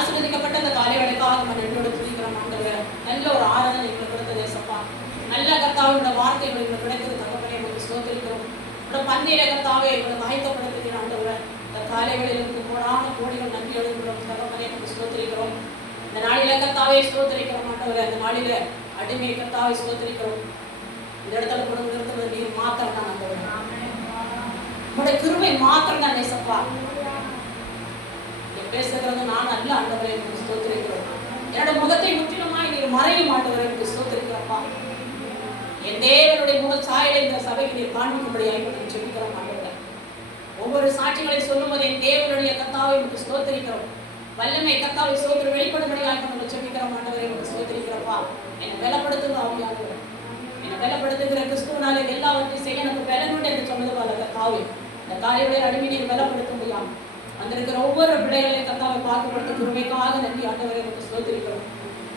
ஆசீர்வதிக்கப்பட்ட அந்த காலை வேளைக்காக நம்ம நன்றோட துதிக்கிறோம் ஆண்டவரே. நல்ல ஒரு ஆராதனை எங்களுக்கு கொடுத்தது ஏசப்பா. நல்ல கர்த்தாவோட வார்த்தைகள் எங்களுக்கு கிடைத்தது தகப்பனே, உங்களுக்கு ஸ்தோத்திரிக்கிறோம். உங்களோட பந்தியில கர்த்தாவே எங்களுக்கு ஆயத்தப்படுத்துகிற ஆண்டவரே, இந்த காலை வேளையில் இருந்து கோடான கோடிகள் நன்றி எழுதுகிறோம் தகப்பனே, உங்களுக்கு ஸ்தோத்திரிக்கிறோம். இந்த நாளில கர்த்தாவே ஸ்தோத்திரிக்கிறோம் ஆண்டவரே. அந்த நாளில அடிமை கர்த்தாவை ஸ்தோத்திரிக்கிறோம். இந்த இடத்துல கொண்டு நிறுத்துவது நீர் மாத்திரம் தான் ஆண்டவரே. உங்களுடைய கிருபை மாத்திரம் தான் ஏசப்பா. பேசுகிறது நான் நல்ல ஆண்டவரை ஸ்தோத்திரிக்கிறோம். என்னோட முகத்தை முற்றிலுமாய் நீர் மறையும் ஆண்டவரை ஸ்தோத்திரிக்கிறப்பா. என் தேவனுடைய முக சாயலை இந்த சபைக்கு நீர் காண்பிக்கும்படியாக ஜெபிக்கிறோம் ஆண்டவரே. ஒவ்வொரு சாட்சிகளை சொல்லும்போது என் தேவனுடைய கர்த்தாவை ஸ்தோத்திரிக்கிறோம். வல்லமை கர்த்தாவை ஸ்தோத்திரம் வெளிப்படும்படியாக நம்ம ஜெபிக்கிறோம் ஆண்டவரை ஸ்தோத்திரிக்கிறப்பா. என்னை பலப்படுத்துங்க ஆவியானவரே. என்னை பலப்படுத்துகிற கிறிஸ்துவனாலே எல்லாவற்றையும் செய்ய எனக்கு பலனுண்டு என்று சொன்னது போல கர்த்தாவே, இந்த காலையுடைய அடிமை நீர் பலப்படுத்த முடியாம வந்திருக்கிற ஒவ்வொரு பிள்ளைகளையும் கர்த்தாவை பார்க்கப்படுத்த கிருபைக்காக நன்றி ஆண்டவரை உங்களுக்கு ஸ்தோத்திரிக்கிறோம்.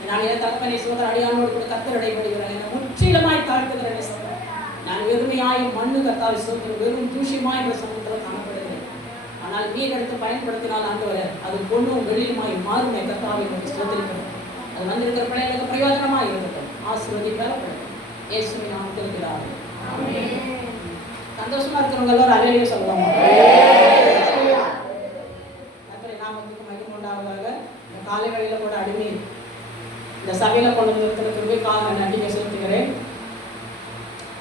நாளைய தகப்பனை சோதர அடியானோடு கூட கர்த்தர் இடைபடுகிறேன். என்னை முற்றிலுமாய் தாழ்த்துகிறேன் சொல்றேன். நான் வெறுமையாய் மண்ணு கர்த்தாவை ஸ்தோத்திரம் வெறும் தூஷியமாய் இந்த சமூகத்தில் காணப்படுகிறேன். ஆனால் நீர் எடுத்து பயன்படுத்தினால் ஆண்டவரை அது பொண்ணும் வெளியுமாய் மாறும் கர்த்தாவை உங்களுக்கு ஸ்தோத்திரிக்கிறோம். அது வந்திருக்கிற பிள்ளைகளுக்கு பிரயோஜனமாக இருக்கட்டும். ஆசீர்வதி பெறப்படும் இயேசுவின் நாமத்தில் இருக்கிறார்கள். சந்தோஷமா இருக்கிறவங்க எல்லாரும் அலையிலே சொல்லலாமா? காலை வேளையில கூட அடிமை இந்த சபையில கொண்டு வந்திருக்கிறதுக்காக நன்றியை செலுத்துகிறேன்.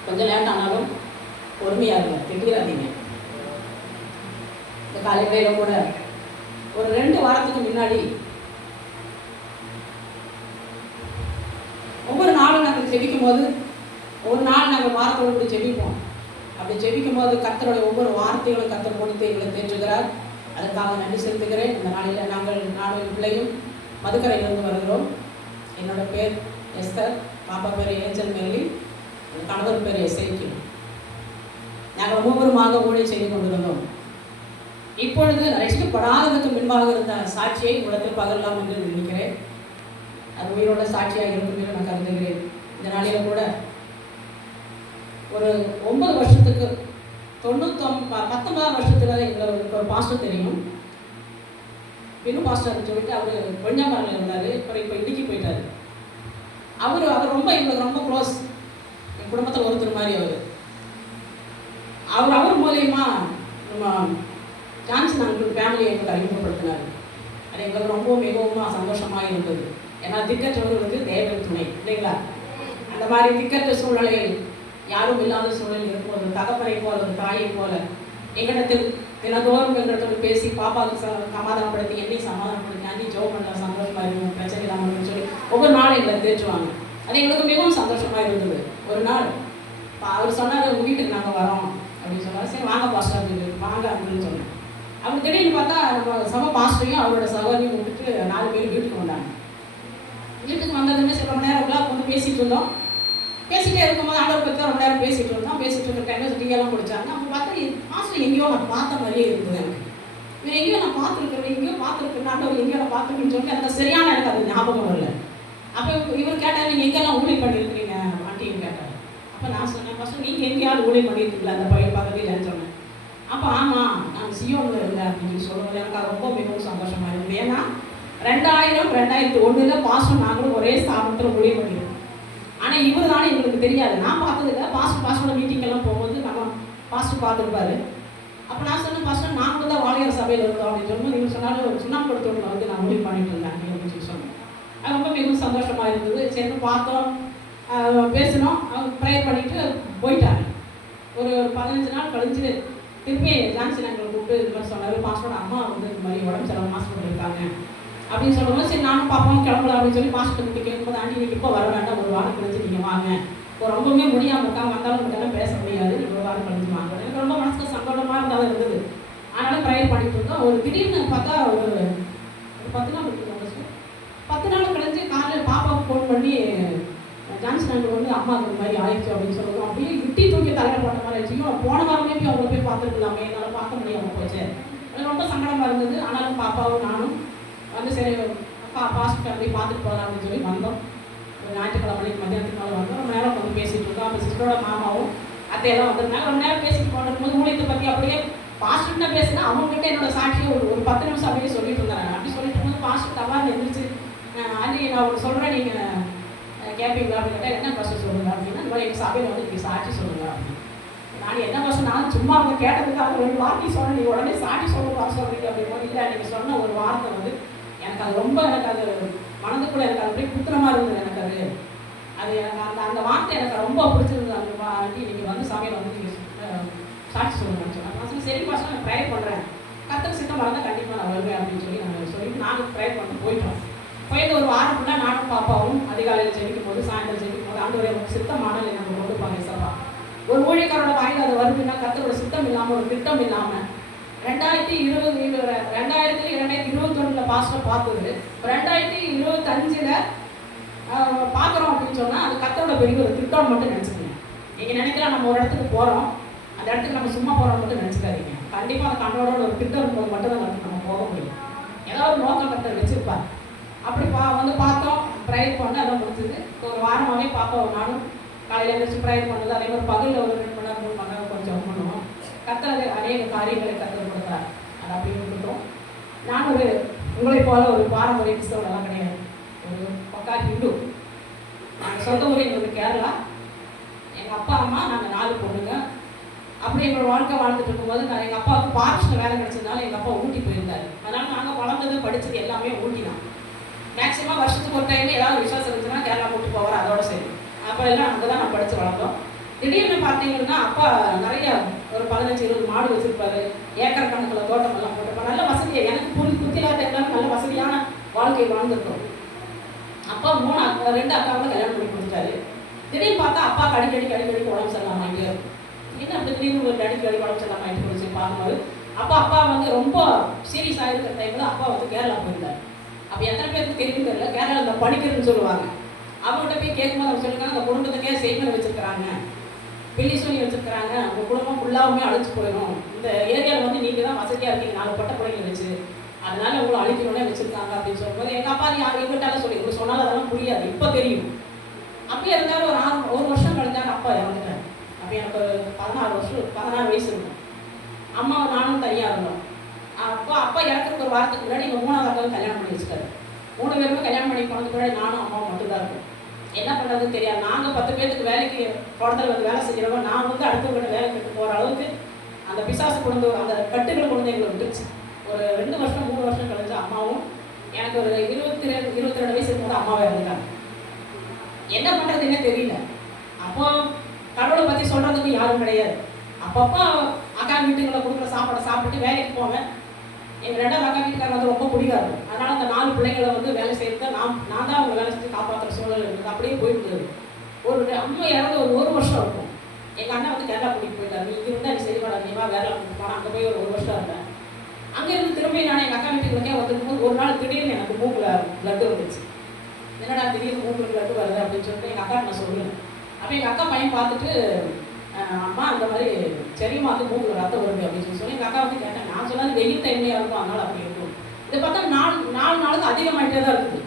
கொஞ்சம் லேட் ஆனாலும் பொறுமையா இருங்க, திட்டிடாதீங்க. இந்த காலை வேளையில கூட ஒரு 2 வாரத்துக்கு முன்னாடி ஒவ்வொரு நாளும் நாங்கள் ஜெபிக்கும் போது ஒரு நாள் நாங்கள் வாரத்தோடு இப்படி ஜெபிப்போம். அப்படி ஜெபிக்கும் போது கர்த்தருடைய ஒவ்வொரு வார்த்தைகளும் கர்த்தர் கொடுத்து எங்களை தேற்றுகிறார். அதற்காக நன்றி செலுத்துகிறேன். இந்த நாளில் நானும் பிள்ளையும் மதுக்கரையிலிருந்து வருகிறோம். என்னோட பேர் எஸ்தர், பாப்பா பேர் ஏஞ்சல் மேரி, கணவர் பேர் எஸ்ஐக்கு. நாங்கள் ஒவ்வொருமாக ஊழியம் செய்து கொண்டிருந்தோம். இப்பொழுது ரசிக்கப்படாததுக்கு முன்பாக இருந்த சாட்சியை உலகத்தில் பகரலாம் என்று நினைக்கிறேன். அது உயிரோட சாட்சியாக இருக்கும் என்று நான் கருதுகிறேன். இந்த நாளில் கூட ஒரு 9 வருஷத்துக்கு 19 வருஷத்துல எங்களுக்கு ஒரு பாஸ்டர் தெரியும். பெரும் பாஸ்டர் சொல்லிட்டு அவர் கொஞ்சாமரில் இருந்தார். இப்போ இடுக்கி போயிட்டார். அவர் ரொம்ப எங்களுக்கு ரொம்ப க்ளோஸ். என் குடும்பத்தில் ஒருத்தர் மாதிரி அவர். அவர் மூலயமா நம்ம ஜான்சன் அங்கிள் ஃபேமிலியை எங்களுக்கு அறிமுகப்படுத்தினார். அது எங்களுக்கு ரொம்ப மிகவும் சந்தோஷமாக இருந்தது. ஏன்னா திக்கற்றவர்களுக்கு தேவை துணை இல்லைங்களா? அந்த மாதிரி திக்கற்ற சூழ்நிலையில் யாரும் இல்லாத சூழல் இருக்கும்போது தகப்பனை போல ஒரு தாயை போல எங்களிடத்தில் தினந்தோறும் எங்களிடத்தோடு பேசி பாப்பாவுக்கு சமாதானப்படுத்தி என்னையும் சமாதானப்படுத்தி அன்னி ஜோம் பண்ணலாம், சந்தோஷமாக இருக்கும், பிரச்சனை இல்லாமல் சொல்லி ஒவ்வொரு நாளும் எங்களை தேற்றுவாங்க. அது எங்களுக்கு மிகவும் சந்தோஷமாக இருந்தது. ஒரு நாள் அவர் சொன்னார், உங்கள் வீட்டுக்கு நாங்கள் வரோம் அப்படின்னு சொன்னார். சரி வாங்க பாஸ்டர் அப்படின்னு வாங்க அப்படின்னு சொன்னேன். அவர் திடீர்னு பார்த்தா நம்ம பாஸ்டரையும் அவரோட சகோதரியும் விட்டுட்டு 4 பேர் வீட்டுக்கு வந்தாங்க. வீட்டுக்கு வந்ததுமே சில மணி நேரம்லாம் வந்து பேசிகிட்டு இருந்தோம். பேசிகிட்டே இருக்கும்போது ஆண்டவர் பற்றி ரொம்ப நேரம் பேசிகிட்டு இருந்தோம். பேசிகிட்டு இருக்க டைமில் டீயெல்லாம் குடிச்சாங்க. அவங்க பார்த்தா பாஸ்டர் எங்கேயோ நான் பார்த்த மாதிரியே இருந்தது எனக்கு. இவர் எங்கேயோ நான் பார்த்துருக்குறேன், எங்கேயோ பார்த்துருக்கேன், ஆண்டவர் எங்கேயோ நான் பார்த்துருக்கேன்னு சொல்லி எனக்கு சரியான எனக்கு அது ஞாபகம் வரல. அப்போ இவர் கேட்டார், நீங்கள் எங்கெல்லாம் ஊழியம் பண்ணியிருக்கிறீங்க ஆண்டின்னு கேட்டார். அப்போ நான் சொன்னேன், ஃபஸ்ட்டு நீங்கள் எங்கேயாவது ஊழியம் பண்ணியிருக்கீங்களா அந்த பழைய பக்கத்தில் சொன்னேன். அப்போ ஆமாம் நான் சியோனில் இருந்தேன் அப்படின்னு சொல்லும்போது எனக்கு அது ரொம்ப மிகவும் சந்தோஷமாக இருந்தது. ஏன்னா 2001 பாஸ்டர் நாங்களும் ஒரே ஸ்தாபனத்தில் ஊழியம் பண்ணியிருக்கோம். ஆனால் இவர் தானே எங்களுக்கு தெரியாது. நான் பார்த்ததில்ல. பாஸ்டரோட மீட்டிங்கெல்லாம் போகும்போது நம்ம பாஸ்டர் பார்த்துருப்பாரு. அப்போ நான் சொன்னேன், பாஸ்டர் நாங்களும் தான் வாழையார் சபையில் இருந்தோம் அப்படின்னு சொல்லும்போது நீங்கள் சொன்னாலும் சுண்ணாம்படுத்தோட்டில் வந்து நான் ஊழியம் பண்ணிட்டு இருந்தேன் அப்படின்னு சொல்லி சொன்னேன். அது ரொம்ப மிகவும் சந்தோஷமாக இருந்தது. சரி பார்த்தோம், பேசினோம், அவங்க ப்ரேயர் பண்ணிவிட்டு போயிட்டாங்க. ஒரு 15 நாள் கழிஞ்சு திருப்பி ஜான்சன் எங்களை கூப்பிட்டு இது மாதிரி சொன்னார், பாஸ்டரோட அம்மா வந்து இந்த மாதிரி உடம்பு செலவு ஹாஸ்பிட்டல் இருக்காங்க அப்படின்னு சொல்லும்போது சரி நானும் பாப்பாவும் கிளம்பலாம் அப்படின்னு சொல்லி மாஸ்டர் கிட்ட கேட்கும்போது, ஆண்டி நீங்கள் இப்போ வர வேண்டாம், ஒரு வாரம் கழிச்சு நீங்கள் வாங்க, ஒரு ரொம்பவுமே முடியாமல் இருக்காங்க, வந்தாலும் உங்கள்கிட்ட பேச முடியாது, நீங்கள் ஒரு வாரம் கழிச்சு வாங்க. எனக்கு ரொம்ப மனசுக்கு சங்கடமாக இருந்தாலும் இருந்தது. அதனால் ப்ரேயர் பண்ணிட்டு இருந்தோம். ஒரு திடீர்னு பார்த்தா ஒரு 10 நாள் இருக்குங்க சார். 10 நாள் கழிஞ்சு காலையில் பாப்பாவுக்கு ஃபோன் பண்ணி ஜான்சன் அங்கே வந்து அம்மா அந்த மாதிரி ஆயிடுச்சு அப்படின்னு சொல்லுவோம். அப்படியே இட்டி தூக்கி தலையில் போட்ட மாதிரி ஆயிடுச்சு. போன வாரமே போய் அவங்கள போய் பார்த்துருக்கலாமே, என்னால் பார்க்க முடியாமல் போச்சு. எனக்கு ரொம்ப சங்கடமாக இருந்தது. ஆனாலும் பாப்பாவும் நானும் வந்து சரி பாஸ்டர் போய் பார்த்துட்டு போகலாம் அப்படின்னு சொல்லி வந்தோம். ஒரு ஞாயிற்றுக்கிழமை மதியானத்துக்கு மேலே வந்தோம். ரொம்ப நேரம் வந்து பேசிகிட்டு இருக்கோம். அப்போ சிஸ்டரோட மாமாவும் அத்தையெல்லாம் வந்திருந்தாங்க. ரொம்ப நேரம் பேசிட்டு போனபோது ஊழியத்தை பற்றி அப்படியே பாஸ்டர்கிட்ட பேசினா அவங்ககிட்ட என்னோட சாட்சியை ஒரு 10 நிமிஷம் அப்படியே சொல்லிட்டு இருந்தாங்க. அப்படி சொல்லிட்டு இருக்கும்போது பாஸ்டர் தவறு எழுந்திரிச்சு, அண்ணி நான் ஒன்று சொல்கிறேன், நீங்கள் கேட்பீங்களா அப்படின்னு கேட்டால், என்ன பாஸ்டர் சொல்லுங்க அப்படின்னா, இந்த மாதிரி எங்கள் சபையில் வந்து நீங்கள் சாட்சி சொல்லுங்க அப்படின்னு. நான் என்ன பாஸ்டர், நான் சும்மா அவங்க கேட்டதுக்காக 2 வார்த்தை சொன்னேன், நீங்கள் உடனே சாட்சி சொல்லுங்க சொல்கிறீங்க அப்படிம்போது, இல்லை நீங்கள் சொன்ன ஒரு வார்த்தை வந்து எனக்கு அது ரொம்ப எனக்கு அது மனதுக்குள்ளே எனக்கு அது அப்படியே குத்துரமாக இருந்தது. எனக்கு அது எனக்கு அந்த வார்த்தை எனக்கு ரொம்ப பிடிச்சிருந்தது. அந்த ஆண்டி நீங்கள் வந்து சமையல் வந்து நீங்கள் சாட்சி சொல்லுங்கன்னு சொன்னேன். நான் சொல்லி சரி பாஸ்டர் நான் ப்ரேயர் பண்ணுறேன், கர்த்தருக்கு சித்தமாக இருந்தால் கண்டிப்பாக நான் வருவேன் அப்படின்னு சொல்லி நாங்கள் சொல்லிட்டு நாங்கள் ப்ரேயர் பண்ணி போயிட்டோம். போயிட்டு ஒரு வாரம் ஃபுல்லாக நானும் பாப்பாவும் அதிகாலையில் ஜெபிக்கும் போது சாயந்தரம் ஜெபிக்கும் போது ஆண்டவரே எனக்கு சித்தமானல் எனக்கு கொண்டு போங்க சப்பா. ஒரு ஊழியக்காரோட வாயில் அது வருதுன்னா கர்த்தரோட சித்தம் இல்லாமல் ஒரு திட்டம் இல்லாமல் 2021 பாஸ்டர் பார்த்தது 2025 பார்க்குறோம் அப்படின்னு சொன்னால் அது கர்த்தரோட பெரிய ஒரு திட்டம் மட்டும் நினச்சிக்கோங்க. நீங்கள் நினைக்கலாம் நம்ம ஒரு இடத்துக்கு போகிறோம், அந்த இடத்துக்கு நம்ம சும்மா போகிறோம் மட்டும் நினச்சிக்காதீங்க. கண்டிப்பாக அந்த கண்ணோட ஒரு திட்டம் இருக்கும்போது மட்டும் தான் நம்ம போக முடியும். ஏதாவது ஒரு நோக்கம் கர்த்தர் வச்சுருப்பார். அப்படி வந்து பார்த்தோம், ப்ரேயர் பண்ண எல்லாம் முடிஞ்சது. ஒரு வாரமாகவே பாப்பாவும் நானும் காலையில் எழுந்திரிச்சு ப்ரேயர் பண்ணது. அதே மாதிரி பகலில் ஒரு 2 மணி நேரம் 3 மணி நேரம் கொஞ்சம் பண்ணுவோம். கர்த்தர் அநேக காரியங்களை கற்றுக் கொடுத்தார். அது அப்படி இருக்கட்டும். நான் உங்களை போல ஒரு பாரம்பரிய கிறிஸ்தவரெல்லாம் கிடையாது. ஒரு பக்கா ஹிந்து. நாங்கள் சொந்த ஊர் எங்களுக்கு கேரளா. எங்கள் அப்பா அம்மா நாங்கள் 4 பொண்ணுங்க. அப்படி எங்களோட வாழ்க்கை வாழ்ந்துட்டு இருக்கும்போது நான் எங்கள் அப்பாவுக்கு ஃபாரஸ்ட்டில் வேலை கிடைச்சதுனால எங்கள் அப்பா ஊட்டி போயிருந்தார். அதனால் நாங்கள் வளர்ந்தது படித்தது எல்லாமே ஊட்டி தான். மேக்ஸிமம் வருஷத்துக்கு ஒரு டைம் ஏதாவது விசேஷம் இருந்துச்சுன்னா கேரளா கூட்டு போவார், அதோட சரி. அப்போ எல்லாம் அங்கே தான் நான் படித்து வளர்ந்தோம். திடீர்னு பார்த்தீங்கன்னா அப்பா நிறைய ஒரு 15-20 மாடு வச்சுருப்பாரு, ஏக்கர் கணக்கில் தோட்டமெல்லாம் போட்டுருப்பார். நல்ல வசதியாக எனக்கு புத்தியில்லாத எல்லாரும் நல்ல வசதியான வாழ்க்கை வாழ்ந்துருக்கோம். அப்பா 2 அக்காவும் கல்யாணம் பண்ணி கொடுத்துட்டாரு. திடீர்னு பார்த்தா அப்பாவுக்கு அடிக்கடி உடம்பு சரியில்லாமல் ஆகிட்டே இருக்கும். என்ன அப்படி திடீர்னு ஒரு அடிக்கடி உடம்பு சரியில்லாமல் ஆகிட்டு போச்சு பார்க்கும்போது அப்பா வந்து ரொம்ப சீரியஸாக இருக்கிற டைமில் அப்பா வந்து கேரளா போயிருந்தார். அப்போ எத்தனை பேருக்கு தெரியும் தெரியல, கேரளாவில் இந்த படிக்கிறதுன்னு சொல்லுவாங்க. அவங்ககிட்ட போய் கேட்கும்போது அவங்க சொல்லியிருக்காங்க, அந்த குடும்பத்துக்கே செய்மனை வச்சுருக்கிறாங்க, பில்லி சொல்லி வச்சுருக்கிறாங்க, உங்கள் குடும்பம் ஃபுல்லாகவுமே அழிச்சு போயிடும். இந்த ஏரியாவில் வந்து நீங்கள் தான் வசதியாக இருக்கீங்க 4 பட்ட பிள்ளைங்களை வச்சு, அதனால உங்களை அழிக்கணுன்னே வச்சுருக்காங்க அப்படின்னு சொல்லும்போது எங்கள் அப்பா எங்கிட்டாலும் சொல்லி உங்களுக்கு சொன்னாலும் அதெல்லாம் புரியாது, இப்போ தெரியும். அப்படியே இருந்தாலும் ஒரு வருஷம் கழிஞ்சாலும் அப்பா இறந்துட்டார். அப்போ எனக்கு 16 வயசு இருக்கும். அம்மா நானும் தனியாக இருந்தோம். அப்பா இறக்குறதுக்கு ஒரு வாரத்துக்கு முன்னாடி எங்கள் 3வது அக்காவும் கல்யாணம் பண்ணி வச்சுட்டாரு. 3 பேருமே கல்யாணம் பண்ணி போனதுக்கு முன்னாடி நானும் அம்மாவும் மட்டும்தான் இருக்கும். என்ன பண்ணுறதுன்னு தெரியாது. நாங்கள் 10 பேருக்கு வேலைக்கு தோட்டத்தில் வந்து வேலை செய்கிறவங்க, நான் வந்து அடுத்தவங்க வேலை கட்டு போகிற அளவுக்கு அந்த பிசாசு கொண்டு அந்த கட்டுகளை கொண்டு எங்களை விட்டுருச்சு. ஒரு 2 வருஷம் 3 வருஷம் கழிச்சு அம்மாவும் எனக்கு ஒரு 22 வயசு இருக்கும்போது அம்மாவே இறந்துட்டாங்க. என்ன பண்ணுறதுன்னே தெரியல. அப்போ கடவுளை பற்றி சொல்கிறதுக்கு யாரும் கிடையாது. அப்பப்போ அக்கா வீட்டுங்களை கொடுக்குற சாப்பாடை சாப்பிட்டு வேலைக்கு போவேன். எங்கள் 2வது அக்கா வீட்டுக்காரங்க வந்து ரொம்ப பிடிக்காது. அதனால் அந்த 4 பிள்ளைங்களை வந்து வேலை செய்யறது நான் தான் அவங்க வேலை செஞ்சு காப்பாற்றுற சூழல் இருக்குது. அப்படியே போயிட்டு ஒரு அம்மா இறந்து ஒரு வருஷம் இருக்கும். எங்கள் அண்ணன் வந்து கேரளா கூட்டிகிட்டு போயிட்டார். நீ இங்கே இருந்தால் நீ சரி பண்ணாது, நீ வா வேலை கூட்டிட்டு போனால். அங்கே போய் ஒரு வருஷம் இருந்தேன். அங்கேருந்து திரும்பி நான் எங்கள் அக்கா வீட்டுக்குள்ளே வந்துருக்கும்போது ஒரு நாள் திடீர்னு எனக்கு மூக்கில் பிளட்டு வந்துச்சு. என்னடா திடீர்னு மூக்கில் பிளட்டு வருது அப்படின்னு சொல்லிட்டு எங்கள் அக்கா நான் சொல்லுவேன். அப்போ எங்கள் அக்கா பையன் பார்த்துட்டு, அம்மா அந்த மாதிரி சரிம்மா வந்து மூக்கில் ரத்தம் வருது அப்படின்னு சொல்லி எங்கள் அக்கா வந்து கேட்டேன். நான் சொன்னது வெயில் டைம்லேயே இருக்கும், அதனால் அப்படி இருக்கும். இதை பார்த்தா 4 நாளுக்கு அதிகமாகிட்டே தான் இருக்குது.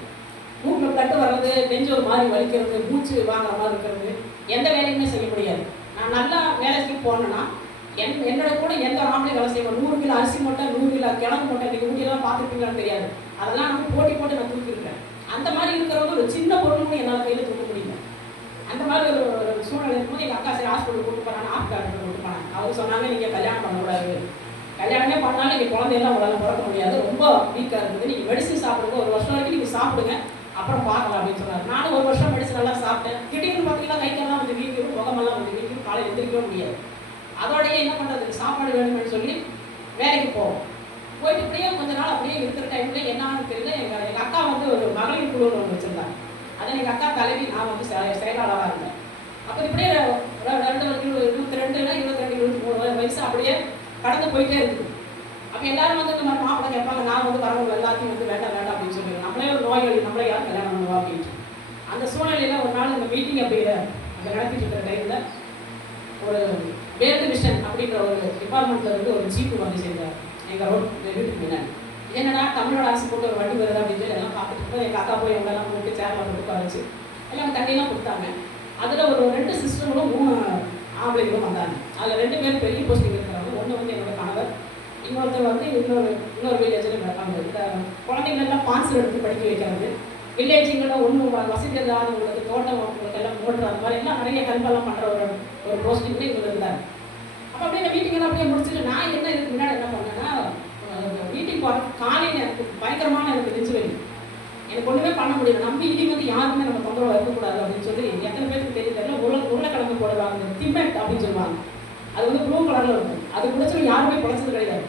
மூக்கில் பிளட்டு வர்றது, நெஞ்சு ஒரு மாதிரி வலிக்கிறது, மூச்சு வாங்குற மாதிரி இருக்கிறது, எந்த வேலையுமே செய்ய முடியாது. நான் நல்லா வேலைக்கு போனேன்னா என்னோட கூட எந்த ஆம்பளையும் வேலை செய்வோம். 100 கிலோ அரிசி மூட்டை, 100 கிலோ கிழங்கு மூட்டை, நீங்கள் ஊட்டியெல்லாம் பார்த்துருப்பீங்களான்னு தெரியாது. அதெல்லாம் நம்ம போட்டு நான் தூக்கியிருக்கேன். அந்த மாதிரி இருக்கிறவங்க ஒரு சின்ன பொருள் என்னால் கையில் தூக்க முடியல. அந்த மாதிரி ஒரு சூழ்நிலை இருக்கும்போது எங்கள் அக்கா சரி ஹாஸ்பிட்டல் கூட்டு போகிறாங்க, டாக்டர் கூட்டு போனாங்க. அவங்க சொன்னாங்க, நீங்கள் கல்யாணம் பண்ணக்கூடாது, கல்யாணமே பண்ணாலும் நீங்கள் குழந்தையெல்லாம் உங்களால் பிறக்க முடியாது, ரொம்ப வீக்காக இருக்குது, நீங்கள் மெடிசன் சாப்பிடுங்க, 1 வருஷம் வரைக்கும் நீங்கள் சாப்பிடுங்க, அப்புறம் பார்க்கலாம் அப்படின்னு சொன்னார். நானும் 1 வருஷம் மெடிசன் எல்லாம் சாப்பிட்டேன். திடீர்னு பார்த்தீங்கன்னா கைக்கெல்லாம் வந்து வீக்கும், முகமெல்லாம் வந்து வீக்கும், காலையில் எந்திரிக்கவே முடியாது. அதோடய என்ன பண்ணுறதுக்கு சாப்பாடு வேணும்னு சொல்லி வேலைக்கு போவோம். போயிட்டு இப்படியே கொஞ்ச நாள் அப்படியே இருக்கிற டைமில் என்னான்னு தெரியல. எங்கள் அக்கா வந்து ஒரு மகளிர் குழுன்னு ஒன்று வச்சுருந்தாங்க. அதை எங்கள் அக்கா தலைவி நான் வந்து செயலாளராக இருந்தேன். அப்போ இப்படியே 22 வயசு அப்படியே கடந்து போயிட்டே இருக்குது. அப்போ எல்லாரும் வந்து இந்த மாதிரி மாப்பிள்ளை கேட்பாங்க. நான் வந்து வரவங்க எல்லாத்தையும் வந்து வேண்டாம் அப்படின்னு சொல்லிடுவேன். நம்மளே ஒரு நோயாளி, நம்மளே யாரும் கல்யாணம் பண்ணுவா அப்படின்ட்டு. அந்த சூழ்நிலையில் ஒரு நாள் இந்த மீட்டிங் அப்படி அங்கே நடத்திட்டு இருக்கிற டைமில் ஒரு வேர்ல்டு விஷன் அப்படின்ற ஒரு டிபார்ட்மெண்ட்டில் இருந்து ஒரு ஜீப்பு வந்து சேர்ந்தார் எங்கள் வீட்டுக்கு முன்னாடி. என்னன்னா தமிழோட அரசு போட்டு ஒரு வண்டி வருது அப்படின்னு சொல்லி எல்லாம் பார்த்துட்டு இருக்கோம். எங்கள் அக்கா போய் எங்கெல்லாம் போட்டு சேர்ல போட்டு வச்சு எல்லாம் தண்ணியெல்லாம் கொடுத்தாங்க. அதில் ஒரு 2 சிஸ்டர்களும் 3 ஆம்பளைங்களும் வந்தாங்க. அதில் 2 பேர் பெரிய போஸ்டிங் இருக்கிறாங்க. ஒன்று வந்து என்னோட கணவர், இன்னொருத்தர் வந்து இன்னொரு வில்லேஜில் இருப்பாங்க. இந்த குழந்தைங்களெல்லாம் பான்சல் எடுத்து படிக்க வைக்கிறது, வில்லேஜுங்களில் ஒன்றும் வசதி இல்லாதவங்களுக்கு தோட்டம் எல்லாம் மோட்ரு அந்த மாதிரி எல்லாம் நிறைய ஹெல்ப்பெல்லாம் பண்ணுற ஒரு போஸ்டிங்லேயே இவங்க இருந்தார். அப்போ அப்படியே மீட்டிங்கெல்லாம் அப்படியே முடிச்சுட்டு நான் என்ன இதுக்கு முன்னாடி என்ன பண்ணேன்னா, வீட்டுக்கு போகிற காலையில் எனக்கு பயங்கரமான எனக்கு நெஞ்சு வலி, எனக்கு ஒன்றுமே பண்ண முடியல. நம்ம இன்றைக்கி வந்து யாருமே நம்ம தொந்தரவு இருக்கக்கூடாது அப்படின்னு சொல்லி எத்தனை பேருக்கு தெரியல. உருளைக்கிழங்கு போடுவாங்க, திம்மெட் அப்படின்னு சொல்லுவாங்க. அது வந்து ப்ளூ கலரில் இருக்கும். அது குடிச்சவங்க யாருமே குறைச்சது கிடையாது.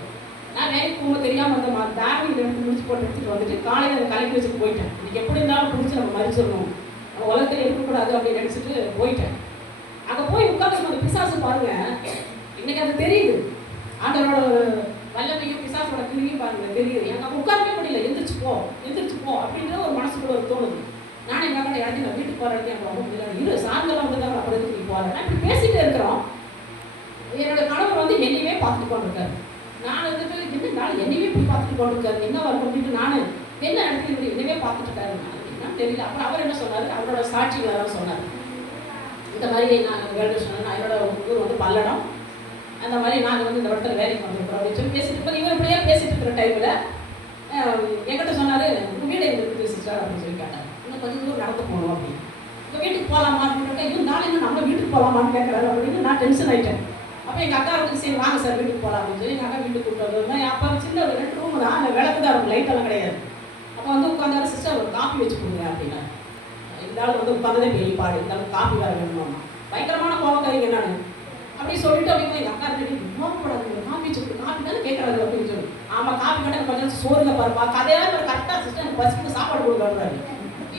நான் வேலைக்கு போகும்போது தெரியாமல் அந்த பேக் இதை முடிச்சு போட்டு எடுத்துகிட்டு வந்துட்டு காலையில் அதை கலக்கி வச்சுட்டு போயிட்டேன். இன்றைக்கி எப்படி இருந்தாலும் பிடிச்சி நம்ம மறிச்சிடணும், நம்ம உலகத்தில் இருக்கக்கூடாது அப்படின்னு நினச்சிட்டு போயிட்டேன். அங்கே போய் உட்காந்து அந்த பிசாசு பாருங்க, இன்னைக்கு அது தெரியுது. ஆண்டவரோட வல்லமையும் பிசாசோட கிருமியும் பாருங்க தெரியுது. எனக்கு அப்போ உட்காரவே முடியல. எந்திரிச்சு போ அப்படின்ற ஒரு மனசுக்குள்ள ஒரு தோணுது. நானும் எங்கள் அக்கா இடத்துல வீட்டுக்கு போகிற இடத்துல எனக்கு ரொம்ப முடியல. சாயந்தரம் வந்து தான் அப்படி இருக்கு போகிறேன். இப்படி பேசிகிட்டே இருக்கிறோம். என்னோட கணவர் வந்து என்னையுமே பார்த்துட்டு கொண்டிருக்காரு. நான் வந்துட்டு என்னனாலும் என்னையுமே இப்படி பார்த்துட்டு கொண்டிருக்காரு, என்ன வரும் அப்படின்ட்டு நான் என்ன இடத்துல இப்படி என்னவே பார்த்துட்டு இருக்காரு. என்னன்னு தெரியல. அப்புறம் அவர் என்ன சொன்னார், அவரோட சாட்சிகளாக சொன்னார். இந்த மாதிரி நான் வேலை சொன்னேன், என்னோட ஊர் வந்து பல்லடம், அந்த மாதிரி நாங்கள் வந்து இந்த இடத்துல வேலைக்கு வந்துருக்கோம் அப்படின்னு சொல்லி பேசிட்டு இருப்போம். இவர் இப்படியே பேசிட்டு இருக்கிற டைமில் என்கிட்ட சொன்னார், உங்கள் வீடு எங்கே இருக்குது சிஸ்டர் அப்படின்னு சொல்லி கேட்டார். இன்னும் கொஞ்சம் தூரம் நடந்து போகணும் அப்படின்னு. உங்கள் வீட்டுக்கு போகலாமா அப்படின்னு இருந்தாலும் நம்ம வீட்டுக்கு போகலாமான்னு கேட்குறாரு அப்படின்னு நான் டென்ஷன் ஆகிட்டேன். அப்போ எங்கள் அக்கா வந்து சரி வாங்க சார் வீட்டுக்கு போகலாம் அப்படின்னு சொல்லி எங்கள் அக்கா வீட்டுக்கு கூப்பிட்டு வந்தோம். அப்போ சின்ன ஒரு 2 ரூம் தான், அந்த விளக்கு தான் இருக்கும், லைட்டெல்லாம் கிடையாது. அப்போ வந்து உட்காந்தாரு, சிஸ்டர் ஒரு காஃபி வச்சு கொடுங்க அப்படின்னா. இருந்தாலும் வந்து உட்காந்ததே பெரிய பாடு, இருந்தாலும் காஃபி வேறு வேணுமாம்மா. பயங்கரமான கோவக்காரிங்க நான் அப்படி சொல்லிட்டு அப்படிங்க எங்கள் அக்கா ரெடி கோவப்படாது, காஃபி வச்சு காஃபி தானே கேட்குறாரு அப்படின்னு சொல்லி. ஆமாம் காஃபி கட்ட கொஞ்சம் சோறுங்க பாருப்பா, கதையெல்லாம் கரெக்டாக சிஸ்டர் எனக்கு பசிக்கு சாப்பாடு கொடுக்குறாரு.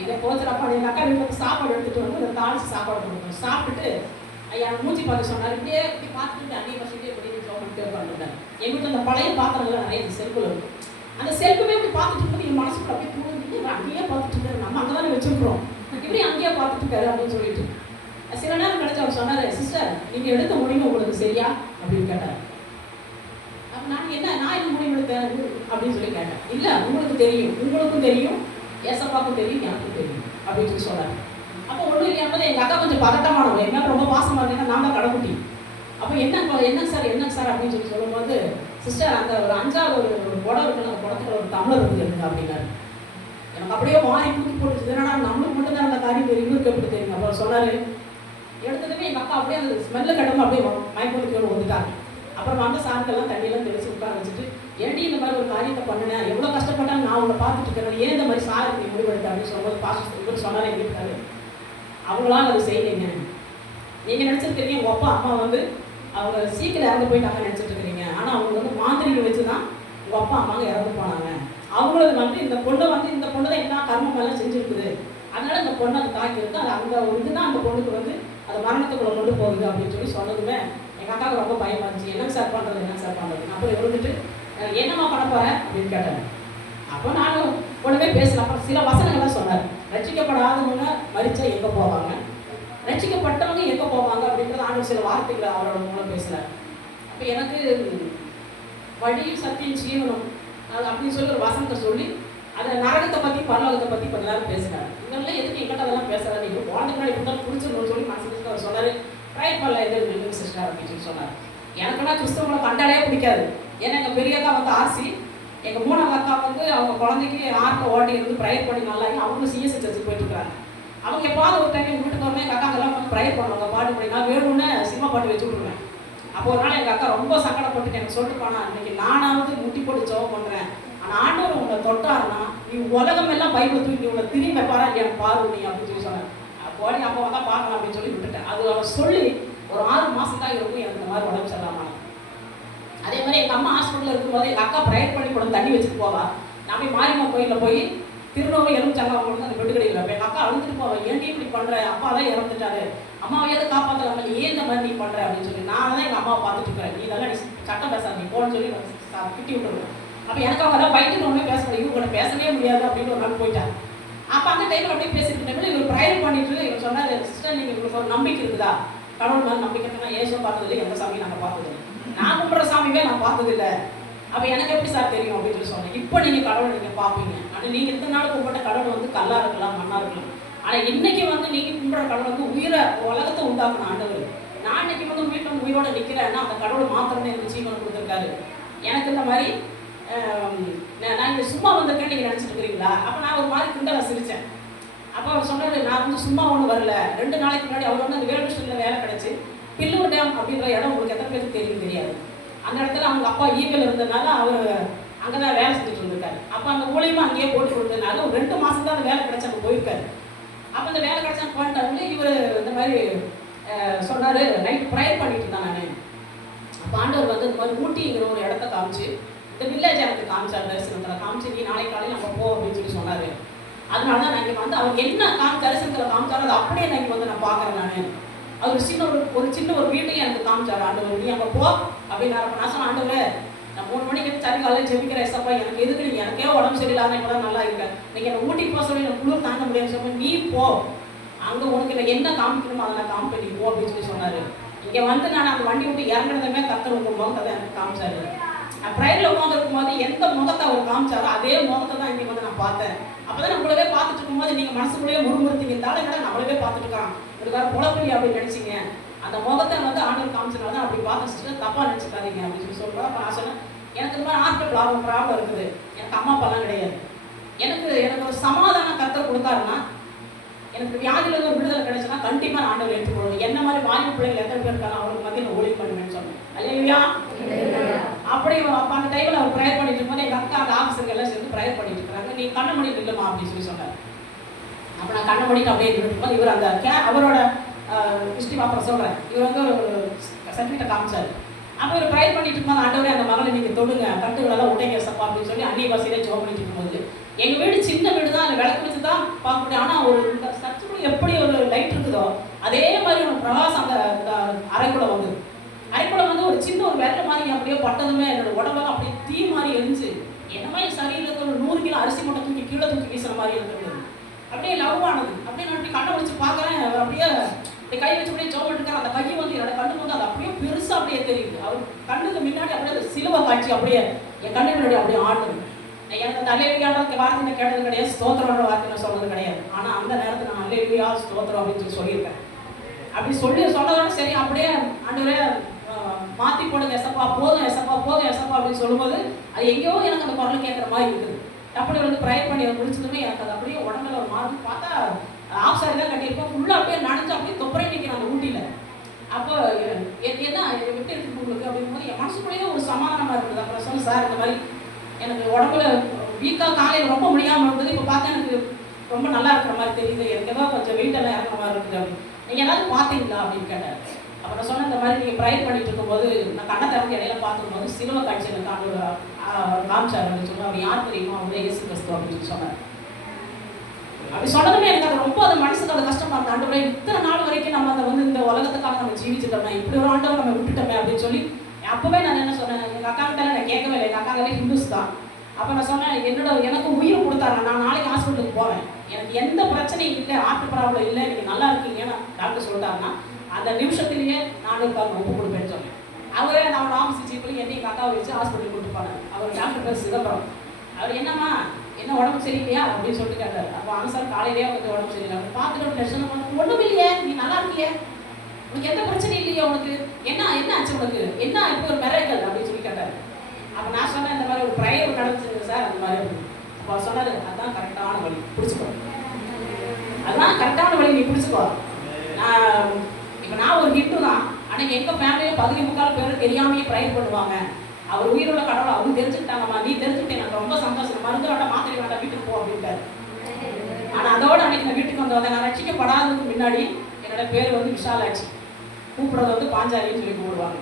இதை போச்சுறப்பா எங்கள் அக்கா வீட்டில் வந்து சாப்பாடு எடுத்துகிட்டு வந்து அதை தாளிச்சு சாப்பாடு கொடுக்கணும். சாப்பிட்டுட்டு ஐயா மூஞ்சி பார்த்து சொன்னார். இப்படியே இப்படி பார்த்துட்டு அங்கேயே பசிட்டு எப்படி சோப்பிட்டு உட்காந்துட்டார். எங்கள் வீட்டில் அந்த பழைய பாத்திரங்கள்லாம் நிறைய செல்ஃபில் இருக்கும். அந்த செல்ஃபுமே இப்படி பார்த்துட்டு இருக்கும்போது என் மனசுக்குள்ள அப்படியே தூங்கிட்டு அங்கேயே பார்த்துட்டு இருக்காரு, நம்ம அங்கே தானே வச்சுருக்கிறோம், இப்படி அங்கேயே பார்த்துட்டு இருக்காரு அப்படின்னு சொல்லிட்டு சில நேரம் கழிச்சு அவர் சொன்னார், சிஸ்டர் நீங்கள் எடுத்த முடிவு உங்களுக்கு சரியா அப்படின்னு கேட்டார். அப்போ நான் என்ன முடிவு எடுத்தேன் அப்படின்னு சொல்லி கேட்டேன். இல்லை உங்களுக்கு தெரியும், உங்களுக்கும் தெரியும், ஏசப்பாவுக்கும் தெரியும், எனக்கும் தெரியும் அப்படின்னு சொல்லி சொன்னார். அப்போ ஒன்றும் இல்லையாமல் எங்கள் அக்கா கொஞ்சம் பதட்டமானவங்க, என்ன ரொம்ப பாசமாக இருக்கேன்னா நான் தான் கடைக்குட்டி. அப்போ என்ன சார் அப்படின்னு சொல்லி சொல்லும்போது, சிஸ்டர் அந்த ஒரு 5வது ஒரு குடம் இருக்குன்னு அந்த குடத்துல ஒரு டம்ளர் இருக்குது அப்படின்னாரு. எனக்கு அப்படியே மாறி தூக்கி போட்டுச்சு. என்னன்னா நம்மளுக்கு மட்டும் தான் அந்த காரியம் தெரியும், இவருக்கு எப்படி தெரியும். அப்புறம் சொன்னார், எடுத்ததுமே எங்கள் அக்கா அப்படியே அந்த ஸ்மெல்ல கடமை அப்படியே மயக்கத்துக்கு வந்துட்டாங்க. அப்புறம் அந்த சாருக்கெல்லாம் தண்ணியெல்லாம் தெளிச்சு உட்கார வச்சுட்டு, ஏன்டி இந்த மாதிரி ஒரு காரியத்தை பண்ணினேன், எவ்வளோ கஷ்டப்பட்டாலும் நான் உங்களை பார்த்துட்டு இருக்கிறேன், ஏன் இந்த மாதிரி சாரை நீ முடிவெடுத்த அப்படின்னு சொல்லும்போது பாஸ்டர் இவர் சொன்னார் எங்க வீட்டுக்காரு, அவங்களாம் அதை செய்யலைங்க. நீங்கள் நினச்சிருக்கிறீங்க உங்கள் அப்பா அம்மா வந்து அவங்க சீக்கிரம் இறந்து போயிட்டாங்க நினச்சிட்டு இருக்கிறீங்க. ஆனால் அவங்க வந்து மாந்திரிகை வச்சு தான் உங்கள் அப்பா அம்மாங்க இறந்து போனாங்க. அவங்களது வந்து இந்த பொண்ணு தான் எல்லா கர்மமெல்லாம் செஞ்சுருக்குது, அதனால இந்த பொண்ணை அதை தாக்கியிருக்கு, அது அங்கே ஒரு இதுதான் அந்த பொண்ணுக்கு வந்து அது மரணத்துக்குள்ள கொண்டு போகுது அப்படின்னு சொல்லி சொன்னதுமே எங்கள் அக்காவுக்கு ரொம்ப பயமா இருந்துச்சு. என்னங்க சார் பண்ணுறது. அப்புறம் இருந்துட்டு என்னம்மா பண்ண போகிறேன் அப்படின்னு கேட்டாங்க. அப்போ நானும் உடனே பேசல. அப்புறம் சில வசனங்கள்லாம் சொன்னார். ரட்சிக்கப்படாதவங்க மரிச்சா எங்கே போவாங்க, ரட்சிக்கப்பட்டவங்க எங்கே போவாங்க அப்படின்றது ஆண்டு சில வார்த்தைகளை அவரோட மூலம் பேசுகிறார். அப்போ எனக்கு வழியும் சத்தியம் ஜீவனம் அது அப்படின்னு சொல்லி ஒரு வசனத்தை சொல்லி அதை நரகத்தை பற்றி பரலோகத்தை பற்றி கொஞ்ச நேரம் பேசுகிறார். இதெல்லாம் எதுக்கு எங்கிட்ட அதெல்லாம் பேசுகிறாரு, நீங்கள் குழந்தை முன்னாடி இப்படி பிடிச்சிடணும்னு சொல்லி மனசுக்கு அவர் சொன்னார். ட்ரை பண்ணல எது இல்லைங்க சிஸ்டர் அப்படின்னு சொல்லி சொன்னார். எனக்குன்னா கிறிஸ்தவங்களை கண்டாலே பிடிக்காது. ஏன்னா எங்கள் பெரிய அக்கா வந்து ஆர்சி, எங்கள் மூணாவது அக்கா வந்து அவங்க குழந்தைக்கு ஆர்ட்டை ஓட்டி இருந்து ப்ரேயர் பண்ணி நல்லாகி அவங்களும் சிஎஸ்சி சர்ச்சுக்கு போயிட்டு இருக்காங்க. அவங்க எப்பாவது ஒரு டைம் எங்கள் வீட்டுக்கு வரணும், எங்கள் அக்காங்கெல்லாம் வந்து ப்ரேயர் பண்ணுவாங்க, பாட்டு பண்ணி நான் வேணும்னு சினிமா பாட்டு வச்சு விட்ருவேன். அப்போ ஒரு நாள் எங்கள் அக்கா ரொம்ப சங்கடப்பட்டு எனக்கு சொல்லிட்டு போனா, இன்னைக்கு நானாவது முட்டி போட்டு ஜெபம் பண்ணுறேன், ஆனால் ஆண்டவர் உங்களை தொட்டாருன்னா நீ உலகம் எல்லாம் பைபிள் தூக்கி உங்களை திரும்பி வைப்பாரா இல்லையா பாரு நீ அப்படின்னு சொல்லி சொன்னேன். போடி அப்போ வந்தால் பார்க்கலாம் அப்படின்னு சொல்லி விட்டுட்டேன். அது அவர் சொல்லி ஒரு 6 மாதம் தான் இருக்கும் எனக்கு இந்த மாதிரி உடம்பு சரியில்லாமல். அதே மாதிரி எங்கள் அம்மா ஹாஸ்பிட்டலில் இருக்கும்போது எங்கள் அக்கா ப்ரேயர் பண்ணி கூட தண்ணி வச்சுட்டு போவா. நான் போய் மாரியம்மா கோயிலில் போய் திருநோவை எலுமிச்சாங்க அவங்க அந்த பெட்டு கடையில் எங்கள் அக்கா அழுந்துட்டு போவேன், ஏன்டி இப்படி பண்ணுற, அப்பா தான் இறந்துட்டாரு, அம்மாவையாவது காப்பாற்றலாம ஏன் இந்த மாதிரி நீ பண்ணுற அப்படின்னு சொல்லி நான் தான் எங்கள் அம்மாவை பார்த்துட்டு இருக்கிறேன். நீ இதெல்லாம் நீ சட்டம் பேசாத நீ போன்னு சொல்லி திட்டி விட்டுருவேன். அப்போ எனக்கு அவங்க தான் பயந்துட்டு ஒன்றுமே பேச முடியும், இவங்க கூட பேசவே முடியாது அப்படின்னு ஒரு நாள் போயிட்டாங்க. அப்போ அந்த டைமில் அப்படியே பேசிட்டு இருந்தேன். இவர் ப்ரேயர் பண்ணிட்டு இவர் சொன்னார், சிஸ்டர் நீங்கள் உங்களுக்கு ஒரு நம்பிக்கை இருக்குதா, கடவுள் மேலே நம்பிக்கை இருக்குன்னா ஏசுவை பார்த்ததில்லை, எந்த சாமியும் நாங்கள் பார்த்ததில்லை, நான் கும்பிட்ற சாமியுமே நான் பார்த்ததில்லை, அப்போ எனக்கு எப்படி சார் தெரியும் அப்படின்னு சொல்லி சொன்னேன். இப்போ நீங்கள் கடவுளை நீங்கள் பார்ப்பீங்க. ஆனால் நீங்கள் இத்தனை நாள் கும்பிட்ட கடவுள் வந்து கல்லாக இருக்கலாம், மண்ணாக இருக்கலாம், ஆனால் இன்னைக்கு வந்து நீங்கள் கும்பிட்ற கடவுள் வந்து உயிரை உலகத்தை உண்டாக்கணும் ஆண்டவர். நான் இன்னைக்கு வந்து வீட்டில் உயிரோடு நிற்கிறேன்னா அந்த கடவுள் மாத்திரமே எனக்கு ஜீவன் கொடுத்துருக்காரு. எனக்கு இந்த மாதிரி நான் இங்கே சும்மா வந்திருக்கேன்னு நீங்கள் நினச்சிட்டு இருக்கிறீங்களா. அப்போ நான் ஒரு மாதிரி கிண்டலை சிரித்தேன். அப்போ அவர் சொன்னார், நான் வந்து சும்மா ஒன்றும் வரல, 2 நாளைக்கு முன்னாடி அவர் வந்து அந்த வேலுஸ்டனில் வேலை கிடச்சி பில்லூர் டேம் அப்படின்ற இடம் உங்களுக்கு எத்தனை பேருக்கு தெரியும் தெரியாது. அந்த இடத்துல அவங்க அப்பா ஈவில் இருந்ததுனால அவர் அங்கே தான் வேலை செஞ்சுட்டு இருந்திருக்காரு. அப்போ அந்த ஊழியமாக அங்கேயே போட்டு கொடுத்ததுனால ஒரு 2 மாதம் தான் அந்த வேலை கிடச்சி அங்கே போயிருக்காரு. அப்போ அந்த வேலை கிடச்சா போயிட்டாரு. இவர் இந்த மாதிரி சொன்னார், நைட் ப்ரேயர் பண்ணிட்டு இருந்தேன் நான். அப்போ ஆண்டவர் வந்து இந்த மாதிரி ஊட்டிங்கிற ஒரு இடத்த காமிச்சு இந்த வில்லேஜ் எனக்கு காமிச்சார், தரிசனத்தில் காமிச்சு நீ நாளைக்கு காலையில் நம்ம போ அப்படின்னு சொல்லி சொன்னார். அதனால தான் நான் இங்கே வந்து அவர் என்ன தரிசனத்தில் காமிச்சாரோ அது அப்படியே நான் வந்து நான் பார்க்குறேன். நான் அவர் சின்ன ஒரு வீட்டையும் எனக்கு காமிச்சார் ஆண்டவர், நீ அங்கே போ அப்படின்னு. நான் சொன்னேன், ஆண்டவரே நான் 3 மணிக்கு சரி காலையில் ஜெபிக்கிறேன், எஸ்ஸப்பா எனக்கு எதுக்கு நீங்கள் எனக்கே உடம்பு சரியில்லாத இப்போ தான் நல்லா இருக்கேன், நீங்கள் என்னை ஊட்டிக்கு போக சொல்லி எனக்கு குளிர் தாங்க முடியாது சொல்லி நீ போ, அங்கே உனக்கு இல்லை என்ன காமிக்கணுமோ அதை நான் காமிப்பேன் நீ போ அப்படின்னு சொல்லி சொன்னார். இங்கே வந்து நான் அந்த வண்டி விட்டு இறங்குனதுமே கர்த்தர் உங்கள் முகத்தை தான் எனக்கு காமிச்சாரு. நான் ப்ரேயரில் உட்காந்துருக்கும் போது எந்த முகத்தை அவர் காமிச்சாரோ அதே முகத்தை தான் இங்கே வந்து நான் பார்த்தேன். அப்போ தான் நம்மளவே பார்த்துட்டு இருக்கும்போது நீங்கள் மனசுக்குள்ளேயே முறுமுறுத்தீங்க, இருந்தாலும் கூட நம்மளவே பார்த்துட்டு இருக்கான் இதுக்கார புலப்படி அப்படின்னு நினச்சிங்க. அந்த முகத்தை வந்து ஆண்டவர் காமிச்சனால தான் அப்படி பார்த்துட்டு தப்பாக நினச்சிக்காதீங்க அப்படின்னு சொல்லி சொல்கிறோம். அப்போ நான் சொன்னேன், எனக்கு இந்த மாதிரி ஹார்ட் ப்ராப்ளம் இருக்குது, எனக்கு அம்மா அப்பாலாம் கிடையாது, எனக்கு ஒரு சமாதானம் கர்த்தர் கொடுத்தாருன்னா, எனக்கு வியாதியில ஒரு விடுதலை கிடைச்சுன்னா கண்டிப்பாக நான் ஆண்டவர் எடுத்துக்கொள்வேன். என்ன மாதிரி வாய்ப்பு பிள்ளைகள் எத்தனை பேர் இருக்காங்க அவங்களுக்கு மத்தியில் நான் ஊழியம் பண்ணுவேன்னு சொன்னேன். அல்லேலூயா. அப்படி அப்போ அந்த டைமில் அவர் ப்ரேயர் பண்ணிட்டு இருக்கும்போது எங்கள் அக்கா அந்த ஆஃபீஸருக்கு எல்லாம் சேர்ந்து ப்ரேயர் பண்ணிட்டு இருக்காங்க. நீ கண்ண மணிட்டு இல்லைம்மா அப்படின்னு சொல்லி சொன்னார். அப்போ நான் கண்ண மணிட்டு அப்படியே இருக்கும்போது இவர் அந்த அவரோட ஹிஸ்ட்ரி அப்புறம் சொல்கிறேன். இவர் வந்து ஒரு சர்டிஃபிகேட்டை காமிச்சார். அப்போ இவர் ப்ரேயர் பண்ணிட்டு இருக்கும்போது ஆண்டவரே அந்த மகளை நீங்கள் தொடுங்க, கட்டுகளெல்லாம் உடைங்க சப்பா அப்படின்னு சொல்லி அந்நிய பாசையிலே ஜெபம் பண்ணிட்டு இருக்கும்போது எங்கள் வீடு சின்ன வீடு தான், அதில் விளக்கு வச்சு தான் பார்க்க முடியும். ஆனால் ஒரு இந்த சர்ச்சுக்குள்ள எப்படி ஒரு லைட் இருக்குதோ அதே மாதிரி ஒரு பிரகாசம் அந்த அறைக்குள்ள வந்து ஒரு சின்ன ஒரு வெள்ளை மாதிரி அப்படியே பட்டதுமே என்னோட உடம்பெல்லாம் அப்படியே தீ மாதிரி எரிஞ்சு என்ன மாதிரி சரீரத்தில் ஒரு 100 கிலோ அரிசி மூட்டை தூக்கி கீழே தூக்கி வீசுற மாதிரி இருந்தது. அப்படியே லவ் ஆனது. அப்படியே நான் அப்படி கண்ணை வச்சு பார்க்குறேன், அவர் அப்படியே கை வச்சு அப்படியே ஜோம் எடுக்கிறார். அந்த கையை வந்து என்னோட கண்ணு வந்து அது அப்படியே பெருசாக அப்படியே தெரியுது. அவர் கண்ணுக்கு முன்னாடி அப்படியே அந்த சிலுவை காட்சி அப்படியே என் கண்ணு முன்னாடி அப்படியே ஆடுது. எனக்கு அந்த அல்லேலூயான்ற வார்த்தை கேட்டது கிடையாது, ஸ்தோத்திரன்ற வார்த்தை நான் சொன்னது கிடையாது. ஆனால் அந்த நேரத்தில் நான் அல்லேலூயா ஸ்தோத்திரம் அப்படின்னு சொல்லி சொல்லியிருக்கேன். அப்படி சொன்னதோட சரி அப்படியே ஆண்டவரே மாற்றி போடுங்க எசப்பா, போதும் எசப்பா அப்படின்னு சொல்லும்போது அது எங்கேயோ எனக்கு அந்த குரல் கேட்குற மாதிரி இருக்குது. அப்படி வந்து ப்ரேயர் பண்ணி முடிச்சதுமே எனக்கு அது அப்படியே உடம்புல ஒரு மாதிரி பார்த்தா ஆஃப் சாரி தான் கட்டியிருப்போம், ஃபுல்லாக அப்படியே நனைஞ்சு அப்படியே தொப்பரை நிற்கிறேன் அந்த ஊட்டியில். அப்போ என்ன எப்படி இருக்கு உங்களுக்கு அப்படிங்கும்போது என் மனசுக்குள்ளேயே ஒரு சமாதானமாக இருக்குது. அப்புறம் சொன்ன சார் இந்த மாதிரி எனக்கு உடம்புல வீக்காக காலையில் ரொம்ப முடியாமல் இருந்தது, இப்போ பார்த்தா எனக்கு ரொம்ப நல்லா இருக்கிற மாதிரி தெரியுது, எனக்கு ஏதோ கொஞ்சம் வெயிட்டெல்லாம் இறங்குற மாதிரி இருக்குது அப்படின்னு. நீங்கள் ஏதாவது பார்த்தீங்களா அப்படின்னு கேட்டார். அப்போ நான் சொன்னேன் இந்த மாதிரி நீங்கள் ப்ரேயர் பண்ணிட்டு இருக்கும்போது நான் கண்ணை திறந்து இடையில பார்க்கும்போது சிலுவை காட்சி எனக்கு காமிச்சார் அப்படின்னு சொல்லி அவர் யார் தெரியுமா, அவங்க இயேசு கிறிஸ்து அப்படின்னு சொன்னார். அப்படி சொன்னதுமே எனக்கு அது ரொம்ப அது மனசுக்கு அது கஷ்டமா இருந்த ஆண்டவரே இத்தனை நாள் வரைக்கும் நம்ம அதை வந்து இந்த உலகத்துக்காக நம்ம ஜீவிச்சுட்டோமே, இப்படி ஒரு ஆண்டவர் நம்ம விட்டுட்டோமே அப்படின்னு சொல்லி அப்பவே நான் என்ன சொன்னேன், எங்கள் அக்காங்கிட்ட நான் கேட்கவே இல்லை, எங்கள் அக்காங்களே ஹிந்துஸ் தான். அப்போ நான் சொன்னேன் எனக்கு உயிர் கொடுத்தாங்க, நான் நாளைக்கு ஹாஸ்பிட்டலுக்கு போவேன், எனக்கு எந்த பிரச்சனையும் இல்லை, ஹார்ட் ப்ராப்ளம் இல்லை, நீங்கள் நல்லா இருக்கீங்கன்னு டாக்டர் சொல்லிட்டாங்கன்னா அந்த நிமிஷத்துலேயே நானும் ஒப்பு கொடுப்பேன்னு சொன்னேன். அவரே நான் ஆஃபீஸ் சீப்பில் என்னை எங்கள் அக்காவை வச்சு ஹாஸ்பிட்டலுக்கு கூட்டு போனேன். அவர் டாக்டர் பேர் சிதம்பரம். அவர் என்னம்மா என்ன உடம்பு சரியில்லையா அப்படின்னு சொல்லிட்டு கேட்டார். அப்போ ஆன்சர் காலையிலேயே வந்து உடம்பு சரியில்லை பார்த்துட்டு பிரச்சனை ஒன்றும் இல்லையே, நீ நல்லா இருக்கியே, உனக்கு எந்த பிரச்சனையும் இல்லையே, உனக்கு என்ன ஆச்சு, உனக்கு என்ன இப்போ ஒரு மிரக்கல் அப்படின்னு சொல்லி கேட்டார். அப்போ நான் சொன்னேன் இந்த மாதிரி ஒரு ப்ரேயர் நடந்துச்சுங்க சார் அந்த மாதிரி. அப்போ சொன்னார் அதுதான் கரெக்டான வழி, பிடிச்சிக்கோ, அதுதான் கரெக்டான வழி, நீ பிடிச்சிக்கோ. இப்போ நான் ஒரு ஹிட்டு தான், ஆனால் எங்கள் ஃபேமிலியில் 13 பேர் தெரியாமையே ப்ரேயர் பண்ணுவாங்க. அவர் உயிருள்ள கடவுள் அவங்க தெரிஞ்சுக்கிட்டாங்கம்மா, நீ தெரிஞ்சுக்கிட்டேன், எனக்கு ரொம்ப சந்தோஷம், மருந்து வேண்டாம் மாத்திரை வேண்டாம் வீட்டுக்கு போ அப்படின்ட்டாரு. ஆனால் அதோட அன்னைக்கு நான் வீட்டுக்கு வந்தவங்க நான் ரட்சிக்கப்படாததுக்கு முன்னாடி என்னோட பேர் வந்து விஷாலாட்சி, கூப்பிடுறது வந்து பாஞ்சாலின்னு சொல்லி கூப்பிடுவாங்க.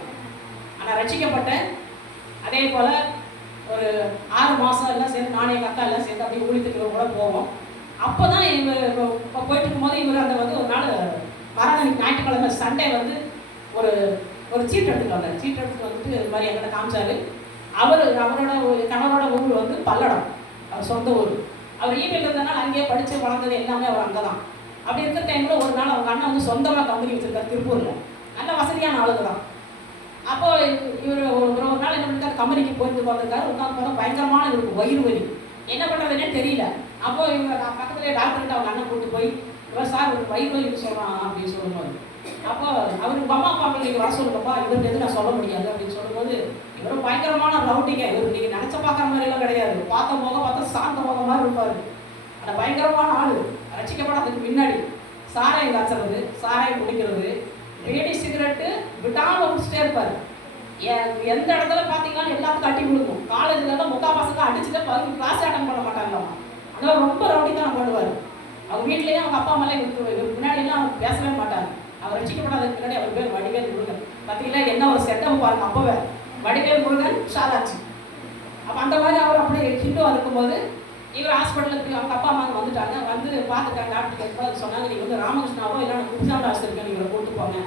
ஆனால் ரட்சிக்கப்பட்டேன். அதே போல் ஒரு 6 மாதம் எல்லாம் சேர்ந்து நானே எங்கள் அக்கா எல்லாம் சேர்ந்து அப்படியே ஊழியத்துக்கு கூட போவோம். அப்போ தான் இவர் போயிட்டு இருக்கும்போது இவர் அந்த வந்து ஒரு நாள் மரணம் ஞாயிற்றுக்கிழமை சண்டே வந்து ஒரு சீட் எடுத்துட்டு வந்தார். சீட் எடுத்துட்டு வந்துட்டு இது மாதிரி எங்களை காமிச்சாரு. அவரோட கணவரோட ஊர் வந்து பல்லடம், அவர் சொந்த ஊர். அவர் ஈவில் இருந்ததுனால அங்கேயே படித்து வளர்ந்தது எல்லாமே அவர் அங்கே தான். அப்படி இருக்கிற டைமில் ஒரு நாள் அவங்க அண்ணன் வந்து சொந்தமாக கம்பெனி வச்சுருக்காரு திருப்பூரில், நல்ல வசதியான ஆளுங்க தான். அப்போ இவர் ஒரு நாள் என்ன பண்ணிருக்காரு, கம்பெனிக்கு போயிட்டு வந்திருக்காரு. உட்காந்து போனால் பயங்கரமான இவருக்கு வயிறு வலி, என்ன பண்ணுறதுன்னே தெரியல. அப்போ இவங்க பக்கத்துலேயே டாக்டர்கிட்ட அவங்க அண்ணன் கூப்பிட்டு போய் இவர் சார் ஒரு வயிறு வலி சொல்கிறான் அப்படின்னு சொல்லும்போது, அப்போ அவருக்கு அம்மா அப்பா நீங்கள் வர சொல்லுங்கப்பா, இவருக்கு எதுவும் நான் சொல்ல முடியாது அப்படின்னு சொல்லும்போது இவரும் பயங்கரமான ரவுண்டிங்க. இவர் நீங்கள் நினச்ச பார்க்குற மாதிரிலாம் கிடையாது, பார்த்த முகம் பார்த்தா சாந்த முகம் மாதிரி இருப்பார். அந்த பயங்கரமான ஆள் ரசிக்கப்படாததுக்கு முன்னாடி சாராயம் காய்ச்சறது, சாராயம் குடிக்கிறது, பீடி சிகரெட்டு விட்டாமல் குடிச்சிட்டே இருப்பார். எந்த இடத்துல பார்த்தீங்கன்னா எல்லாத்துக்கும் கட்டி கொடுக்கும். காலேஜ்லாம் முக்கால்வாசங்க அடிச்சுட்டு கிளாஸ் அட்டன் பண்ண மாட்டாங்களாம். ஆனால் ரொம்ப ரவுடி தான் பண்ணுவார். அவங்க வீட்லேயே அவங்க அப்பா அம்மாலே முன்னாடிலாம் அவங்க பேசவே மாட்டாங்க. அவர் ரசிக்கப்படாததுக்கு முன்னாடி அவர் பேர் வடிவேல் முருகன். பார்த்தீங்களா என்ன ஒரு செட்டப் பாருங்க, அப்போவே வடிவேல் முருகன் ஷாலாட்சி. அப்போ அந்த மாதிரி அவர் அப்படியே ஹிந்துவாக இருக்கும்போது இவர் ஹாஸ்பிட்டலுக்கு அவங்க அப்பா அம்மா வந்துட்டாங்க. வந்து பார்த்துட்டாங்க, டாக்டர் கேட்கும்போது சொன்னாங்க நீங்கள் வந்து ராமகிருஷ்ணாவோ இல்லை குப்சாண்ட் ஹாஸ்பிட்டலுக்கு நீங்கள் கூப்பிட்டு போங்க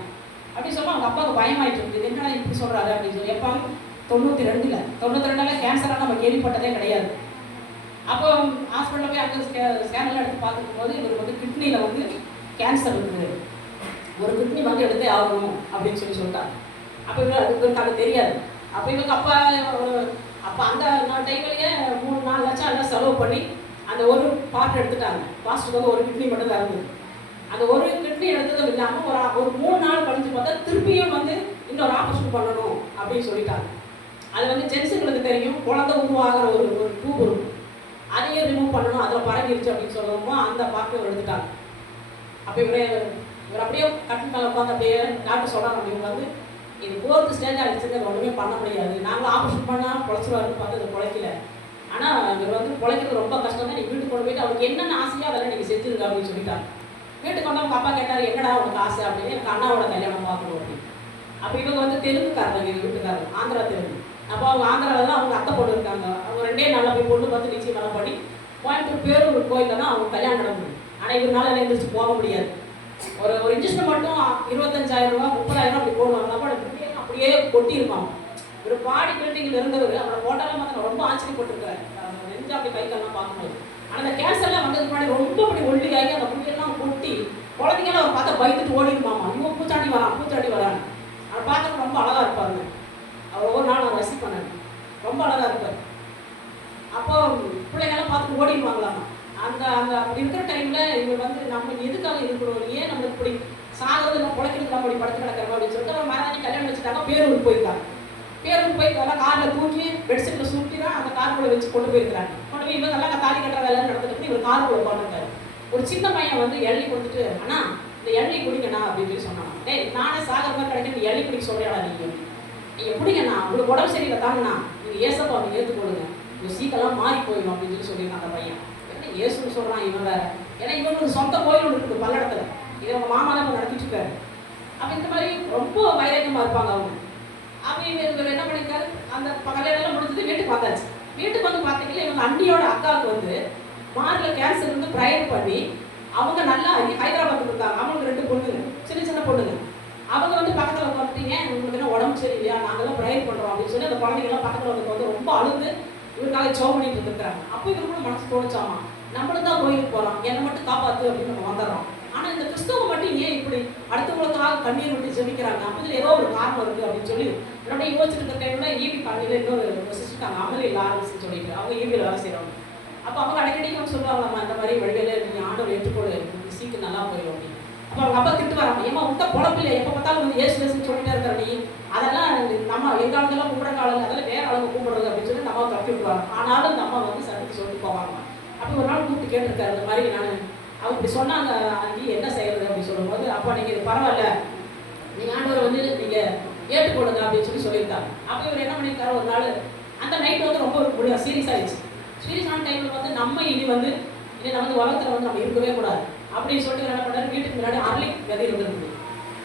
அப்படின்னு சொன்னால் அவங்க அப்பாவுக்கு பயமாயிட்டு இருக்குது. என்னடா இப்படி சொல்கிறாரு அப்படின்னு சொல்லி. எப்போ 92 கேன்சராக நம்ம கேள்விப்பட்டதே கிடையாது. அப்போ ஹாஸ்பிட்டலில் போய் அங்கே ஸ்கேனெல்லாம் எடுத்து பார்த்துக்கும்போது இவருக்கு வந்து கிட்னியில் வந்து கேன்சர் இருக்குது, ஒரு கிட்னி வந்து எடுத்தே ஆகணும் அப்படின்னு சொல்லிட்டாங்க. அப்போ இவருக்கு அது தெரியாது. அப்போ இவருக்கு அப்போ அந்த டைம்லேயே 3-4 லட்சம் எல்லாம் செலவு பண்ணி அந்த ஒரு பார்ட் எடுத்துட்டாங்க. பாஸ்ட்டுக்கு வந்து ஒரு கிட்னி மட்டும் தான் இருந்தது. அந்த ஒரு கிட்னி எடுத்ததும் இல்லாமல் ஒரு 3 நாள் கழிஞ்சு பார்த்தா திருப்பியும் வந்து இன்னொரு ஆப்ரேஷன் பண்ணணும் அப்படின்னு சொல்லிட்டாங்க. அது வந்து ஜென்ஸுங்களுக்கு தெரியும், குழந்தை உருவாகிற ஒரு டியூப் இருக்கும், அதையே ரிமூவ் பண்ணணும், அதில் பரவிடுச்சு அப்படின்னு சொல்லவும் அந்த பார்ட்டு எடுத்துட்டாங்க. அப்போ இவர் அப்படியே கட்டில் உட்காந்து அப்படியே டாக்டர் சொல்கிறாங்க, இவங்க வந்து இது 4th ஸ்டேஜ் ஆகிடுச்சுங்க, ஒன்றுமே பண்ண முடியாது, நாங்கள் ஆப்ரேஷன் பண்ணால் பொழைச்சிருவாருன்னு பார்த்து அது பொழைக்கல. ஆனால் இவர் வந்து பொழைக்கிறது ரொம்ப கஷ்டம் தான், நீங்கள் வீட்டுக்கு கொண்டு போயிட்டு அவருக்கு என்னென்ன ஆசையோ அதெல்லாம் நீங்கள் செஞ்சுருங்க அப்படின்னு சொல்லிட்டாங்க. வீட்டுக்கு கொண்டு அவங்க அப்பா கேட்டார் என்னடா உனக்கு ஆசை அப்படின்னு. எனக்கு அண்ணாவோட கல்யாணம் பார்க்கணும் அப்படின்னு. அப்போ இவங்க வந்து தெலுங்குக்காரங்க, எங்கள் வீட்டுக்காரங்க ஆந்திரா தெலுங்கு. அப்போ அவங்க ஆந்திராவில் தான் அவங்க அத்தை பொண்ணு இருக்காங்க. அவங்க 2 நாளில் போய் பொண்ணு பார்த்து நிச்சயம் நல்லா பண்ணி கோயம்புத்தூர் பேரூர் கோயிலில் தான் அவங்க கல்யாணம் நடந்தது. ஆனால் இவரால் எழுந்திரிச்சு போக முடியாது. ஒரு இன்ஜெக்ஷன் மட்டும் 25,000 ரூபா 30,000 அப்படி போடுவாங்க. அப்போ அப்படியே கொட்டியிருப்பாங்க. ஒரு பாடி பில்டிங்கில் இருந்தவர் அவரோட ஃபோட்டோலாம் பார்த்து ரொம்ப ஆச்சரியப்பட்டிருக்காரு. நெஞ்சு அப்படி கை கால்லாம் பார்க்கும்போது. ஆனால் அந்த கேன்சர்லாம் வந்ததுக்கு முன்னாடி ரொம்ப அப்படி ஒல்லியாகி அந்த புள்ளியெல்லாம் கொட்டி குழந்தைங்களாம் அவர் பார்த்தா பயந்துட்டு ஓடிடுமாமா, இவன் பூச்சாண்டி வரான். அதை பார்க்க ரொம்ப அழகாக இருப்பாருங்க. அவர் ஒவ்வொரு நாள் நான் ரசிப்பேன், ரொம்ப அழகாக இருப்பார். அப்போ பிள்ளைங்கெல்லாம் பார்த்துட்டு ஓடிடுவாங்களாமா. அந்த அப்படி இருக்கிற டைமில் இவர் வந்து நம்ம எதுக்காக இருக்கிறோம், ஏன் நம்மளுக்கு இப்படி சாகிறது நம்ம குழைக்கிறது நம்ம இப்படி படுத்து கிடக்கிறோம் அப்படின்னு சொல்லிட்டு அவர் மரணி கல்யாணம் வச்சுட்டாங்க. பேரூர் போயிருக்காங்க. பேரூர் போய் அதெல்லாம் காரில் தூக்கி பெட்ஷீட்டில் சுற்றி தான் அந்த காருக்குள்ளே வச்சு கொண்டு போயிருக்கிறாங்க. கொண்டு திரும்பி இவங்கெல்லாம் தாலி கட்டுற வேலை நடந்துட்டு இவர் காருக்குள்ள உட்காந்துருக்காரு. ஒரு சின்ன பையன் வந்து இளநீ கொடுத்துட்டு, அண்ணா இந்த இளநீ குடிங்கண்ணா அப்படின்னு சொல்லி சொன்னான். டேய் நானே சாகர மாதிரி கிடைக்கும், இந்த இளநீ குடிக்க சொல்றியாடா நீங்கள் குடிங்கண்ணா, உங்களுக்கு உடம்பு சரியில்லை தாங்கண்ணா, நீங்கள் ஏசப்பா அவங்க ஏற்றுக்கொள்ளுங்க, இந்த சீக்கெல்லாம் மாறி போயிடும் அப்படின்னு சொல்லியிருக்கான் அந்த பையன். ஏன்னா ஏசுன்னு சொல்கிறான் இவன் வேற. ஏன்னா இவங்களுக்கு சொந்த கோயில் ஒன்று இருக்குது பல்லடத்தில், இதை அவங்க மாமா தான் இப்போ நடத்திட்டு இருக்காரு. அப்போ இந்த மாதிரி ரொம்ப வைரகமாக இருப்பாங்க அவங்க. அப்போ இவர் என்ன பண்ணியிருக்காரு, அந்த கல்யாணம் முடிஞ்சது வீட்டுக்கு வந்தாச்சு. வீட்டுக்கு வந்து பார்த்தீங்கன்னா இவங்க அண்ணியோட அக்காவுக்கு வந்து மாரில் கேன்சர் வந்து ப்ரயர் பண்ணி அவங்க நல்லா ஹைதராபாத்துக்கு இருந்தாங்க. அவங்களுக்கு 2 பொண்ணுங்க, சின்ன சின்ன பொண்ணுங்க. அவங்க வந்து பக்கத்தில் உட்காந்துட்டீங்க, உங்களுக்கு என்ன உடம்பு சரியில்லையா, நாங்கள்லாம் ப்ரேயர் பண்ணுறோம் அப்படின்னு சொல்லி அந்த குழந்தைங்கள்லாம் பக்கத்தில் வந்து ரொம்ப அழுது இவருக்காக ஜெபம் பண்ணிட்டு இருந்துருக்காங்க. அப்போ இவரு கூட மனசு தோணுச்சாமா, நம்மளும் தான் கோயிலுக்கு போகிறோம், என்னை மட்டும் காப்பாற்று அப்படின்னு நம்ம வந்துடுறோம். ஆனால் இந்த கிறிஸ்தவ மட்டும் ஏன் இப்படி அடுத்தவங்களுக்காக கண்ணீர் விட்டு ஜெபிக்கிறாங்க, அப்போ ஏதோ ஒரு காரணம் இருக்குது அப்படின்னு சொல்லி என்னோட யோசிச்சுட்டு இருக்க டைம்ல ஈவி காலையில் இன்னொரு சிஸ்டர் அமலி லாரன்ஸ்ன்னு சொல்லிட்டு அவங்க ஈவியில் வேலை செய்கிறவங்க. அப்போ அவங்க அடிக்கடிக்கு வந்து சொல்லுவாங்க, நம்ம அந்த மாதிரி வழிகளை நீங்கள் ஆண்டவர் ஏற்றுக்கொடு, சீக்கிரம் நல்லா போயிடும் அப்படின்னு. அப்போ அவங்க அப்பா திட்டு வராங்க, ஏமா விட்ட பொழப்பில்லை, எப்போ பார்த்தாலும் வந்து ஏசு ஏசுன்னு சொல்லிட்டே இருக்கிற நீ, அதெல்லாம் நம்ம எங்காலதெல்லாம் கும்பிட காலம் அதெல்லாம் வேற அளவுக்கு கூப்பிடுறது அப்படின்னு சொல்லி நம்ம தப்பி விட்டுருவாங்க. ஆனாலும் இந்த அம்மா வந்து சந்தித்து சொல்லிட்டு போவாங்க. அப்போ ஒரு நாள் கூப்பிட்டு கேட்டிருக்காரு, இந்த மாதிரி நான் அவங்க இப்படி சொன்னாங்க, அங்கே என்ன செய்யறது அப்படின்னு சொல்லும்போது, அப்போ நீங்கள் இது பரவாயில்ல, நீங்கள் ஆண்டவரை வந்து நீங்கள் ஏற்றுக்கொள்ளுங்க அப்படின்னு சொல்லியிருக்காங்க. அப்போ இவர் என்ன பண்ணியிருக்காரு, ஒரு நாள் அந்த நைட் வந்து ரொம்ப முடியாது சீரியஸ் ஆகிடுச்சு. சீரியஸான டைமில் வந்து நம்ம இனி நம்ம உலகத்தில் வந்து நம்ம இருக்கவே கூடாது அப்படின்னு சொல்லிட்டு என்ன பண்ணாரு, வீட்டுக்கு முன்னாடி அரளி விதை இருந்துருக்குது.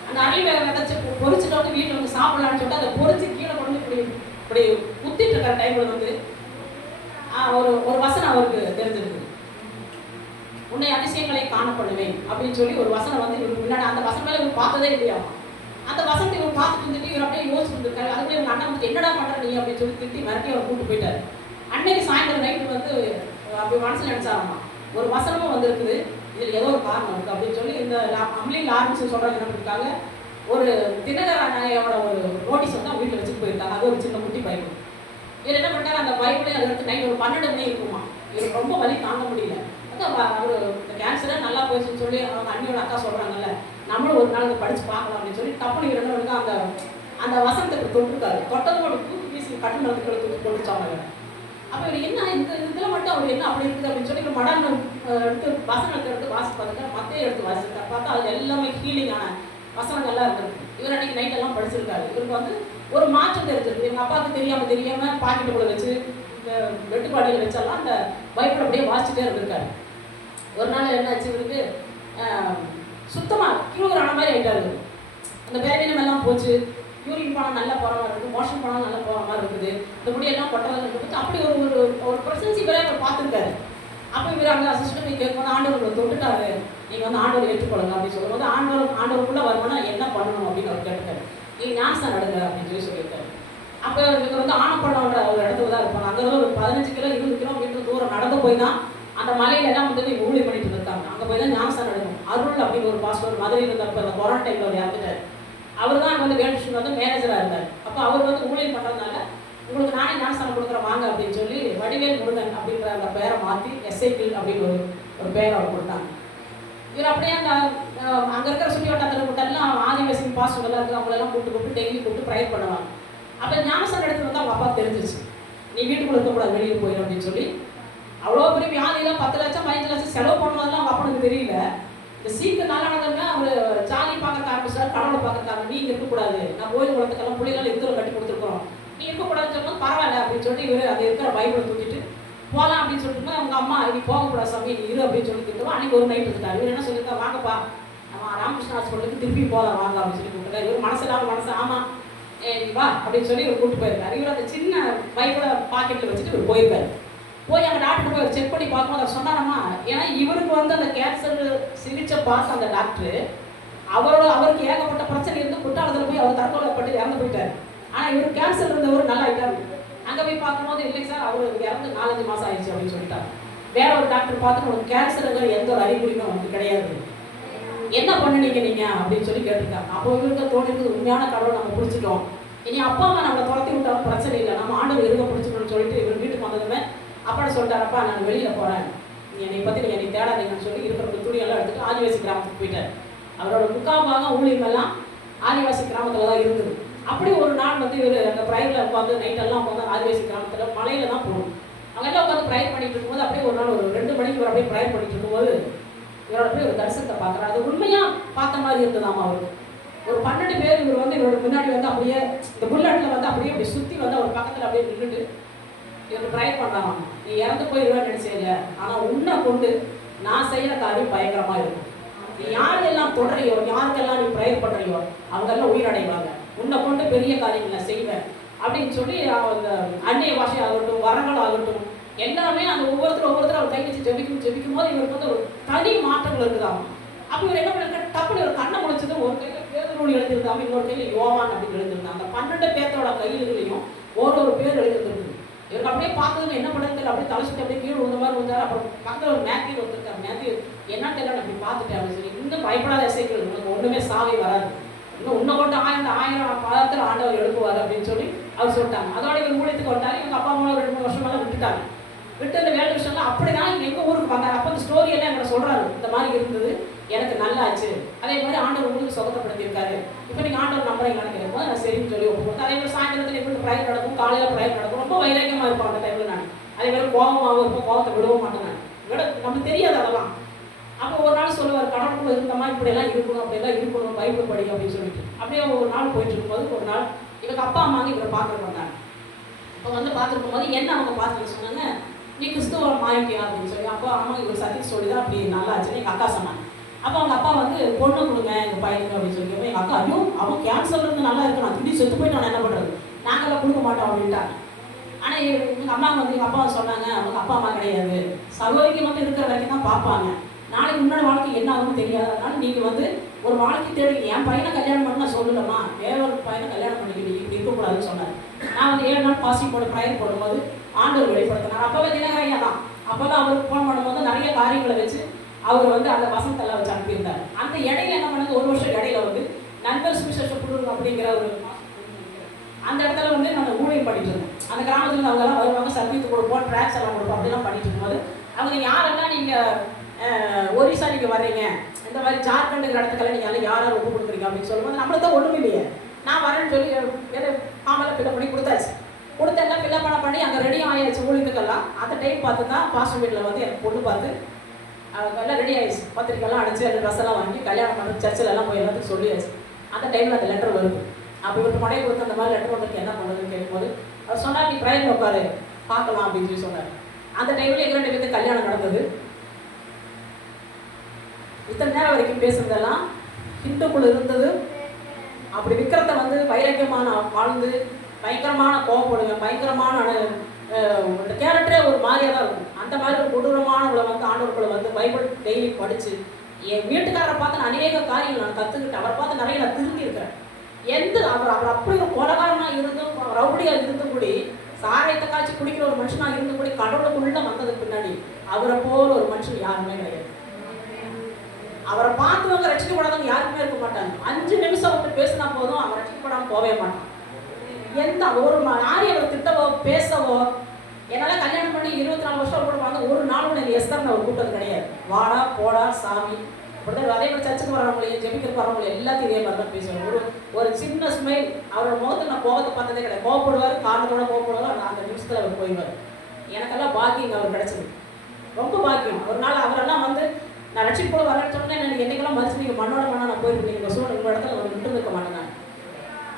அந்த அரளி விதைச்சு பொறிச்சுட்டு வந்து வீட்டில் வந்து சாப்பிடலான்னு சொல்லிட்டு அதை பொறிச்சு கீழே கொண்டு இப்படி குத்திட்டு இருக்கிற டைமில் வந்து ஒரு வசனம் அவருக்கு தெரிஞ்சிருக்கு. உன்னை அதிசயங்களை காணப்படுவேன் அப்படின்னு சொல்லி ஒரு வசனம் வந்து இவருக்கு முன்னாடி, அந்த வசனம் மேலே இவர் பார்த்ததே இல்லையா. அந்த வசனத்தை இவர் பார்த்துட்டு வந்துட்டு இவர் அப்படியே யோசிச்சுட்டு இருக்காரு. அதுக்குள்ளே இவங்க அண்ணன் வந்து என்னடா பண்ணுற நீ அப்படின்னு சொல்லி திட்டி மிரட்டி அவர் கூப்பிட்டு போயிட்டாரு. அன்னைக்கு சாயந்தரம் நைட்டு வந்து அப்படி மனசில் நினச்சாரம்மா, ஒரு வசனமும் வந்திருக்குது, இதில் ஏதோ ஒரு காரணம் இருக்குது அப்படின்னு சொல்லி இந்த அமலி லாரன்ஸ் சொல்கிறாங்க என்ன பண்ணிருக்காங்க, ஒரு தினகர அண்ணாயோட ஒரு நோட்டீஸ் வந்து அவங்க வீட்டில் வச்சுட்டு போயிருக்காங்க. அது ஒரு சின்ன குட்டி பைபிள். இவர் என்ன பண்ணிட்டாங்க, அந்த பைபிளே அதை எடுத்து நைட் ஒரு 12 மணி இருக்குமா, இவர் ரொம்ப வலி தாங்க முடியல. அவர் இந்த கேன்சரே நல்லா போயிடுச்சுன்னு சொல்லி அவங்க அண்ணியோட அக்கா சொல்கிறாங்கல்ல, நம்மளும் ஒரு நாள் படித்து பார்க்கலாம் அப்படின்னு சொல்லி டப்புனு இவர் என்ன பண்ணி அந்த வசனத்தை தொட்டிருக்காரு. தொட்டதோட தூக்கி வீசி கட்டு நடத்துக்களை தூக்கி போட்டுச்சாங்க. அப்போ இவர் என்ன இந்த இதில் மட்டும் அவர் என்ன அப்படி இருக்குது அப்படின்னு சொல்லி ஒரு மடம் எடுத்து வசனத்தை எடுத்து வாசி பார்த்துட்டு மத்தையும் எடுத்து வாசிட்டார். பார்த்தா அது எல்லாமே ஹீலிங்கான வசனங்கள்லாம் இருந்திருக்கு. இவர் அன்றைக்கி நைட்டெல்லாம் படிச்சிருக்காரு. இவருக்கு வந்து ஒரு மாற்றம் தெரிஞ்சிருக்கு. எங்கள் அப்பாவுக்கு தெரியாமல் பாக்கெட்டுக்குள்ளே வச்சு இந்த வெட்டுப்பாடியில் வச்செல்லாம் அந்த பைபிள் அப்படியே வாசிச்சுட்டே இருந்திருக்காரு. ஒரு நாள் என்னாச்சு, இவருக்கு சுத்தமாக கியூர் ஆன மாதிரி ஆகிட்டாரு. அந்த பேரீனம் எல்லாம் போச்சு, யூரின் பணம் நல்லா போகிற மாதிரி இருக்குது, மோஷன் பணம் நல்லா போகிற மாதிரி இருக்குது, இந்த முடியெல்லாம் கொட்டதாக இருக்குது. அப்படி ஒரு பிரசன்ஸ் இவரே அவர் பார்த்துருக்காரு. அப்போ இவர் அங்கே அசிஸ்டன்ட் போய் கேட்கும்போது ஆண்டவர் தொட்டுட்டாரு, நீங்கள் வந்து ஆண்டவர் ஏற்றுக்கொள்ளுங்க அப்படின்னு சொல்லும்போது ஆண்டவருக்குள்ளே வரணும்னா என்ன பண்ணணும் அப்படின்னு அவர் கேட்டுக்காரு. நீங்கள் ஞானஸ்தானம் எடுங்க அப்படின்னு சொல்லியிருக்காரு. அப்போ இவங்க வந்து ஆனப்படம்ன்ற ஒரு இடத்துல தான் இருப்பாங்க. அங்கே ஒரு 15 கிலோ 20 கிலோமீட்டர் தூரம் நடந்து போய் தான் அந்த மலையிலெல்லாம் வந்து இவங்க ஊழி பண்ணிட்டு இருக்காங்க. அங்கே போய் தான் ஞானஸ்தானம் எடுக்கணும். அருள் அப்படின்னு ஒரு பாஸ்டர் மதுரையில் இருந்தப்போ அந்த கொரோனா டைமில் அவர் இறந்துட்டார். அவர் தான் வந்து வேலுகிருஷ்ணன் வந்து மேனேஜராக இருந்தார். அப்போ அவர் வந்து ஊழியர் பண்ணுறதுனால உங்களுக்கு நானே ஞானஸ்தானம் கொடுக்குறேன் வாங்க அப்படின்னு சொல்லி வடிவேல் முருகன் அப்படின்ற அந்த பேரை மாற்றி எஸ்ஐபிள் அப்படின்னு ஒரு பேரை அவர் கொடுத்தாங்க. இவர் அப்படியே அந்த அங்கே இருக்கிற சுற்றி வட்டத்தில் கூட்டெல்லாம் ஆதிவாசி பாஸ்டர்கள்லாம் இருக்குது, அவங்களெல்லாம் கூப்பிட்டு டெய்லி கூப்பிட்டு ப்ரேயர் பண்ணுவாங்க. அப்போ ஞானஸ்தானம் எடுத்து வந்து அவங்க அப்பா தெரிஞ்சிச்சு, நீ வீட்டுக்குள்ள இருக்கக்கூடாது, வெளியில் போயிடும் அப்படின்னு சொல்லி. அவ்வளோ பெரிய வியாதியெல்லாம் 10 லட்சம் 15 லட்சம் செலவு பண்ணுவதெல்லாம் அவங்க அப்பனுக்கு தெரியல. இந்த சீக்கு நாளானதுமே அவர் ஜாலி பார்க்க ஆரம்பிச்சார், கடவுளை பார்க்கறாங்க. நீ இருக்கக்கூடாது, நான் கோயில் குளத்துக்கெல்லாம் பிள்ளைகள் எதிர்த்து கட்டி கொடுத்துருக்கோம், நீ இருக்கக்கூடாதுன்னு சொல்லும்போது பரவாயில்ல அப்படின்னு சொல்லிட்டு இவர் அது இருக்கிற பைபிளை தூக்கிட்டு போகலாம் அப்படின்னு சொல்லிட்டு அவங்க அம்மா நீ போகக்கூடாது சாமி நீ இரு அப்படின்னு சொல்லி திட்டுவோம். அன்றைக்கி ஒரு நைட் வந்துட்டார். இவர் என்ன சொல்லியிருக்கா, வாங்கப்பா நம்ம ராமகிருஷ்ண ஹாஸ்பிட்டலுக்கு திருப்பி போகலாம் வாங்க அப்படின்னு சொல்லி கூப்பிட்டுருக்காரு. இவர் மனசு ஆமாம் நீ வா அப்படின்னு சொல்லி இவர் கூப்பிட்டு போயிருக்காரு. இவர் அந்த சின்ன பைபிளை பாக்கெட்டில் வச்சுட்டு இவர் போயிருக்காரு. போய் அங்கே டாக்டர் போய் செக் பண்ணி பார்க்கும்போது அவர் சொன்னாரம்மா, ஏன்னா இவருக்கு வந்து அந்த கேன்சர் சிகிச்சை பார்த்து அந்த டாக்டர் அவருக்கு ஏகப்பட்ட பிரச்சனை இருந்து குற்றாலத்தில் போய் அவர் தற்கொலைப்பட்டு இறந்து போயிட்டார். ஆனால் இவர் கேன்சர் இருந்தவர் நல்லா ஆகிட்டார். அங்கே போய் பார்க்கும்போது இல்லை சார் அவர் இறந்து 4-5 மாதம் ஆயிடுச்சு அப்படின்னு சொல்லிட்டார். வேற ஒரு டாக்டர் பார்த்துட்டு உங்களுக்கு கேன்சருங்கிற எந்த ஒரு அறிகுறியும் உங்களுக்கு கிடையாது, என்ன பண்ணுனீங்க நீங்கள் அப்படின்னு சொல்லி கேட்டிருக்காங்க. அப்போ இவருக்கு தோணிருக்கு உண்மையான கடவுள் நம்ம பிடிச்சிட்டோம், இனி அப்பா அம்மா நம்மளை துரத்தி விட்டாலும் பிரச்சனை இல்லை, நம்ம ஆண்டவர் இருக்க பிடிச்சிக்கணும்னு சொல்லிட்டு இவர் வீட்டுக்கு வந்ததுமே அப்பா சொல்லிட்டாரப்பா நான் வெளியில் போகிறேன், என்னை பற்றி நீங்கள் என்னை தேடாதீங்கன்னு சொல்லி இருக்கிற துணியெல்லாம் எடுத்துகிட்டு ஆதிவாசி கிராமத்துக்கு போயிட்டார். அவரோட 3/4 பாகம் ஊழியமெல்லாம் ஆதிவாசி கிராமத்தில் தான் இருந்தது. அப்படி ஒரு நாள் வந்து இவர் அந்த ப்ரையரில் உட்காந்து நைட்டெல்லாம் உட்காந்து ஆதிவாசி கிராமத்தில் மலையில் தான் போகணும். அவங்க எல்லாம் உட்காந்து ப்ரேயர் பண்ணிட்டு இருக்கும்போது அப்படியே ஒரு நாள் ஒரு 2 மணிக்கு ஒரு அப்படியே ப்ரேயர் பண்ணிட்டு இருக்கும்போது இவரோட போய் ஒரு தரிசனத்தை பார்க்குறாரு. அது உண்மையாக பார்த்த மாதிரி இருந்ததாமா அவருக்கு. ஒரு 12 பேர் இவர் வந்து இவரோட முன்னாடி வந்து அப்படியே இந்த புல்லட்டில் வந்து அப்படியே அப்படி சுற்றி வந்து அவர் பக்கத்தில் அப்படியே நின்றுட்டு இவர் ப்ரேயர் பண்ணுறாங்க. நீ இறந்து போயிடுவேன்னு நினைச்சேங்க, ஆனால் உன்னை கொண்டு நான் செய்கிற காரியம் பயங்கரமாக இருக்கும். நீ யாரெல்லாம் தொடரையோ, யாருக்கெல்லாம் நீ ப்ரேயர் பண்ணுறியோ அவங்கெல்லாம் உயிரடைவாங்க. உன்னை கொண்டு பெரிய காரியங்கள் நான் செய்வேன் அப்படின்னு சொல்லி அவங்க அந்நிய பாஷை ஆகட்டும், வரங்கள் ஆகட்டும், எல்லாமே அந்த ஒவ்வொருத்தரும் அவர் கை வச்சு ஜெபிக்கும் போது இவருக்கு வந்து ஒரு தனி மாற்றங்கள் இருக்குதாம். அப்போ இவர் என்ன பண்ணிருக்காரு, டப்புனு ஒரு கண்ணை முடிச்சது, ஒரு கையில் பேதுருன்னு எழுதியிருந்தாம, இன்னொரு கையில் யோவான் அப்படின்னு எழுதியிருந்தாங்க. அந்த 12 பேர்த்தோட கையிலையும் ஒரு பேர் எழுதிருக்கு. இவருக்கு அப்படியே பார்த்ததும் என்ன பண்ணுறது அப்படியே தலை சுற்றி அப்படியே கீழே விழுந்த மாதிரி விழுந்தாரு. அப்புறம் பக்கத்தில் ஒரு மேத்யூ வந்துருக்காரு. மேத்யூ என்னன்னு தெரியல, அப்படி பார்த்துட்டேன் அப்படின்னு சொல்லி, இன்னும் பயப்படாத இசைக்கள், உங்களுக்கு ஒன்றுமே சாவே வராது, இன்னும் உன்னை கொண்டு 1000 பாதத்தில் ஆண்டவர் எழுப்புவார் அப்படின்னு சொல்லி அவர் சொல்லிட்டாங்க. அதோட இவர் ஊழியத்துக்கு வந்தார். இவங்க அப்பா அம்மா 2-3 வருஷமெல்லாம் விட்டுட்டாங்க. விட்டு இந்த வேலை விஷயம்லாம் அப்படி தான் எங்கள் ஊருக்கு வந்தார். அப்போ இந்த ஸ்டோரியெல்லாம் எங்களை சொல்கிறாரு, இந்த மாதிரி இருந்தது, எனக்கு நல்லாச்சு, அதே மாதிரி ஆண்டவர் உங்களுக்கு சுகப்படுத்தியிருக்காரு, இப்போ நீங்கள் ஆண்டவர் நம்புறீங்கன்னு கேட்கும்போது நான் சரின்னு சொல்லி ஒப்புக்கொடுத்து, அதே மாதிரி சாயந்தரத்தில் எப்படி ப்ரேயர் நடக்கும், காலையில் ப்ரேயர் நடக்கும், ரொம்ப வைராக்கியமாக இருப்போம் அந்த டைமில். நான் அதே மாதிரி கோபமாகவும் இருப்போம், கோபத்தை விடவும் மாட்டேன். நான் விட நமக்கு தெரியாது அதெல்லாம். அப்போ ஒரு நாள் சொல்லுவார், கடவுளுக்குள்ள இருந்தமா இப்படியெல்லாம் இருக்கணும், அப்படியெல்லாம் இருக்கணும், பைபிள் படி அப்படின்னு சொல்லிட்டு. அப்படியே ஒரு நாள் போயிட்டு இருக்கும்போது ஒரு நாள் இவங்க அப்பா அம்மாங்க இவரை பார்த்துட்டு வந்தாங்க. இப்போ வந்து பார்த்துருக்கும் போது என்ன அவங்க பார்த்துட்டு சொன்னாங்க, நீ கிறிஸ்துவ மாறிட்டியா அப்படின்னு சொல்லி. அப்போ அம்மா இவர் சத்தியம் சொல்லி தான் அப்படி நல்லா ஆச்சுன்னு எங்கள் அக்கா சொன்னாங்க. அப்போ அவங்க அப்பா வந்து பொண்ணு கொடுங்க எங்கள் பையனுக்கு அப்படின்னு சொல்லி. எங்கள் அக்கா, ஐயோ அவன் கேன்சர் இருந்து நல்லா இருக்கு, நான் திடீர் செத்து போயிட்டு நான் என்ன பண்ணுறது, நாங்கள்லாம் கொடுக்க மாட்டோம் அப்படின்ட்டாங்க. ஆனால் எங்கள் அம்மா வந்து எங்கள் அப்பா சொன்னாங்க, அவங்க அப்பா அம்மா கிடையாது, சகோதரிக்கு வந்து இருக்கிற வரைக்கும் தான் பார்ப்பாங்க, நாளைக்கு முன்னாடி வாழ்க்கை என்ன ஆகும்னு தெரியாது, அதனால நீங்கள் வந்து ஒரு வாழ்க்கை தேடி என் பையனை கல்யாணம் பண்ண நான் சொல்லலாமா, வேற ஒரு பையனை கல்யாணம் பண்ணிக்கிட்டு இப்படி இருக்கக்கூடாதுன்னு சொன்னார். நான் வந்து 7 நாள் பாசி போட ப்ரேயர் போடும்போது ஆண்டவர் வெளிப்படுத்தினார். அப்போவே தினகரையா தான். அப்போ தான் அவருக்கு ஃபோன் பண்ணும்போது நிறைய காரியங்களை வச்சு அவர் வந்து அந்த வசனத்தெல்லாம் வச்சு அனுப்பியிருந்தார். அந்த இடையில என்ன பண்ணது, 1 வருஷம் இடையில வந்து நண்பர் சுவிசேஷ புல்லூர் அப்படிங்கிற ஒரு அந்த இடத்துல வந்து நான் ஊழியம் பண்ணிட்டு இருந்தேன். அந்த கிராமத்தில் அவங்கெல்லாம் வருவாங்க, சர்வீஸ் கொடுப்போம், ட்ராக்ஸ் எல்லாம் கொடுப்போம், அப்படிலாம் பண்ணிட்டு இருக்கும்போது அவங்க யாரெல்லாம் நீங்கள் ஒரிசா நீங்கள் வர்றீங்க, இந்த மாதிரி ஜார்க்கண்டுங்கிற இடத்துக்கெல்லாம் நீங்கள் எல்லாம் யாரும் ஒப்பு கொடுக்குறீங்க அப்படின்னு சொல்லும்போது நம்மளுக்கு தான் ஒன்றும் இல்லையே, நான் வரேன்னு சொல்லி ஆமெல்லாம் ஃபில்லப் பண்ணி கொடுத்தாச்சு. கொடுத்தெல்லாம் ஃபில்லப் பண்ணி அங்கே ரெடி ஆகிடுச்சு ஊழியத்துக்கெல்லாம். அந்த டைம் பார்த்து தான் பாஸ்டர் வீட்டில் வந்து எனக்கு பொண்ணு பார்த்து அவங்க எல்லாம் ரெடி ஆகிடுச்சு, பத்திரிக்கைலாம் அடிச்சு அந்த ட்ரெஸ் எல்லாம் வாங்கி கல்யாணம் பண்ணி சர்ச்சில் எல்லாம் போய் எல்லாத்துக்கும் சொல்லியாச்சு. அந்த டைமில் அந்த லெட்டர் வருது. அப்போ இவருக்கு மனைவி கொடுத்து அந்த மாதிரி லெட்டர் வந்துருக்கு, என்ன பண்ணுறதுன்னு கேட்கும்போது அவர் சொன்னார், நீ ப்ரேயரில் உட்காரு பார்க்கலாம் அப்படின்னு சொல்லி சொன்னார். அந்த டைமில் எங்கள் 2 பேருக்கு கல்யாணம் நடந்தது. இத்தனை நேரம் வரைக்கும் பேசுறதெல்லாம் ஹிந்துக்குள்ள இருந்தது. அப்படி விக்கிரத்தை வந்து வைராக்கியமான வாழ்ந்து பயங்கரமான கோவப்படுவேன், பயங்கரமான கேரக்டரே ஒரு மாதிரியாக தான் இருக்கும். அந்த மாதிரி ஒரு கொடூரமானவங்களை வந்து ஆண்டவர்களை வந்து பைபிள் டெய்லி படித்து என் வீட்டுக்காரரை பார்த்து நான் அநேக காரியங்கள் நான் கற்றுக்கிட்டேன். அவரை பார்த்து நிறைய நான் திரும்பி இருக்கிறேன். அவர் அப்படி ஒரு கொலகாரனாக இருந்தும் ரவுடியாக இருந்தும் கூடி சாராயத்தை காய்ச்சி குடிக்கிற ஒரு மனுஷனாக இருந்தும் கூடி கடவுளுக்குள்ள வந்ததுக்கு பின்னாடி அவரை போல ஒரு மனுஷன் யாருமே கிடையாது. அவரை பார்த்தவங்க ரட்சிக்கப்படாதவங்க யாருக்குமே இருக்க மாட்டாங்க. 5 நிமிஷம் விட்டு பேசினா போதும் அவன் ரட்சிக்கப்படாமல் போவே மாட்டான். எந்த ஒரு யாரையும் அவர் திட்டவோ பேசவோ, என்னால் கல்யாணம் பண்ணி 24 வருஷம் கூட வாங்க ஒரு நாள் கூட எனக்கு எஸ்தர் அவர் கூப்பிட்டது கிடையாது. வாடா போடா சாமி அப்படிதான். அதே மாதிரி சர்ச்சுக்கு வரவங்களையும் ஜெபிக்கிறதுக்கு வரவங்களையும் எல்லாத்தையும் இதே மாதிரி தான் பேசுவார். ஒரு சின்ன ஸ்மைல், அவரோட முகத்தில் நான் கோபத்தை பார்த்ததே கிடையாது. கோவப்படுவார், காரணத்தோட கோவப்படுவார், அந்த நிமிஷத்தில் அவர் போயிடுவார். எனக்கெல்லாம் பாக்கியம் அவர் கிடைச்சது, ரொம்ப பாக்கியம். ஒரு நாள் அவரெல்லாம் வந்து நான் ரட்சிப்பு கூட வரேன்னு சொன்னேன், எனக்கு என்னைக்கெல்லாம் மதிச்சு நீங்கள் மண்ணோட மண்ணா நான் போயிருக்கேன், நீங்கள் சூழல் உங்கள் இடத்துல அவர் விட்டு இருக்க மாட்டேன்.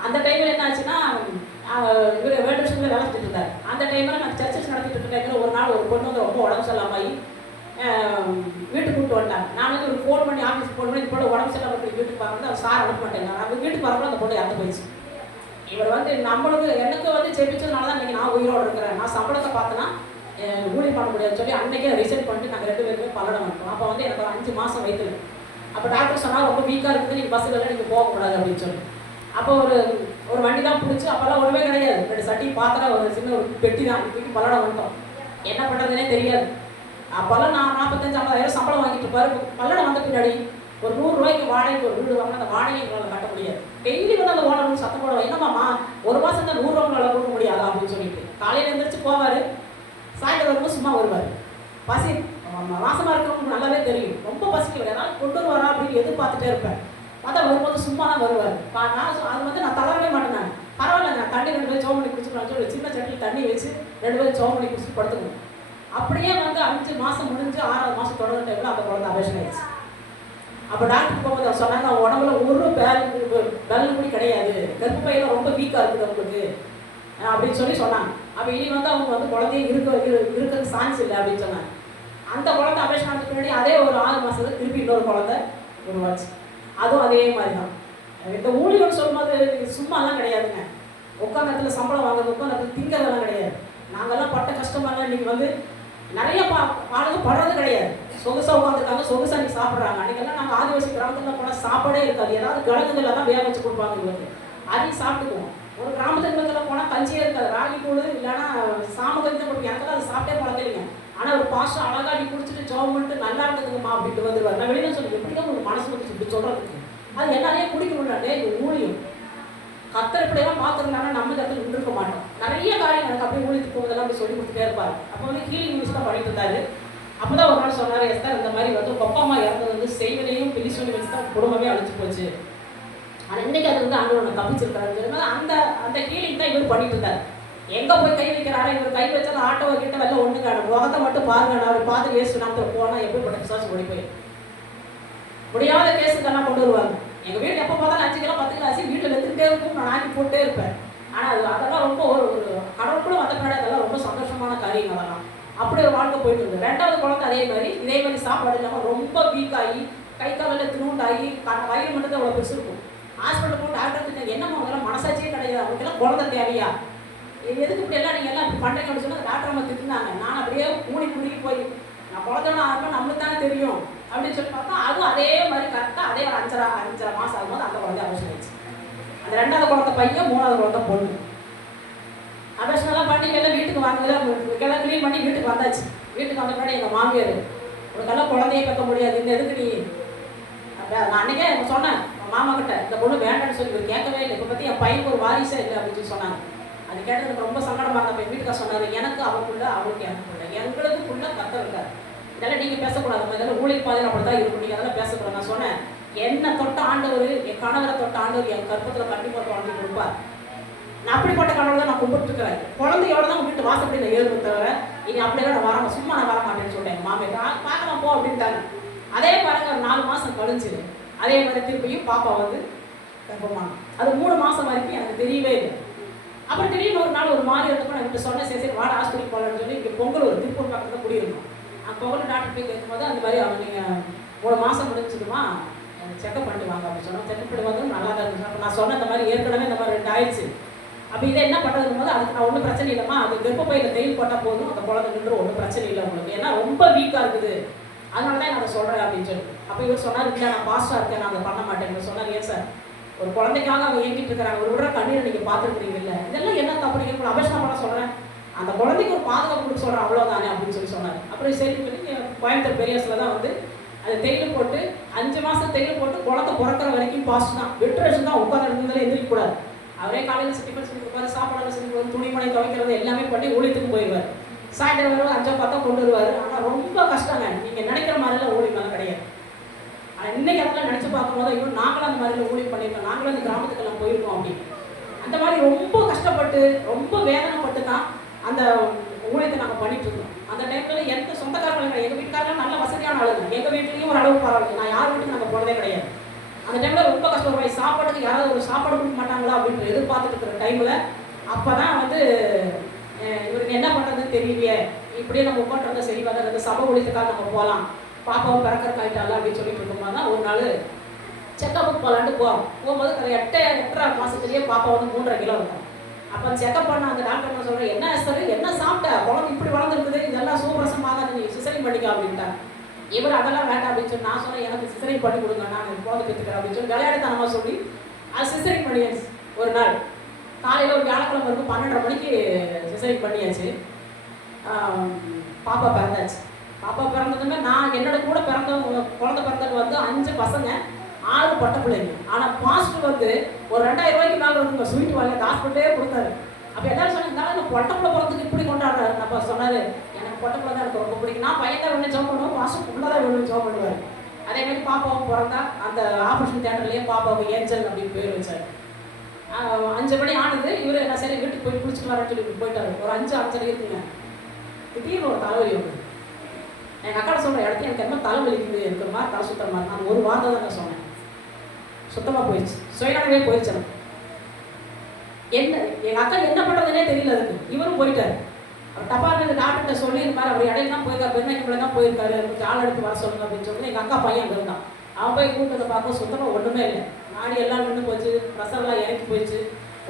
அந்த டைமில் என்ன ஆச்சுன்னா, இவர் வேறு விஷயத்தில் வேலை செஞ்சுட்டு இருந்தார். அந்த டைமில் நான் சர்ச்சஸ் நடத்திட்டு இருக்க டைமில் ஒரு நாள் ஒரு பொண்ணு வந்து ரொம்ப உடம்பு சரியில்லாமல் வீட்டுக்கு கூப்பிட்டு வந்துட்டாங்க. நான் வந்து ஒரு ஃபோன் பண்ணி ஆஃபீஸ் ஃபோன் பண்ணி இது போல உடம்பு சரியில்லாமல் போய் வீட்டுக்கு பார்க்கறது அவர் சார் அனுப்ப மாட்டேங்க. அவங்க வீட்டுக்கு வரப்போ அந்த பொண்ணு இறந்து போயிடுச்சு. இவர் வந்து நம்மளுக்கு எனக்கு வந்து ஜெபிச்சதுனால தான் இன்றைக்கி நான் உயிரோடு இருக்கிறேன். நான் சம்பளத்தை பார்த்தேன்னா ஊழியம் பண்ண முடியாதுன்னு சொல்லி அன்றைக்கே ரிசைன் பண்ணிட்டு நாங்கள் 2 பேருமே பல்லடம் வந்துட்டோம். அப்போ வந்து எனக்கு ஒரு 5 மாதம் வயிற்றுல. அப்போ டாக்டர் சொன்னால் ரொம்ப வீக்காக இருக்குது, நீங்கள் பஸ்ஸில் நீங்கள் போகக்கூடாது அப்படின்னு சொல்லி. அப்போ ஒரு வண்டி தான் பிடிச்சி, அப்போல்லாம் ஒன்றுமே கிடையாது, 2 சட்டி பாத்திரம் ஒரு சின்ன ஒரு பெட்டி தான் தூக்கி பல்லடம் வந்துட்டோம். என்ன பண்ணுறதுனே தெரியாது. அப்போல்லாம் நான் 45-50 சம்பளம் வாங்கிட்டு இருப்பாரு. பல்லடம் வந்த பின்னாடி ஒரு 100 ரூபாய்க்கு வாடகைக்கு ஒரு வீடு வாங்கினா அந்த வாடகை எங்களால் கட்ட முடியாது. டெய்லி வந்து அந்த ஓனர் சத்தம் போடுவோம், என்னம்மா ஒரு மாதம் தான் 100 ரூபாய்க்கு கொடுக்க முடியாதா அப்படின்னு சொல்லிட்டு. காலையில் எழுந்திரிச்சு போவார், சாயந்தரம் வரும்போது சும்மா வருவார். பசி மாசமாக இருக்கிறவங்களுக்கு நல்லாவே தெரியும், ரொம்ப பசிக்கல, ஏதாவது கொண்டு வரா அப்படின்னு எதிர்பார்த்துட்டே இருப்பேன். பார்த்தா வரும்போது சும்மா தான் வருவார். அது வந்து நான் தளரவே மாட்டேன். பரவாயில்ல, நான் தண்ணி 2 பேரும் சோமணி குடிச்சுக்கலாம் சொல்லி சின்ன சட்டியில் தண்ணி வச்சு 2 பேரும் சோமணி குடிச்சு படுத்துக்கணும். அப்படியே வந்து 5 மாதம் முடிஞ்சு 6வது மாதம் தொடங்குற டைமில் அந்த குழந்தை அபேஷன் ஆயிடுச்சு. அப்போ டாக்டர் போகும்போது சொன்னாங்க, உடம்புல ஒரு பெல் கூட கிடையாது, கர்ப்பப்பையில் ரொம்ப வீக்காக இருக்குது அவங்களுக்கு அப்படின்னு சொன்னாங்க. அப்போ இனி வந்து அவங்க வந்து குழந்தைய இருக்கிறது சான்ஸ் இல்லை அப்படின்னு சொன்னாங்க. அந்த குழந்தை அபேஷன் ஆனதுக்கு முன்னாடி அதே ஒரு 6 மாதத்துக்கு திருப்பி இன்னொரு குழந்தை உருவாச்சு. அதுவும் அதே மாதிரி தான். இந்த ஊழியர்னு சொல்லும்போது சும்மாலாம் கிடையாதுங்க. உட்காந்த இடத்துல சம்பளம் வாங்குறது, உட்காந்த இடத்துல திங்கிறதெல்லாம் கிடையாது. நாங்கள்லாம் பட்ட கஷ்டமெல்லாம் இன்றைக்கி வந்து நிறைய ஆளுங்க படுறது கிடையாது. சொகுசாக உட்காந்துருக்காங்க, சொகுசாக நீ சாப்பிட்றாங்க. அன்றைக்கெல்லாம் நாங்கள் ஆதிவாசி கிராமத்தில் போனால் சாப்பாடே இருக்காது. ஏதாவது கிழங்குகள் தான் வேக வச்சு கொடுப்பாங்க இவங்களுக்கு, அதையும் சாப்பிட்டுக்குவோம். ஒரு கிராமத்துக்குள்ள போனால் கஞ்சியே இருக்காது, ராகி கூழ் இல்லைன்னா சாமகத்தை கொடுப்போம். எனக்கெல்லாம் அதை சாப்பிட்டே பழக்கலைங்க. ஆனால் ஒரு பாஸ்டர் அழகாக நீ குடிச்சிட்டு ஜோம் பண்ணிட்டு நல்லா இருந்ததுங்கம்மா அப்படின்ட்டு வந்துடுவார். நான் வெளியில் சொல்லி எப்படியோ உங்களுக்கு மனசு வந்து இப்படி சொல்கிறதுக்கு அது என்னாலே குடிக்க முடியாதே. இந்த ஊழியம் கத்தர் இப்படியெல்லாம் பார்த்துருந்தாங்கன்னா நம்ம இடத்துல விட்டுருக்க மாட்டோம். நிறைய காரியம் எனக்கு அப்படியே ஊழியத்துக்கு போவதெல்லாம் அப்படி சொல்லி கொடுத்துட்டே இருப்பார். அப்போ வந்து ஹீலிங் நியூஸ் தான் பண்ணிட்டு இருந்தாரு. அப்போ தான் ஒரு நாள் சொன்னார், எஸ்தர் இந்த மாதிரி வந்து உங்கள் அப்பா அம்மா இறந்தது வந்து செய்வதையும் பிலிஸ்தீனை வச்சு தான் குடும்பமே அழிச்சு போச்சு. ஆனால் இன்றைக்கி அது வந்து ஆண்டவர் ஒன்று தப்பிச்சிருக்காருன்னு அந்த அந்த ஹீலிங் தான் இவர் பண்ணிட்டு இருந்தார். எங்கே போய் கை வைக்கிறாரா, இவர் கை வச்சாலும் ஆட்டோ கிட்ட வெளில ஒன்று காணும், முகத்தை மட்டும் பாருங்க. அவர் பார்த்து ஏசு நாமத்தில் போனால் எப்படிப்பட்ட விசுவாசம் ஓடி போய் முடியாத கேஸுக்கெல்லாம் கொண்டு வருவாங்க. எங்கள் வீடு எப்போ பார்த்தாலும் 5 கிலோ 10 கிலோ அரிசி வீட்டில் எடுத்துக்கிட்டே இருக்கும், நான் ஆக்கி போட்டே இருப்பேன். ஆனால் அதெல்லாம் ரொம்ப ஒரு கடவுளுக்குள்ள வந்த பின்னாடி அதெல்லாம் ரொம்ப சந்தோஷமான காரியம். அதெல்லாம் அப்படி ஒரு வாழ்க்கை போயிட்டு இருந்தது. 2வது குழந்தை இதே மாதிரி சாப்பாடு இல்லாமல் ரொம்ப வீக்காகி கை காலில் திருவுண்டாகி வயிறு மட்டும் தான் அவ்வளோ பெருசு இருக்கும். ஹாஸ்பிட்டல் போய் டாக்டர் கிட்ட என்னமோ அதெல்லாம் மனசாட்சியே கிடையாது, அவங்களுக்கெல்லாம் குழந்தை தேவையா, எதுக்கு இப்படி எல்லாம் நீங்கள் எல்லாம் இப்படி பண்ணுறீங்க அப்படின்னு சொல்லி டாக்டர் அம்மா திட்டுனாங்க. நான் அப்படியே குறுகி போய் நான் குழந்தைன்னு ஆகணும் நம்மளுக்கு தானே தெரியும் அப்படின்னு சொல்லி பார்த்தா அதுவும் அதே மாதிரி கரெக்டாக அதே ஒரு 5.5 மாதம் ஆகும்போது அந்த குழந்தை அபேஷன் ஆயிடுச்சு. அந்த 2வது குழந்தை பையன், 3வது குழந்தை பொண்ணு. அபேஷனெல்லாம் பண்ணி எல்லாம் வீட்டுக்கு வாங்கலாம் க்ளீன் பண்ணி வீட்டுக்கு வந்தாச்சு. வீட்டுக்கு வந்த பின்னாடி எங்கள் மாமியார், உனக்கெல்லாம் குழந்தைய பார்க்க முடியாது, இந்த எதுக்கு நீ நான் அன்றைக்கே சொன்னேன் மாமா கிட்ட, இந்த பொண்ணு வேண்டான்னு சொல்லி கேட்கவே இல்லை. இப்போ பற்றி என் பையனுக்கு ஒரு வாரிசே இல்லை அப்படின்னு சொல்லி சொன்னாங்க. அது கேட்டதுக்கு ரொம்ப சங்கடமாக இருந்த போய் வீட்டுக்கார சொன்னார், எனக்கு அவருக்குள்ள அவருக்கு எனக்குள்ள எங்களுக்குள்ள கத்தர் இருக்கார், இதெல்லாம் நீங்கள் பேசக்கூடாது, இதெல்லாம் ஊழிய பாதையில் அப்படி தான் இருக்கும், நீங்கள் அதெல்லாம் பேசக்கூடாது. நான் சொன்னேன், என்னை தொட்ட ஆண்டவர், என் கணவரை தொட்ட ஆண்டவர் என் கற்பத்தில் கண்டிப்பாக குழந்தை கொடுப்பார். நான் அப்படிப்பட்ட கடவுளை தான் நான் கும்பிட்டுருக்கிறேன். குழந்தையோட தான் வீட்டு வாசப்படி நான் எழுத தவிர இனி அப்படியே நான் வர சும்மா நான் வர மாட்டேன்னு சொல்லிட்டேன். மாமியார் பார்க்கலாம் போ அப்படின்ட்டாங்க. அதே பாருங்க 4 மாதம் கழிஞ்சு அதே மாதிரி திருப்பியும் பாப்பா வந்து கர்ப்பமான. அது 3 மாதம் வரைக்கும் எனக்கு தெரியவே இல்லை. அப்புறம் திடீர்னு ஒரு நாள் ஒரு மாதிரி இருந்தப்போ நான் கிட்ட சொன்னேன், சரி வாட ஹாஸ்பிட்டல் போகலான்னு சொல்லி இங்கே பொங்கல் ஒரு திருப்பூர் பக்கத்தில் குடியிருந்தோம். அந்த பொங்கல் டாக்டர் போய் கேட்கும்போது அந்த மாதிரி அவங்க நீங்கள் 3 மாதம் முடிஞ்சுதுமா செக்கப் பண்ணிட்டு வாங்க அப்படின்னு சொன்னோம். செக்கப் பண்ணி வந்து நல்லா தான் இருந்துச்சு. அப்போ நான் சொன்ன இந்த மாதிரி ஏற்கனவே இந்த மாதிரி 2 ஆயிடுச்சு. அப்போ இதை என்ன பண்ணுறதுக்கும் போது அதுக்கு நான் ஒன்றும் பிரச்சனை இல்லைம்மா, அது கர்ப்பப்பையில் தையல் போட்டால் போதும், அந்த குழந்தை நின்று ஒன்றும் பிரச்சனை இல்லை உங்களுக்கு, ஏன்னா ரொம்ப வீக்காக இருக்குது, அதனால தான் நான் அதை சொல்கிறேன் அப்படின்னு சொல்லி. அப்போ இவர் சொன்னார், இல்லை நான் பாஸ்டாக இருக்கேன், நான் அதை பண்ண மாட்டேன். இவர் சொன்னார், ஏன் சார் ஒரு குழந்தைக்காக அவங்க ஏங்கிட்டு இருக்கிறாங்க, ஒரு விட கண்ணீரை நீங்கள் பார்த்துருக்கிறீங்கல்ல, இதெல்லாம் என்ன தப்பு, நீங்கள் அபேஷனா பண்ண சொல்கிறேன், அந்த குழந்தைக்கு ஒரு பாதுகாப்பு கொடுக்க சொல்கிறேன் அவ்வளோதானே அப்படின்னு சொல்லி சொன்னார். அப்புறம் சரி சொல்லி கோயம்புத்தூர் பெரியாஸில் தான் வந்து அதை தையல் போட்டு 5 மாதம் தையல் போட்டு குழந்தை பிறக்கிற வரைக்கும் பாஸ்ட் தான், பெட் ரெஸ்ட் தான், உட்காந்து இருந்தாலும் எந்திரிக்கக்கூடாது. அவரே காலையில் டிஃபன் செஞ்சு கொடுப்பாரு, சாப்பாடு செஞ்சு கொடுப்பாரு, துணிமணி துவைக்கிறது எல்லாமே பண்ணி ஊழியத்துக்கு போயிடுவார். சாயந்தரம் வருவார், 5 10 கொண்டு வருவார். ஆனால் ரொம்ப கஷ்டங்க, நீங்கள் நினைக்கிற மாதிரிலாம் ஊழியமெல்லாம் கிடையாது. ஆனால் இன்றைக்கி அதெல்லாம் நினச்சி பார்க்கும்போது இன்னும் நாங்களும் அந்த மாதிரிலாம் ஊழியம் பண்ணியிருக்கோம், நாங்களும் அந்த கிராமத்துக்கெல்லாம் போயிருக்கோம் அப்படின்னு. அந்த மாதிரி ரொம்ப கஷ்டப்பட்டு ரொம்ப வேதனைப்பட்டு தான் அந்த ஊழியத்தை நாங்கள் பண்ணிட்டு இருக்கோம். அந்த டைமில் எந்த சொந்தக்காரங்களும் கிடையாது. எங்கள் வீட்டுக்காரெல்லாம் நல்ல வசதியான ஆளுங்க, எங்கள் வீட்லேயும் ஒரு அளவு பரவாயில்ல, நான் யார் வீட்டுக்கு நாங்கள் போனதே கிடையாது. அந்த டைமில் ரொம்ப கஷ்டப்படுவாங்க, சாப்பாட்டுக்கு யாராவது ஒரு சாப்பாடு கொடுக்க மாட்டாங்களா அப்படின்ற எதிர்பார்த்துட்டு இருக்கிற டைமில் அப்போ தான் வந்து இவருக்கு என்ன பண்ணுறதுன்னு தெரியலையே, இப்படியே நம்ம உட்காந்துருந்தா சரி வர சபை ஒழித்துக்காக நம்ம போகலாம், பாப்பாவும் பிறக்கிறக்கு ஆகிட்டால அப்படின்னு சொல்லிட்டு இருக்கும்போது தான் ஒரு நாள் செக்கப்புக்கு போகலான்ட்டு போகும்போது 8.5 மாதத்துலேயே பாப்பா வந்து 3.5 கிலோ இருக்கும். அப்போ செக்கப் பண்ண அந்த டாக்டர் என்ன சொல்கிறேன், என்ன சார் என்ன சாப்பிட்ட, குழந்தை இப்படி வளர்ந்துருக்குது, இதெல்லாம் சூப்பரசமாக நீ சிசரிங் பண்ணிக்க அப்படின்ட்டாங்க. இவர் அதெல்லாம் வேண்டாம் அப்படின்னு சொல்லி நான் சொன்னேன், எனக்கு சிசரிங் பண்ணி கொடுங்க, நான் குழந்தை பெற்றுக்கிறேன் அப்படின்னு சொல்லி விளையாடுத்தனமாக சொல்லி அது சிசரிங் பண்ணியாச்சு. ஒரு நாள் காலையில் ஒரு வியாழக்கிழமை இருக்கும், 12:30 மணிக்கு சிசரிங் பண்ணியாச்சு. பாப்பா பிறந்தாச்சு. பாப்பா பிறந்ததுமே நான் என்னோட கூட பிறந்தவங்க குழந்தை பிறந்தது வந்து 5 பசங்க 6 பட்ட பிள்ளைங்க. ஆனால் பாஸ்டர் வந்து ஒரு 2000 ரூபாய்க்கு மேலே வந்து ஸ்வீட் வாங்கி ஹாஸ்பிட்டலே கொடுத்தாரு. அப்போ எல்லாரும் சொன்னாங்க, இந்த பொட்டப்பிள்ளை பிறந்ததுக்கு இப்படி கொண்டாடுறாரு. அப்போ சொன்னார், எனக்கு பொட்டப்பிள்ளை தான் எனக்கு ரொம்ப பிடிக்கும், நான் பையன் தான் வேணும் ஜோம் பண்ணுவோம், பாஸ்டர் பிள்ளை தான் வேணும் ஜோம் பண்ணுவார். அதேமாதிரி பாப்பாவும் பிறந்தா அந்த ஆப்ரேஷன் தியேட்டர்லேயே பாப்பாவுக்கு ஏஞ்சல் அப்படின்னு பேர் வச்சார். 5 மணி ஆனது, இவர் என்ன சரி வீட்டுக்கு போய் குளிச்சுட்டு வரேன்னு சொல்லி போயிட்டாரு. ஒரு 5 5:30 இருக்குங்க. திடீர்னு ஒரு தலைவலி வந்து எங்கள் அக்கா சொல்கிற இடத்துல எனக்கு என்ன தலைவலிக்குது எனக்கு ஒரு மாதிரி தலை சுத்தர மாதிரி நான் ஒரு வார்த்தை தாங்க சொன்னேன். சுத்தமாக போயிடுச்சு, சுயநலவே போயிடுச்சு. என்ன எங்கள் அக்கா என்ன பண்ணுறதுனே தெரியல அதுக்கு. இவரும் போயிட்டார். அவர் டப்பார்ட்டு டாக்டர்கிட்ட சொல்லியிருப்பார். அவர் இடையில தான் போயிருக்காரு, பெருமைக்குள்ள தான் போயிருக்காரு, ஆள் எடுத்து வர சொல்லுங்க அப்படின்னு சொல்லி எங்கள் அக்கா பையன் அங்கே இருந்தான். அவன் போய் கூட்டத்தை பார்க்க சுத்தமாக ஒன்றுமே இல்லை. நாடி எல்லாம் நின்று போச்சு, ப்ரெஷர்லாம் இறக்கி போயிடுச்சு,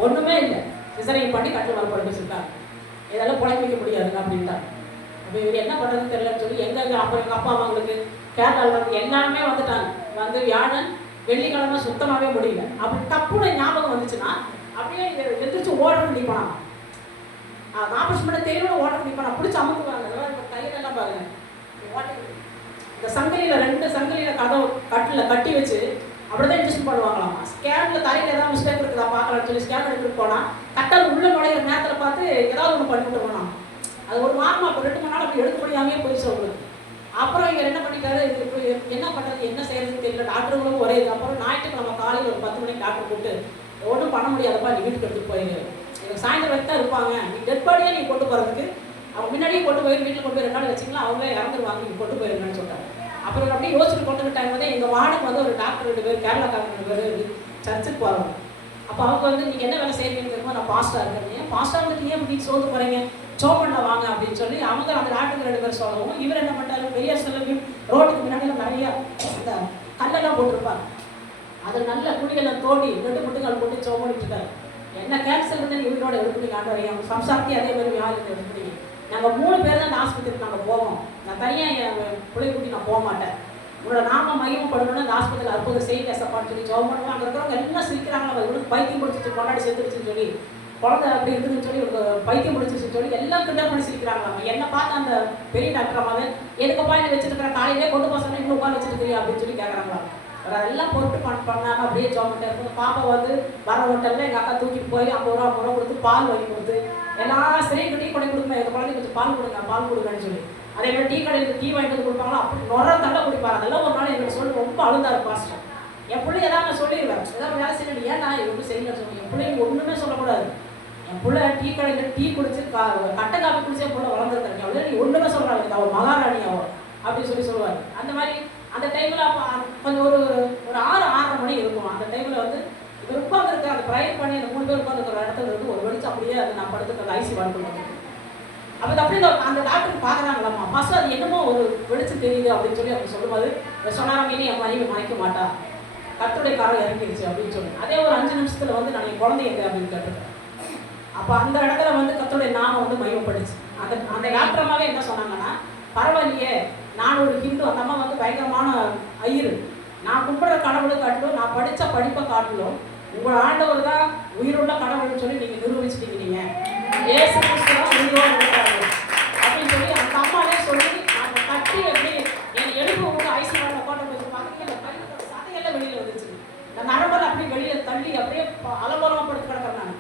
ஒன்றுமே இல்லை. சிசரையும் பண்ணி கட்டில் வர படுக்க வச்சுருக்காங்க. இதெல்லாம் புழைக்க வைக்க முடியாதுங்க அப்படின்ட்டாங்க. அப்போ இவர் என்ன பண்ணுறதுன்னு தெரியலன்னு சொல்லி எங்கெங்க அப்போ எங்கள் அப்பா அம்மாங்களுக்கு கேரளாவில் வந்து எல்லாருமே வந்துட்டாங்க. வந்து வியாழன் வெள்ளிக்கிழமை சுத்தமாகவே முடியல. அப்படி தப்புட ஞாபகம் வந்துச்சுன்னா அப்படியே எந்திரிச்சு ஓடுறது நிற்பானா, ஆபரேஷன் பண்ண தெரியல ஓடுறது நிற்பானா, பிடிச்சி அமுக்குவாங்க. அதெல்லாம் கையிலெல்லாம் பாருங்க, இந்த சங்கிலியில் 2 சங்கிலியில் கதவு கட்டில் கட்டி வச்சு அப்படிதான் இன்ஜெக்ஷன் பண்ணுவாங்களாமா. ஸ்கேனில் தரையில் ஏதாவது மிஸ்டேக் இருக்குதா பார்க்கலான்னு சொல்லி ஸ்கேன் எடுத்துகிட்டு போனால் கட்டல் உள்ள நுழையிற நேரத்தில் பார்த்து ஏதாவது ஒன்று பண்ணிவிட்டு போனான். அது ஒரு வாரமாக இப்போ 2 மணி நாள் அப்படி எடுக்க முடியாமே போயிடுச்சு அவங்களுக்கு. அப்புறம் இங்கே என்ன பண்ணிட்டாரு, இது இப்போ என்ன பண்ணுறது என்ன செய்யறதுன்னு தெரியல. டாக்டர்களும் ஒரே இது. அப்புறம் ஞாயிற்றுக்கிழமை காலையில் ஒரு 10 மணிக்கு டாக்டர் கூப்பிட்டு ஒன்றும் பண்ண முடியாதப்பா, நீ வீட்டுக்கு எடுத்துகிட்டு போயிரு, இவங்க சாயந்தரம் வரைக்கும் தான் இருப்பாங்க, நீ டெட் பாடியே நீ கொண்டு போகிறதுக்கு அவங்க முன்னாடியே கொண்டு போய் வீட்டில் கொண்டு போய் 2 நாள் வச்சிங்களா, அவங்களே இறந்துருவாங்க, நீ கொண்டு போயிருங்கன்னு சொல்லிட்டாங்க. அப்புறம் அப்படியே யோசிச்சுட்டு கொண்டு டைம் வந்து எங்கள் வார்டுக்கு வந்து ஒரு டாக்டர் 2 பேர் கேரளாக்காரங்க 2 பேர் சர்ச்சுக்கு போகிறாங்க. அப்போ அவங்க வந்து நீங்கள் என்ன வேலை செய்வீங்கன்னு தெரியுமா, நான் பாஸ்டாக இருக்கேன். பாஸ்டாக வந்துட்டு ஏன் வீட்டு சோது போகிறீங்க, சோப்பண்ண வாங்க அப்படின்னு சொல்லி அவங்க அந்த டாக்டருக்கு 2 பேர் சொல்லவும் இவர் என்ன பண்ணிட்டாரு, பெரிய செலவு ரோட்டுக்கு முன்னாடியில் நிறைய இந்த கல்லெல்லாம் போட்டிருப்பாங்க. அது நல்ல குடியெல்லாம் தோண்டி 2 முட்டுக்கால் போட்டு சோப்பிட்டு இருக்காரு. என்ன கேன்சர் வந்து இவரோட எடுத்துட்டீங்க ஆண்டு அவங்க சம்சாரத்தி அதே மாதிரி யார் எடுத்துட்டீங்க. நாங்கள் 3 பேர் தான் அந்த ஆஸ்பத்திரிக்கு நாங்கள் போவோம். நான் தனியாக என் பிள்ளை கூட்டி நான் போக மாட்டேன். உங்களோட நாம மகிமைப்படணும்னு அந்த ஆஸ்பத்திரியில் அற்புதம் செய்ய சப்பான்னு சொல்லி ஜோம் பண்ணுவோம். அங்கே இருக்கிறவங்க எல்லாம் சிரிக்கிறாங்க, இவங்களுக்கு பைத்தியம் பிடிச்சிச்சு, கொண்டாடி செத்துருச்சுன்னு சொல்லி, குழந்தை அப்படி இருக்குதுன்னு சொல்லி இவங்களுக்கு பைத்தியம் பிடிச்சிச்சுன்னு சொல்லி எல்லாம் கிட்ட பண்ணி சிரிக்கிறாங்களாம். என்னை பார்த்து அந்த பெரிய டாக்டர் அம்மாவே எதுக்கப்பா இதை வச்சுருக்கிற, காலையிலே கொண்டு போக சொன்னா இன்னும் உட்காந்து வச்சுருக்கிறியா அப்படின்னு சொல்லி கேட்குறாங்களா. அதெல்லாம் பொருட்டு பண்ணாமல் அப்படியே ஜோம் பண்ணிட்டு இருக்கும். பாப்பா வந்து வர ஹோட்டலில் எங்கள் அக்கா தூக்கிட்டு போய் 50 ரூபா கொடுத்து பால் வாங்கி கொடுத்து எல்லாம் சரிக்கு டீ கொண்டு கொடுக்குமா, எங்கள் குழந்தைக்கு கொஞ்சம் பால் கொடுங்கன்னு சொல்லி அதே மாதிரி டீ கடையில் டீ வாங்கிட்டு வந்து கொடுப்பாங்களோ அப்படி நுர தள்ள குடிப்பாங்க. அதெல்லாம் ஒரு நாள் எங்களுக்கு சொல்லி ரொம்ப அழுந்தாரு பாஸ்டர். என் பிள்ளை ஏதாவது நான் சொல்லிடுவேன், ஏதாவது வேலை செய்யணும், ஏன் நான் ஒன்றும் செய்யலன்னு சொல்லி என் பிள்ளைங்க ஒன்றுமே சொல்லக்கூடாது. என் பிள்ளை டீ கடையில் டீ குடிச்சு கட்டை காப்பி குடிச்சே பிள்ளை வளர்ந்துருக்காங்க, அவ்வளோ நீ ஒன்றுமே சொல்கிறாங்க, அவள் மகாராணி அவள் அப்படின்னு சொல்லி சொல்லுவார். அந்த மாதிரி அந்த டைமில் அப்போ கொஞ்சம் ஒரு 6-6:30 மணி இருக்கும். அந்த டைமில் வந்து இவர் உட்காந்துருக்க அந்த ப்ரைவேட் பண்ணி அந்த 3 பேர் உட்காந்துருக்கிற இடத்துல இருந்து ஒரு வெளிச்சம் அப்படியே அது நான் படுத்துக்கிற ஐசி வாழ்க்கை. அப்போ அப்படி அந்த டாக்டர் பார்க்குறாங்களாம்மா, ஃபஸ்ட்டு அது என்னமோ ஒரு வெளிச்சம் தெரியுது அப்படின்னு சொல்லி அவங்க சொல்லும்போது சொன்னாரமே என் மனைவி மறைக்க மாட்டா, கர்த்தருடைய காரம் இறங்கிடுச்சு அப்படின்னு சொல்லி அதே ஒரு 5 நிமிஷத்தில் வந்து நான் என் குழந்தை எங்க அப்படின்னு கேட்டுருக்கேன். அப்போ அந்த இடத்துல வந்து கர்த்தருடைய நாமம் வந்து மகிமைப்படுச்சு. அந்த டாக்டர் அம்மாவே என்ன சொன்னாங்கன்னா, பரவாயில்லையே, நான் ஒரு ஹிந்து, அந்த அம்மா வந்து பயங்கரமான ஐயரு, நான் கும்பிட்ற கடவுளை காட்டிலும் நான் படித்த படிப்பை காட்டிலும் உங்கள் ஆண்டவர் தான் உயிருள்ள கடவுள்னு சொல்லி நீங்கள் நிரூபிச்சுட்டீங்க, நீங்கள் ஏசு கிறிஸ்து தான் உயிரோடு இருக்காரு அப்படின்னு சொல்லி அந்த அம்மாவே சொல்லி அந்த கட்டி எப்படி என் எழுப்பு விட்டு ஐசியூல போட்ட வச்சு பார்த்தீங்கன்னா கையில் சதையெல்லாம் வெளியில் வந்துச்சு. இந்த நரம்பெல்லாம் அப்படியே வெளியில் தள்ளி அப்படியே அலம்போலமாக படுத்து கிடக்கிறேன். நான்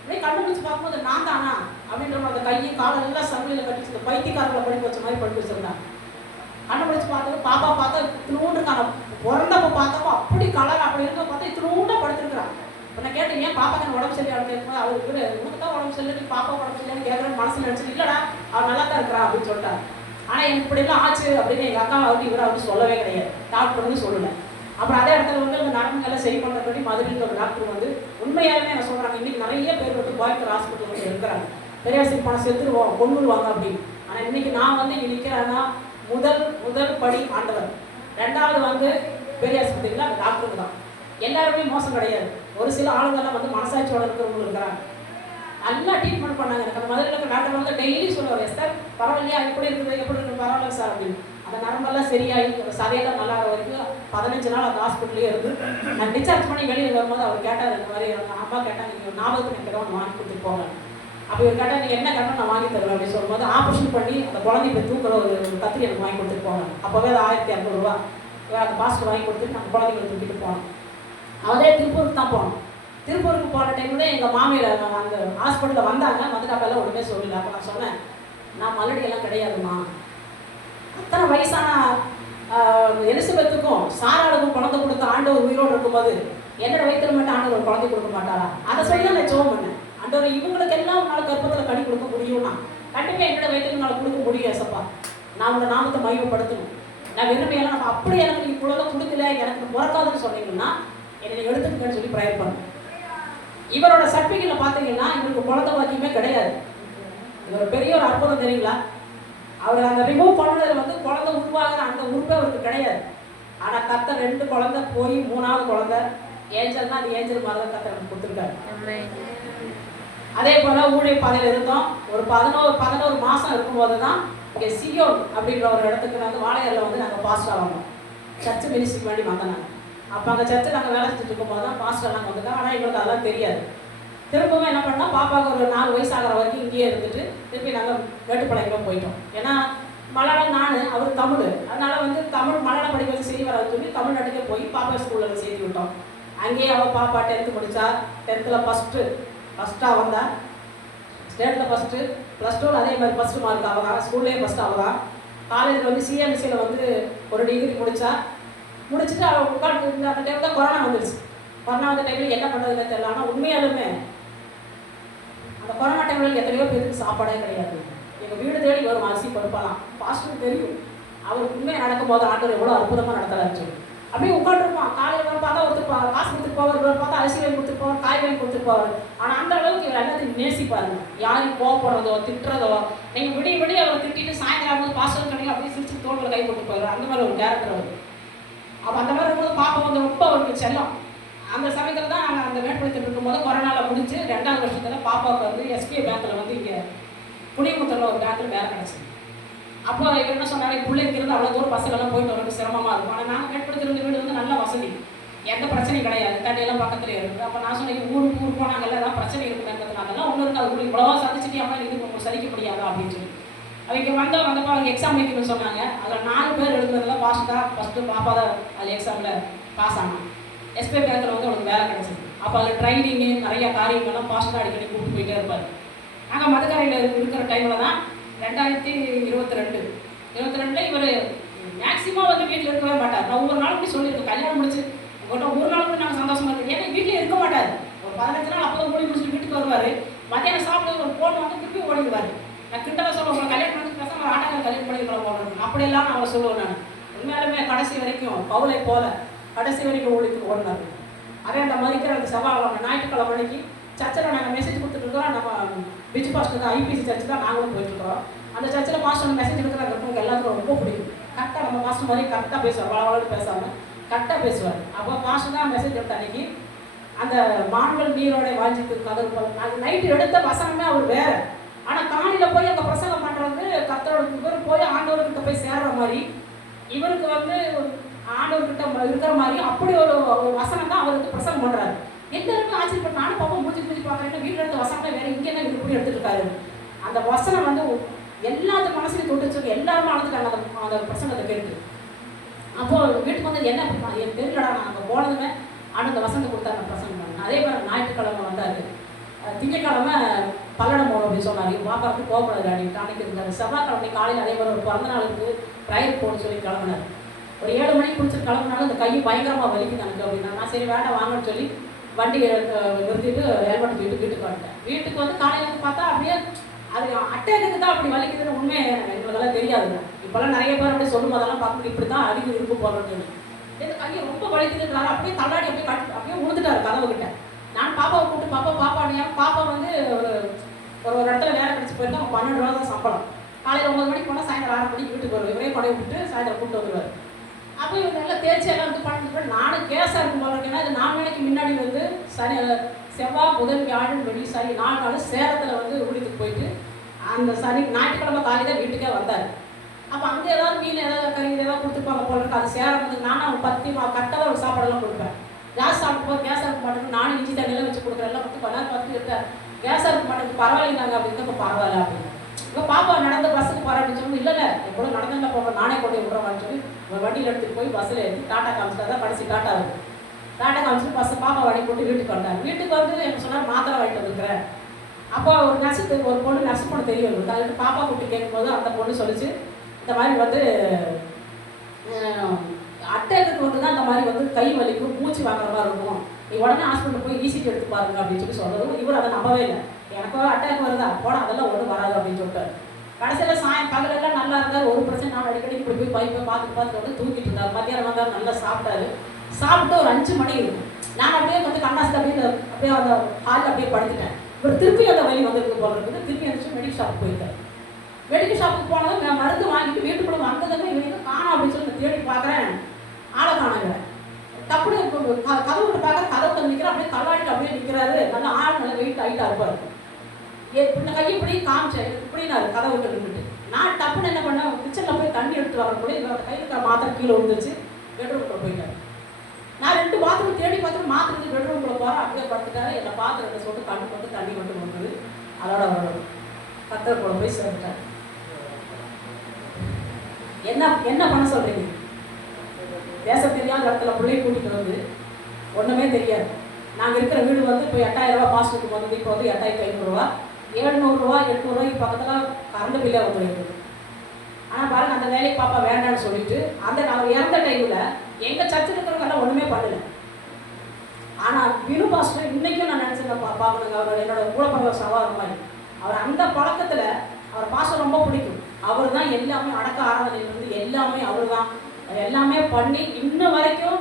அப்படியே கண்டுபிடிச்சு பார்க்கும்போது நான் தானா அப்படின்ற அந்த கையை காலெல்லாம் சங்கிலியில் கட்டிச்சு இந்த பைத்தியக்காரங்களை படிக்க வச்ச மாதிரி படிக்க வச்சிருந்தாங்க. கண்டுபிடிச்சு பார்த்தது பாப்பா பார்த்தா இத்தினூண்டுக்கான பிறந்தப்போ பார்த்தப்போ அப்படி கலர் அப்படி இருக்க பார்த்தா இத்தினூண்டா படுத்துருக்குறான். இப்போ நான் கேட்டேன், ஏன் பாப்பா தான் உடம்பு சரியாக கேட்கும்போது அவர் இவர் உனக்கு தான் உடம்பு சரியில்லை, பாப்பா உடம்பு சரியில்லைன்னு கேட்குறேன்னு மனசில் நினச்சிட்டு இல்லைடா அவர் நல்லா தான் இருக்கிறா அப்படின்னு சொல்லிட்டார். ஆனால் எனக்கு இப்படிலாம் ஆச்சு அப்படின்னு எங்கள் அக்கா வந்து இவர் அவர் சொல்லவே கிடையாது, டாக்டர் வந்து சொல்லலை. அப்புறம் அதே இடத்துல வந்து அந்த நரம்புகளை சரி பண்ணுறபடி மதுரையில் ஒரு டாக்டர் வந்து உண்மையாலுமே என்ன சொல்கிறாங்க, இன்றைக்கி நிறைய பேர் வந்து கோயம்புத்தூர் ஹாஸ்பிட்டல் வந்து இருக்கிறாங்க, பெரியாசி பணம் செத்துருவோம் கொண்டுருவாங்க அப்படின்னு. ஆனால் இன்றைக்கி நான் வந்து இங்கே நிற்கிறேன்னா முதல் படி ஆண்டவர், 2வது வந்து பெரிய ஆஸ்பத்திரியில் அந்த டாக்டருக்கு தான். எல்லாருமே மோசம் கிடையாது, ஒரு சில ஆளுங்கள்லாம் வந்து மனசாட்சியோட இருக்கிறவங்க இருக்கிறாங்க, நல்லா ட்ரீட்மெண்ட் பண்ணாங்க. எனக்கு அந்த மதுரையில் இருக்கிற டாக்டர் வந்து டெய்லி சொல்லுவார், எஸ் சார் பரவாயில்லையா, எப்படி இருக்குது எப்படி இருக்குது பரவாயில்ல சார் அப்படின்னு. அந்த நரம்பெல்லாம் சரியாகி சதையெல்லாம் நல்லா வரைக்கும் 15 நாள் அந்த ஹாஸ்பிட்டலே இருந்து நான் டிஸ்சார்ஜ் பண்ணி வெளியில் வரும்போது அவர் கேட்டார், இந்த மாதிரி எங்கள் அம்மா கேட்டால் நீங்கள் ஞாபகத்துக்கு எனக்கு வாங்கி கொடுத்துட்டு போங்க. அப்போ இவர் கேட்டால் நீங்கள் என்ன கேட்டால் நான் வாங்கி தருவேன் அப்படின்னு சொல்லும்போது ஆப்ரேஷன் பண்ணி அந்த குழந்தைய போய் தூக்குற ஒரு கத்திரி எனக்கு வாங்கி கொடுத்துட்டு போங்க. அப்போவே அது 1200 ரூபா அந்த பாஸ்டர் வாங்கி கொடுத்துட்டு நம்ம குழந்தைங்களை தூக்கிட்டு போனோம். அதே திருப்பூருக்கு தான் போனோம். திருப்பூருக்கு போன டைமில் எங்கள் மாமியார் அந்த ஹாஸ்பிட்டலில் வந்தாங்க, வந்துட்டு அப்போல்லாம் ஒன்றுமே சொல்லலை. அப்போ நான் சொன்னேன், நான் மலடியெல்லாம் கிடையாதுமா, அத்தனை வயசான எலிசபெத்துக்கும் சாராளுக்கும் குழந்தை கொடுத்த ஆண்டவர் உயிரோடு இருக்கும்போது என்னோட வயிற்றுல மட்டும் ஆண்டவர் குழந்தை கொடுக்க மாட்டாரா? அதை சொல்லி நான் ஜெபம் பண்ணேன், ஆண்டவர் இவங்களுக்கு எல்லாம் உங்களால் கர்ப்பத்தில் கனி கொடுக்க முடியும்னா கண்டிப்பாக என்னோட வயிற்றுக்கு நான் கொடுக்க முடியும் ஏசப்பா. நான் உங்கள் நாமத்தை மையப்படுத்தணும். நான் வெறுமையெல்லாம் நம்ம அப்படி எனக்கு நீங்கள் குழந்தை கொடுக்கல, எனக்கு பிறக்காதுன்னு சொன்னீங்கன்னா என்னை எடுத்துக்கன்னு சொல்லி ப்ரேயர் பண்ணேன். இவரோட சர்டிஃபிகேட்டில் பார்த்தீங்கன்னா இவருக்கு குழந்தை பாக்கியமே கிடையாது. இவர் பெரிய ஒரு அற்புதம் தெரியுங்களா? அவர் அந்த ரிமூவ் பண்ணதில் வந்து குழந்தை உருவாகிற அந்த உறுப்பே அவருக்கு கிடையாது. ஆனால் கத்த 2 குழந்தை போய் 3ஆவது குழந்தை ஏஞ்சல்னா அது ஏஞ்சல் மாதிரி தான் கத்த எனக்கு கொடுத்துருக்காரு. அதே போல் ஊழிய பாதையில் இருந்தோம். ஒரு 11 மாதம் இருக்கும்போது தான் இங்கே சியோன் அப்படின்ற ஒரு இடத்துக்கு வந்து வாழையரில் வந்து நாங்கள் பாஸ்டர் ஆகணும். சர்ச்சு மினிஸ்ட்ரிக்கு வேண்டி வந்தோம் நாங்கள். அப்போ அங்கே சர்ச்சு நாங்கள் வேலை செஞ்சுட்டு இருக்கும்போது தான் பாஸ்டர் நாங்கள் வந்துட்டோம். ஆனால் எங்களுக்கு அதெல்லாம் தெரியாது. திரும்பவும் என்ன பண்ணோம், பாப்பாவுக்கு ஒரு 4 வயசு ஆகிற வரைக்கும் இங்கேயே இருந்துட்டு திருப்பி நாங்கள் வேட்டுப்பாளையம் போயிட்டோம். ஏன்னா மலையாளம் நான், அவர் தமிழ், அதனால் வந்து தமிழ் மலையாளம் படிக்க வச்சு செய்ய வராது சொல்லி தமிழ்நாட்டுக்கே போய் பாப்பா ஸ்கூலில் சேர்த்து விட்டோம். அங்கேயே அவள் பாப்பா 10th முடித்தா. 10th ஃபஸ்ட்டாக வந்தா. ஸ்டேட்டில் ஃபஸ்ட்டு, +2 அதே மாதிரி ஃபஸ்ட்டு மார்க் அவள் தான். ஸ்கூல்லேயே ஃபஸ்ட்டு அவள் தான். காலேஜில் வந்து சிஎம்சியில் வந்து ஒரு டிகிரி முடிச்சுட்டு அவள் உட்காந்து அந்த டைம் தான் கொரோனா வந்துடுச்சு. கொரோனா வந்த டைமில் என்ன பண்ணுறதுன்னு தெரியல. ஆனால் உண்மையாலுமே அந்த கொரோனா டைமில் எத்தனையோ பேருக்கு சாப்பாடே கிடையாது. எங்கள் வீடு தேடி வரும் அரிசி பருப்பாலாம். பாஸ்டருக்கு தெரியும் அவருக்கு உண்மையாக நடக்கும்போது ஆண்டவர் எவ்வளோ அற்புதமாக நடத்தலாச்சு. அப்படியே உட்காந்துருப்பான். காலையில் பார்த்தா ஒருத்தர் காசு கொடுத்துட்டு போவார், பார்த்தா அரிசி வாங்கி கொடுத்துட்டு போவார், காய் வாங்கி கொடுத்துட்டு போவார். ஆனால் அந்த அளவுக்கு இவர் எல்லாத்தையும் நேசிப்பாருங்க. யாரையும் கோவப்படுறதோ திட்டுறதோ, நீங்கள் விடிய அவரை திட்டிட்டு சாயந்தரம் ஆகும்போது பாஸ்டர் கிடைக்கும் அப்படியே சிரிச்சு தோளில் கை போட்டு போயிடுவார். அந்த மாதிரி ஒரு கேரக்டர் அவர். அப்போ அந்த மாதிரி இருக்கும்போது பாப்பா வந்து ரொம்ப அவருக்கு செல்லம். அந்த சமயத்தில் தான் நாங்கள் அந்த வேட்பாளத்தில் இருக்கும்போது கொரோனாவில் முடிஞ்சு 2வது வருஷத்தில் பாப்பாவுக்கு வந்து எஸ்பிஐ பேங்க்கில் வந்து இங்கே புளியமுத்தூரில் ஒரு பேங்க்கில் வேலை கிடச்சிது. அப்போ இவர் என்ன சொன்னார், பிள்ளைங்கிறது அவ்வளோ தூரம் பஸ்ஸுலெல்லாம் போயிட்டு வரது சிரமமாக இருக்கும். ஆனால் நாங்கள் வேட்பாளத்தில் வீடு வந்து நல்ல வசதி, எந்த பிரச்சனையும் கிடையாது, தண்ணியெல்லாம் பக்கத்துலேயே இருக்குது. அப்போ நான் சொன்னேன், ஊர் போனாங்கல்ல ஏதாவது பிரச்சனை இருக்குங்கிறதுனால ஒன்று இருக்குது, அது உங்களுக்கு இவ்வளோவா சந்திச்சுட்டு அப்புறம் இது உங்களுக்கு சலிக்க முடியாதா அப்படின்னு சொல்லி அவங்க வந்தப்போ அவங்க எக்ஸாம் வைக்கணும்னு சொன்னாங்க. அதில் 4 பேர் எழுதுறதுல ஃபஸ்ட்டு பாப்பா தான் அது எக்ஸாமில் பாஸ் ஆனாங்க. எஸ்பிஐ பேங்க்கில் வந்து அவங்களுக்கு வேலை கிடச்சிது. அப்போ அதில் ட்ரைனிங்கு நிறையா காரியங்கள்லாம் பாஸ்டாக அடிக்கடி கூப்பிட்டு போயிட்டே இருப்பார். நாங்கள் மதுக்கரையில் இருக்கிற டைமில் தான் 2022 இவர் மேக்ஸிமம் வந்து வீட்டில் இருக்கவே மாட்டார். நான் ஒவ்வொரு நாள் இப்படி சொல்லியிருக்கேன், கல்யாணம் முடிச்சு ஒரு நாள் கூட நாங்கள் சந்தோஷமாக இருக்கோம். ஏன்னா வீட்டிலே இருக்க மாட்டார். ஒரு 15 நாள் அப்போ தான் ஓடி முடிச்சுட்டு வீட்டுக்கு வருவார். மத்தியானம் சாப்பிட்டு ஒரு ஃபோன் வந்து திருப்பி ஓடிடுவார். நான் கிட்ட சொல்ல உங்களை கல்யாணம் பண்ணி பேசாம ஆட்டாங்க கல்யாணம் பண்ணிக்கலாம் போடுறேன் அப்படியெல்லாம் நான் அவரை சொல்லுவேன். நான் உண்மையாலுமே கடைசி வரைக்கும் பவுலை போல கடைசி வரைக்கும் ஓடிட்டு ஓடினார். அதே அந்த மதிக்கிற அந்த செவ்வாய்க்கிழமை ஞாயிற்றுக்கிழமை அன்னைக்கு சர்ச்சில் நாங்கள் மெசேஜ் கொடுத்துட்ருக்கோம். நம்ம பிச் பாஸ்டர் தான், ஐபிசி சர்ச்சு தான் நாங்களும் போயிட்டுருக்கோம். அந்த சர்ச்சில் பாஸ்டர் மெசேஜ் எடுக்கிறவங்க எல்லாத்துக்கும் ரொம்ப பிடிக்கும். கரெக்டாக நம்ம பாஸ்டர் மாதிரி கரெக்டாக பேசுவார், வளவளன்னு பேசாமல் கரெக்டாக பேசுவார். அப்போ பாஸ்டர் தான் மெசேஜ் எடுத்த அன்னைக்கு அந்த மான்கள் நீரோட வாஞ்சித்து கதல் நாங்கள் நைட்டு எடுத்த வசனமே அவர் வேறு. ஆனால் காலையில் போய் அங்கே பிரசங்கம் பண்ணுறது கர்த்தரோட இவர் போய் ஆண்டவர்கிட்ட போய் சேர்ற மாதிரி இவருக்கு வந்து ஆண்டவர்கிட்ட இருக்கிற மாதிரி அப்படி ஒரு வசனம் தான் அவருக்கு பிரசங்கம் பண்ணுறாரு. எல்லாருமே ஆச்சரியப்பட்டு நானும் பாப்பா மூஞ்சி பார்க்குறேன், வீட்டில் இருந்த வசனத்தை வேறு இங்கே என்ன இப்படி எடுத்துட்டு இருக்காரு. அந்த வசனம் வந்து எல்லாத்து மனசுலையும் தொட்டுச்சு. எல்லாருமே அழுதுட்டாங்க அந்த பிரசங்கத்தை கேட்டு. அப்போது வீட்டுக்கு வந்து என்ன என் தெரியலடா, நான் அங்கே போனதுமே ஆனால் அந்த வசனத்தை கொடுத்தாங்க பிரசங்கம் பண்ண. அதே மாதிரி ஞாயிற்றுக்கிழமை வந்தார். திங்கக்கிழமை பல்லடம் போகணும் அப்படின்னு சொன்னார். பாப்பாவுக்கு கோபப்படாது அப்படின்ட்டு அன்னைக்கு இருந்தார். செவ்வாய்க்கிழமை காலையில் அதே மாதிரி ஒரு பிறந்த நாளுக்கு ட்ரையல் போகணும்னு சொல்லி கிளம்புனார். ஒரு 7 மணிக்கு குளிச்சுட்டு கிளம்புனாலும் அந்த கை பயங்கரமாக வலிக்குது எனக்கு அப்படின்னா நான் சரி வேண்டாம் வாங்கன்னு சொல்லி வண்டி நிறுத்திட்டு ஹெல்மெட் தூக்கிட்டு வீட்டுக்கு வந்துட்டேன். வீட்டுக்கு வந்து காலையில் பார்த்தா அப்படியே அது அட்டேக்கு தான் அப்படி வலிக்குதுன்னு உண்மையை எங்களுக்கெல்லாம் தெரியாதுங்க. இப்போல்லாம் நிறைய பேர் அப்படியே சொல்லும் போதெல்லாம் பார்க்கணும் இப்படி தான் அடிக்க இருப்பு போடுறேன்னு. இந்த கையை ரொம்ப வலிக்குதுன்றாரு. அப்படியே தள்ளாடி அப்படியே உழுந்துட்டாரு கதவுக்கிட்ட. நான் பாப்பாவை கூப்பிட்டு பாப்பானியா பாப்பா வந்து ஒரு இடத்துல வேலை கிடச்சி போயிருந்தா அவங்க 12 ரூபா தான் சம்பளம். காலையில் 9 மணிக்கு போனால் சாயந்தரம் 6 மணிக்கு வீட்டுக்கு வருவார். இவரே கொடை விட்டுட்டு சாயந்தரம் கூப்பிட்டு வந்துடுவார். அப்போ இவங்க எல்லாம் தேர்ச்சி எல்லாம் வந்து பண்ணிட்டு நானும் கேஸாக இருக்கும் போல இருக்கேன்னா இது 4 மணிக்கு முன்னாடி வந்து செவ்வாய் புதன் வியாழன் வெள்ளி சனி 4 நாள் சேலத்தில் வந்து ஊழியத்துக்கு போயிட்டு அந்த சனி ஞாயிற்றுக்கிழமை காலையில் வீட்டுக்கே வந்தார். அப்போ அங்கே ஏதாவது மீன் ஏதாவது கறி ஏதாவது கொடுத்துருப்பாங்க போல இருக்கு. அது சேரத்துக்கு நானும் அவங்க கரெக்டாக ஒரு சாப்பாடெல்லாம் கொடுப்பேன். கேஸ் சாப்பிட்டு போது கேஸாக இருக்க மாட்டேங்குது. நானும் இஞ்சி தண்ணியெல்லாம் வச்சு கொடுக்குறேன். எல்லாம் கொடுத்து பண்ணால் 10 இருக்கார். கேஸாக இருக்க மாட்டேங்குது பரவாயில்லைங்க அப்படின்னு. இப்போ பரவாயில்ல அப்படின்னு இப்போ பாப்பா நடந்த பஸ்ஸுக்கு போகிறேன் அப்படின்னு சொல்லி இல்லை கூட நடந்துல போக நானே கொண்டு விட்றேன்னு சொல்லி ஒரு வண்டியில் எடுத்துகிட்டு போய் பஸ்ஸில் ஏற்றி டாட்டா காமிச்சிட்டா தான் கடைசி டாட்டா இருக்குது. டாட்டா காமிச்சிட்டு பஸ்ஸை பாப்பா வண்டி போட்டு வீட்டுக்கு வந்தார். வீட்டுக்கு வந்து எனக்கு சொன்னார் மாத்திரை வாங்கிட்டு வந்துருக்கிறேன். அப்போ ஒரு ஒரு பொண்ணு நர்ஸ் பொண்ணு தெரியும். அதுக்கு பாப்பா கூப்பிட்டு கேட்கும்போது அந்த பொண்ணு சொல்லிச்சு இந்த மாதிரி வந்து அட்டைக்கு வந்து தான் இந்த மாதிரி வந்து கை வலிக்கும் மூச்சு வாங்குற மாதிரி இருக்கும். நீ உடனே ஹாஸ்பிட்டல் போய் இசிஜி எடுத்து பாருங்க அப்படின்னு சொல்லி சொல்றதும் இவர் அதை நம்பவே இல்லை. எனக்கோ அட்டாக் வருதா போட அதெல்லாம் ஒன்றும் வராது அப்படின்னு சொல்லிட்டாரு. கடைசியில் பகலெல்லாம் நல்லா இருந்தார், ஒரு பிரச்சனை. நான் அடிக்கடி இப்படி போய் பைப்பை பார்த்துட்டு வந்து தூங்கிட்டு இருந்தார். மத்தியானம் வந்தார், நல்லா சாப்பிட்டாரு. சாப்பிட்டு ஒரு 5 மணி இருக்கும். நான் அப்படியே வந்து கண்ணாசில் அப்படியே அந்த ஹாலில் அப்படியே படுத்துட்டேன். இவர் திருப்பி அந்த வலி வந்ததுக்கு போல இருக்குது. திருப்பி எழுந்துச்சு மெடிக்கல் ஷாப்புக்கு போயிருக்காரு. மெடிக்கல் ஷாப்புக்கு போனதும் நான் மருந்து வாங்கிட்டு வீட்டுக்குள்ள வந்ததுமே இவங்க காணும் அப்படின்னு சொல்லி தேடி பார்க்குறேன், ஆளை காணுங்கிறேன். தப்புனு கதவு விட்டு பார்க்க கதவு நிற்கிறேன். அப்படியே தள்ளாடிட்டு அப்படியே நிற்கிறாரு. நல்லா ஆள் நல்லா வெயிட் ஹைட்டாக இருப்பார். இந்த கையை இப்படி காமிச்சேன், இப்படின்னாரு கதவு விட்டு நின்றுட்டு. நான் டப்புன்னு என்ன பண்ணேன், கிச்சனில் போய் தண்ணி எடுத்து வரக்கூடிய இவரோட கையில் இருக்கிற மாத்திரை கீழே விழுந்துச்சு. பெட்ரூம்குள்ளே போயிட்டாரு. நான் 2 பாத்ரூம் தேடி பார்த்துட்டு மாத்திரை பெட்ரூம்குள்ளே போகிறேன். அப்படியே படுத்துட்டாரு. என்னை பார்த்து 2 சொட்டு கண்ணு போட்டு தண்ணி மட்டும் கொடுக்குது. அதோட அவர் கத்தர் கூட போய் சேர்ந்துட்டார். என்ன பண்ண சொல்றீங்க? தேச தெரியாத இடத்துல பிள்ளையை கூட்டிகிட்டு வந்து ஒன்றுமே தெரியாது. நாங்கள் இருக்கிற வீடு வந்து இப்போ 8000 ரூபா மாதத்துக்கு வந்து இப்போ வந்து 8500 ரூபா, 700 ரூபா 800 ரூபாய்க்கு பக்கத்தில் கரண்ட் பில்லே வந்துருக்கு. ஆனால் பாருங்கள், அந்த வேலைக்கு பாப்பா வேண்டான்னு சொல்லிட்டு அவர் இறந்த டைமில் எங்கள் சர்ச்சில் இருக்கிறவங்கெல்லாம் ஒன்றுமே பண்ணல. ஆனால் வினு பாஸ்டர் இன்றைக்கும் நான் நினச்சிருக்கேன் பார்க்கணுங்க. அவர் என்னோட மூலப்பரவ சவால் மாதிரி. அவர் அந்த பழக்கத்தில் அவர் பாஸ்டர் ரொம்ப பிடிக்கும். அவர் தான் எல்லாமே அடக்க ஆராதனையிலிருந்து எல்லாமே அவர் தான் எல்லாமே பண்ணி இன்ன வரைக்கும்.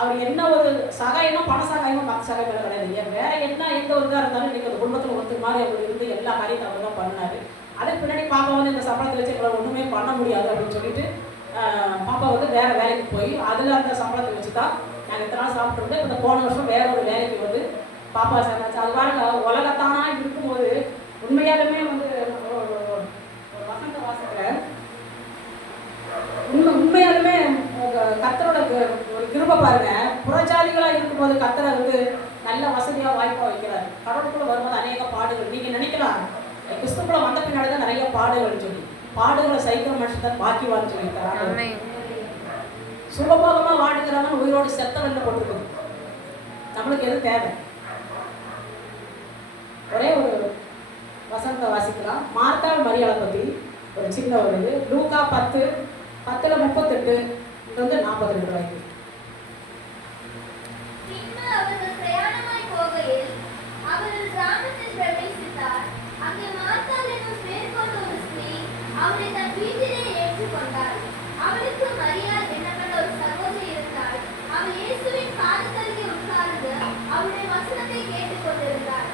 அவர் என்ன ஒரு சகாயமோ பண சகாயமோ மற்ற சகாயமோ கிடையாது. வேற என்ன எந்த ஒரு இதாக இருந்தாலும் இன்றைக்கி அந்த குடும்பத்தில் ஒருத்தர் மாதிரி அவர் இருந்து எல்லா காரியத்தையும் அவர் தான் பண்ணினார். அதுக்கு பின்னாடி பாப்பா வந்து இந்த சம்பளத்தை வச்சு எங்களை ஒன்றுமே பண்ண முடியாது அப்படின்னு சொல்லிட்டு பாப்பா வந்து வேற வேலைக்கு போய் அதில் அந்த சம்பளத்தை வச்சு தான் நாங்கள் இத்தனை நாள் சாப்பிட்டு இந்த போன வருஷம் வேற ஒரு வேலைக்கு வந்து பாப்பா சேர்ந்தாச்சு. அது பாருங்க, உலகத்தானா இருக்கும்போது உண்மையாலுமே வந்து ஒரு வசந்த வாசத்தில் உண்மையாலுமே கத்தரோட ஒரு கிருபை பாருங்க. புறஜாதிகளாக இருக்கும்போது கத்தரை வந்து நல்ல வசதியாக வாய்ப்பாக வைக்கிறார். கடவுளுக்குள்ள வரும்போது அநேக பாடுகள். நீங்கள் நினைக்கலாம் கிறிஸ்துக்குள்ள வந்த பின்னாடி தான் நிறைய பாடுகள் சொல்லி, பாடுகளை சைக்கிற மனுஷன் தான் பாக்கிவான்னு சொல்லியிருக்காரு. சுலபமாக வாடுகிறவன் உயிரோடு செத்தவன்ல போட்டுருக்குது. நம்மளுக்கு எது தேவை? ஒரே ஒரு வசனத்தை வாசிக்கலாம். மார்த்தாள் மரியாதை பற்றி ஒரு சின்ன ஒரு இது. லூக்கா 10:38 இது 42 ரூபாய்க்கு. அவர்கள் பிரயாணமாய் போகையில் அவர்கள் கிராமத்தில் பிரவேசித்தார். அங்கே மார்த்தாள் என்னும் பேர் கொண்ட ஒரு ஸ்திரீ அவரை தன் வீட்டிலே ஏற்றுக்கொண்டாள். அவளுக்கு மரியாள் என்னப்பட்ட ஒரு சகோதரி இருந்தாள். அவள் இயேசுவின் பாதத்தருகே உட்கார்ந்து அவருடைய வசனத்தை கேட்டுக் கொண்டிருந்தாள்.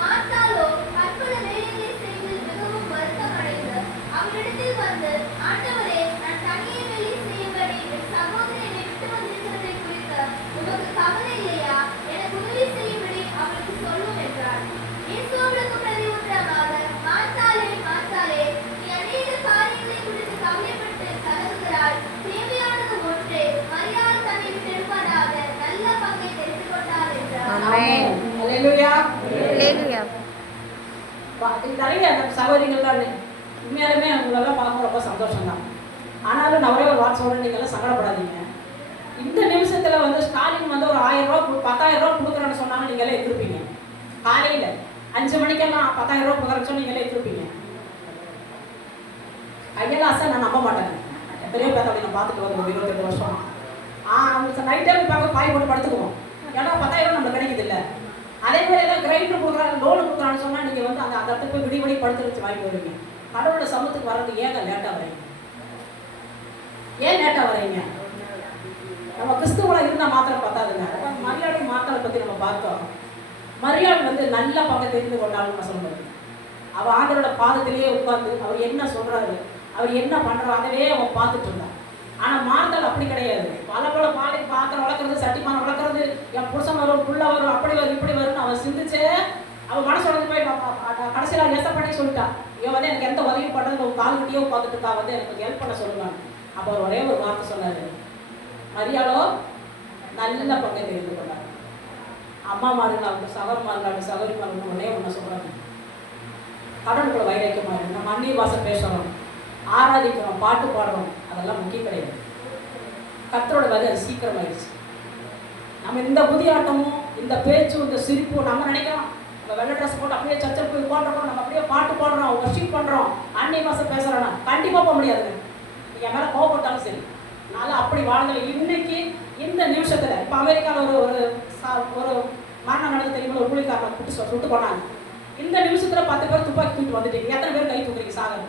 மார்த்தாளோ பற்பல வேலைகளை செய்து மிகவும் வருத்தமடைந்து அவரிடத்தில் வந்து, ஆண்டவரே, நான் தனியே வேலை செய்யும்படி என் சகோதரி என்னை விட்டு வந்திருக்கிறதை குறித்து உமக்கு கவலை இல்லையா? எனக்கு உதவி செய்யும்படி அவளுக்கு சொல்லும் என்றார். இயேசு அவளுக்கு பிரதியுத்தரமாக, மார்த்தாளே, மார்த்தாளே, நீ அநேக காரியங்களை குறித்து கவலைப்பட்டு கலங்குகிறாய். தேவையானது ஒன்றே. மரியாள் தன்னை விட்டெடுப்பதாக நல்ல பங்கை தெரிந்து கொண்டாள் என்றார். அல்லேலூயா. அல்லேலூயா. நிறைய சகோதரிகள்லாம் உண்மையாலுமே அவங்களெல்லாம் பார்க்க ரொம்ப சந்தோஷம் தான். ஆனாலும் நான் ஒரே ஒரு வார்த்தை சொல்கிறேன், நீங்கள்லாம் சங்கடப்படாதீங்க. இந்த நிமிஷத்தில் வந்து ஸ்டாலின் வந்து ஒரு 1000 ரூபா 10,000 ரூபா கொடுக்குறேன்னு சொன்னாங்க, நீங்களே எதிர்ப்பீங்க. காலையில் 5 மணிக்கெல்லாம் 10,000 ரூபா கொடுக்குறேன்னு சொல்லி நீங்களே எதிர்ப்பீங்க. கையெல்லாம் ஆசை நான் நம்ப மாட்டேங்க. எத்தனையோ பேர் அப்படி நான் பார்த்துட்டு வருவோம் 28 வருஷம். அவங்க நைட்டே போய் பார்க்க பாய் போட்டு படுத்துக்குவோம். ஏன்னா 10,000 ரூபா நம்மளுக்கு கிடைக்குது இல்லை. அதே மாதிரி ஏதாவது கிரைண்டர் கொடுக்குறாங்க, லோனு கொடுக்குறான்னு சொன்னால் நீங்கள் வந்து அந்த இடத்துக்கு போய் விடிவடி படுத்து வச்சு வாங்கி வருவீங்க. கடவுளோட சமூகத்துக்கு வர்றது ஏங்க லேட்டாக வரீங்க? ஏன் லேட்டாக வரீங்க? நம்ம கிறிஸ்துவெல்லாம் இருந்தால் மாத்திரம் பார்த்தாதுங்க. மரியாதை மாத்திரை பற்றி நம்ம பார்த்தோம். மரியாதை வந்து நல்ல பக்கம் தெரிந்து கொண்டாலும் நான் சொல்லுறது. அவள் ஆண்டவரோட பாதத்திலேயே உட்கார்ந்து அவர் என்ன சொல்கிறாரு, அவர் என்ன பண்ணுறாரு, அதவே அவன் பார்த்துட்டு இருந்தான். ஆனால் மார்த்தாள் அப்படி கிடையாது. பல பாலைக்கு பாத்திரம் வளர்க்குறது, சட்டிப்பானை வளர்க்குறது, என் புருஷன் வரும், புள்ள வரும், அப்படி வரும், இப்படி வரும்னு அவன் சிந்திச்சு அவள் மனசு உடஞ்சு போய் கடைசியில் எசப்படி சொல்லிட்டான். இவன் வந்து எனக்கு எந்த உதவியும் பண்ணுறது, உன் கால் கிட்டேயோ பார்த்துட்டு இருக்கா, வந்து எனக்கு ஹெல்ப் பண்ண சொல்லுவாங்க. அப்போ அவர் ஒரே ஒரு வார்த்தை சொன்னார், மரியாளோ நல்ல பங்கை தெரிந்து கொண்டார். அம்மாமார்கள் சகோதரமார்கள் சகோதரிமார்கள் ஒரே ஒன்று சொல்கிறாங்க, கடவுளுக்குள்ள வைராக்கியமாக நம்ம அந்நிய பாஷை பேசுகிறோம், ஆராதிக்கிறோம், பாட்டு பாடுறோம், அதெல்லாம் முக்கியம் கிடையாது. கர்த்தரோட வேலை அது சீக்கிரமாயிடுச்சு. நம்ம இந்த புதியாட்டமும் இந்த பேச்சும் இந்த சிரிப்பும் நம்ம நினைக்கிறோம் நம்ம வெள்ளை ட்ரெஸ் போட்டு அப்படியே சர்ச்சை போய் போடுறோம், நம்ம அப்படியே பாட்டு பாடுறோம், வர்ஷிப் பண்ணுறோம், அந்நிய பாஷை பேசுகிறோன்னா கண்டிப்பாக போக முடியாதுங்க. என் மேலே கோவப்பட்டாலும் சரி, நான் அப்படி வாழ்ந்தேன். இன்னைக்கு இந்த நிமிஷத்தில் இப்போ அமெரிக்காவில் ஒரு ஒரு மரணம் நடந்து தெரியுமா, ஒரு ஊழிக்காரனை சுட்டு போனாங்க. இந்த நிமிஷத்துல 10 பேர் துப்பாக்கி தூக்கிட்டு வந்துட்டீங்க. எத்தனை பேர் கை தூக்குறீங்க சாகர?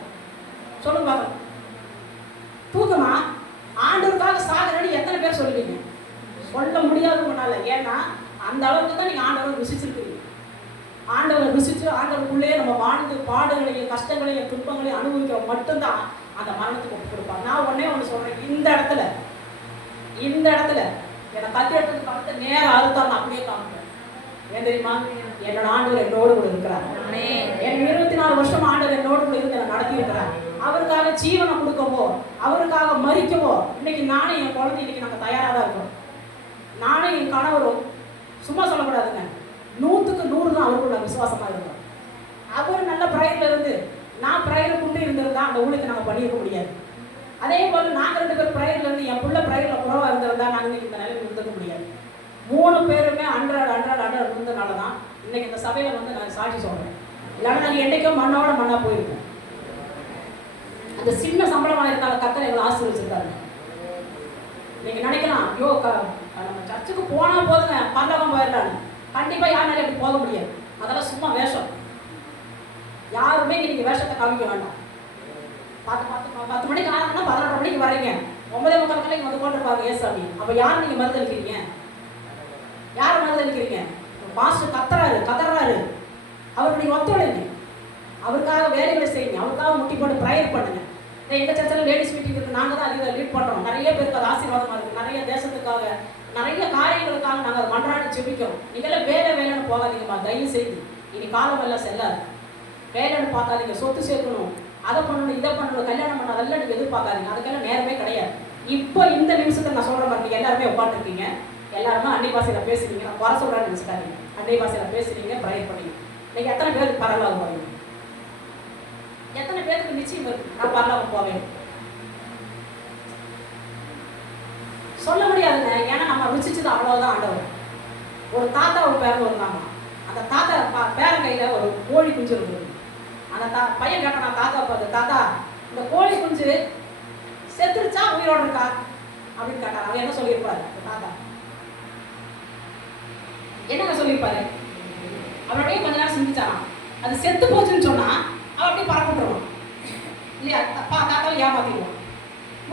சொல்லுங்க பார்க்கலாம். தூக்கமா? ஆண்டவருக்காக சாகரன்னு எத்தனை பேர் சொல்லுவீங்க? சொல்ல முடியாது உங்களால. ஏன்னா அந்த அளவுக்கு தான் நீங்க ஆண்டவரை ருசிச்சிருக்கீங்க. ஆண்டவரை ருசிச்சு ஆண்டவருக்குள்ளே நம்ம வாழ்ந்து பாடுகளையும் கஷ்டங்களையும் துன்பங்களையும் அனுபவிக்கிற மட்டும்தான் அந்த மரணத்துக்கு ஒப்பு கொடுப்பாங்க. நான் ஒன்னே ஒன்று சொல்றேன், இந்த இடத்துல என்னை கத்தி எடுத்து பார்த்து நேரம் அறுத்தா நான் அப்படியே காமிப்பேன். ஏன் தெரியுமா? என்னோட ஆண்டவர் என்னோடு கூட இருக்கிறார். என் 24 வருஷம் ஆண்டவர் என்னோடு கூட இருந்து நடத்தி இருக்கிறார். அவருக்காக ஜீவனை கொடுக்கவோ அவருக்காக மறிக்கவோ இன்னைக்கு நானும் என் குழந்தை இன்னைக்கு நாங்கள் தயாராக தான் இருக்கோம். நானும் என் கணவரும் சும்மா சொல்லக்கூடாதுங்க, 100க்கு 100 தான் அவருக்குள்ள விசுவாசமா இருந்தோம். அவர் நல்ல ப்ரேயர்ல இருந்து நான் ப்ரேயரை கொண்டு இருந்திருந்தா அந்த ஊழியத்தை நாங்கள் பண்ணியிருக்க முடியாது. அதே போல் நாங்கள் 2 பேர் ப்ரேயர்ல இருந்து என் பிள்ளை ப்ரேயர்ல குறவா இருந்திருந்தா நாங்கள் இன்னைக்கு இந்த நிலையில் இருந்திருக்க முடியாது. 3 பேருமே 100 இருந்ததுனால தான் இன்னைக்கு இந்த சபையில வந்து நான் சாட்சி சொல்றேன். இல்லைன்னா நாங்கள் என்றைக்கும் மண்ணா போயிருக்கோம். அந்த சின்ன சம்பளமாக இருந்தாலும் கர்த்தர் எங்களை ஆசீர்வதிச்சிருக்காரு. நீங்க நினைக்கலாம், ஐயோ நம்ம சர்ச்சுக்கு போனா போதுங்க பரலோகம் போயிடலான்னு. கண்டிப்பா யாருனாலும் எப்படி போக முடியாது. அதெல்லாம் சும்மா வேஷம். யாருமே நீங்க வேஷத்தை காமிக்க வேண்டாம். 10 மணிக்கு ஆரம்பினா 11 மணிக்கு வரீங்க, 9:45 இங்க வந்து போட்டிருப்பாங்க ஏசாமி. அப்ப யார் நீங்க மறுதளிக்கிறீங்க? யார் மறுதளிக்கிறீங்க? பாஸ்டர் கத்துறாரு, அவருக்கு நீங்க ஒத்துழைங்க. அவருக்காக வேலைகளை செய்யுங்க, அவருக்காக முட்டி போட்டு ப்ரேயர் பண்ணுங்க. எங்க சர்ச்சில் லேடிஸ் மீட்டிங் இருக்கு, நாங்கள் தான் அதில் லீட் பண்ணுறோம். நிறைய பேருக்கு அது ஆசீர்வாதமாக இருக்குது. நிறைய தேசத்துக்காக நிறைய காரியங்களுக்காக நாங்கள் மன்றாடி ஜெபிக்கிறோம். நீங்களாம் வேலைன்னு போகாதீங்கம்மா, தயவு செய்து. இனி காலம் எல்லாம் செல்லாது. வேலைன்னு பார்க்காதீங்க, சொத்து சேர்க்கணும், அதை பண்ணணும், இதை பண்ணணும், கல்யாணம் பண்ணணும், அதெல்லாம் நீங்கள் எதிர்பார்க்காதீங்க. அதுக்கெல்லாம் நேரமே கிடையாது. இப்போ இந்த நிமிஷத்தை நான் சொல்கிற மாதிரி நீங்கள் எல்லாருமே உட்காந்துருக்கீங்க, எல்லாருமே அன்னை பாசையில் பேசுறீங்க. நான் குறை சொல்கிறேன்னு நினச்சிக்காதீங்க. அன்னை பாசையில் பேசுறீங்க, ப்ரேயர் பண்ணீங்க. நீங்கள் எத்தனை பேருக்கு பரவாயில்ல போவீங்க? எத்தனை பேருக்கு நிச்சயம் இருக்கு நான் பரலோகம் போவேன்? சொல்ல முடியாதுங்க. ஏன்னா நம்ம ருசிச்சது அவ்வளவுதான் ஆண்டவர். ஒரு தாத்தா ஒரு பேரன் இருந்தாங்க. அந்த தாத்தா பேரன் கையில ஒரு கோழி குஞ்சு இருந்தது. அந்த பையன் கேட்டான் தாத்தா பார்த்து, தாத்தா இந்த கோழி குஞ்சு செத்துருச்சா உயிரோடு இருக்கா அப்படின்னு கேட்டார். அவர் என்ன சொல்லியிருப்பாரு? தாத்தா என்னங்க சொல்லியிருப்பாரு? அவருடைய கொஞ்ச நேரம் சிந்திச்சாராம். அது செத்து போச்சுன்னு சொன்னா அவன் அப்படியே பறக்கட்டுருவான் இல்லையா? தாத்தாவை ஏமாத்திடுவான்.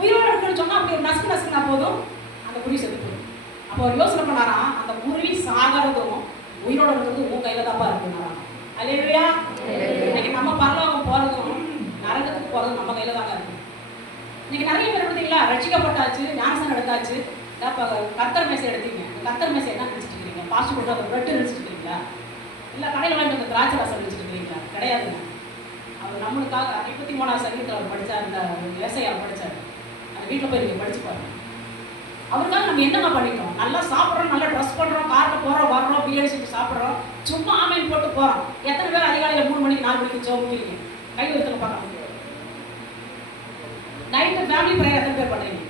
உயிரோடு இருக்குன்னு சொன்னா அப்படி ஒரு நசுக்குனா போதும் அந்த குருவி செத்து போயிடும். அப்போ அவர் யோசனை பண்ணாராம், அந்த குருவி சாகிறதும் உயிரோடு இருக்கிறது உன் கையில தான்ப்பா இருக்குனாராம். அல்லேலூயா. இன்னைக்கு நம்ம பரலோகம் போறதும் நரகத்துக்கு போறதும் நம்ம கையில தாங்க இருக்கு. இன்னைக்கு நிறைய பேர் பார்த்தீங்களா, ரட்சிக்கப்பட்டாச்சு, ஞானஸ்நானம் எடுத்தாச்சு, கர்த்தர் மேசை எடுத்தீங்க. கர்த்தர் மேசை என்ன நினைச்சிட்டு இருக்கிறீங்க? பாஸ்ட் போட்டு அந்த பிரெட் நினைச்சிட்டு இருக்கீங்களா? இல்லை கடையில் வாங்கிட்டு அந்த திராட்சை ரசம் நினைச்சிட்டு இருக்கிறீங்களா? கிடையாதுங்க. அவர் நம்மளுக்காக 53ஆம் சங்கீதத்தில் அவர் படித்தார், அந்த விவசாயம் படித்தார். அந்த வீட்டில் போய் நீங்கள் படிச்சு பாருங்க. அவருக்காக நம்ம என்னங்க பண்ணிட்டோம்? நல்லா சாப்பிட்றோம், நல்லா ட்ரெஸ் பண்ணுறோம், காரில் போகிறோம், வர்றோம், பிரியாணி செஞ்சு சாப்பிட்றோம், சும்மா ஆமைன் போட்டு போகிறோம். எத்தனை பேர் அதிகாலையில் 3 மணிக்கு 4 மணிக்கு சோம்பிக்கிறீங்க? கை வைத்து பார்க்க முடியாது. நைட்டு ஃபேமிலி ப்ரேயர் எத்தனை பேர் பண்ணுறீங்க?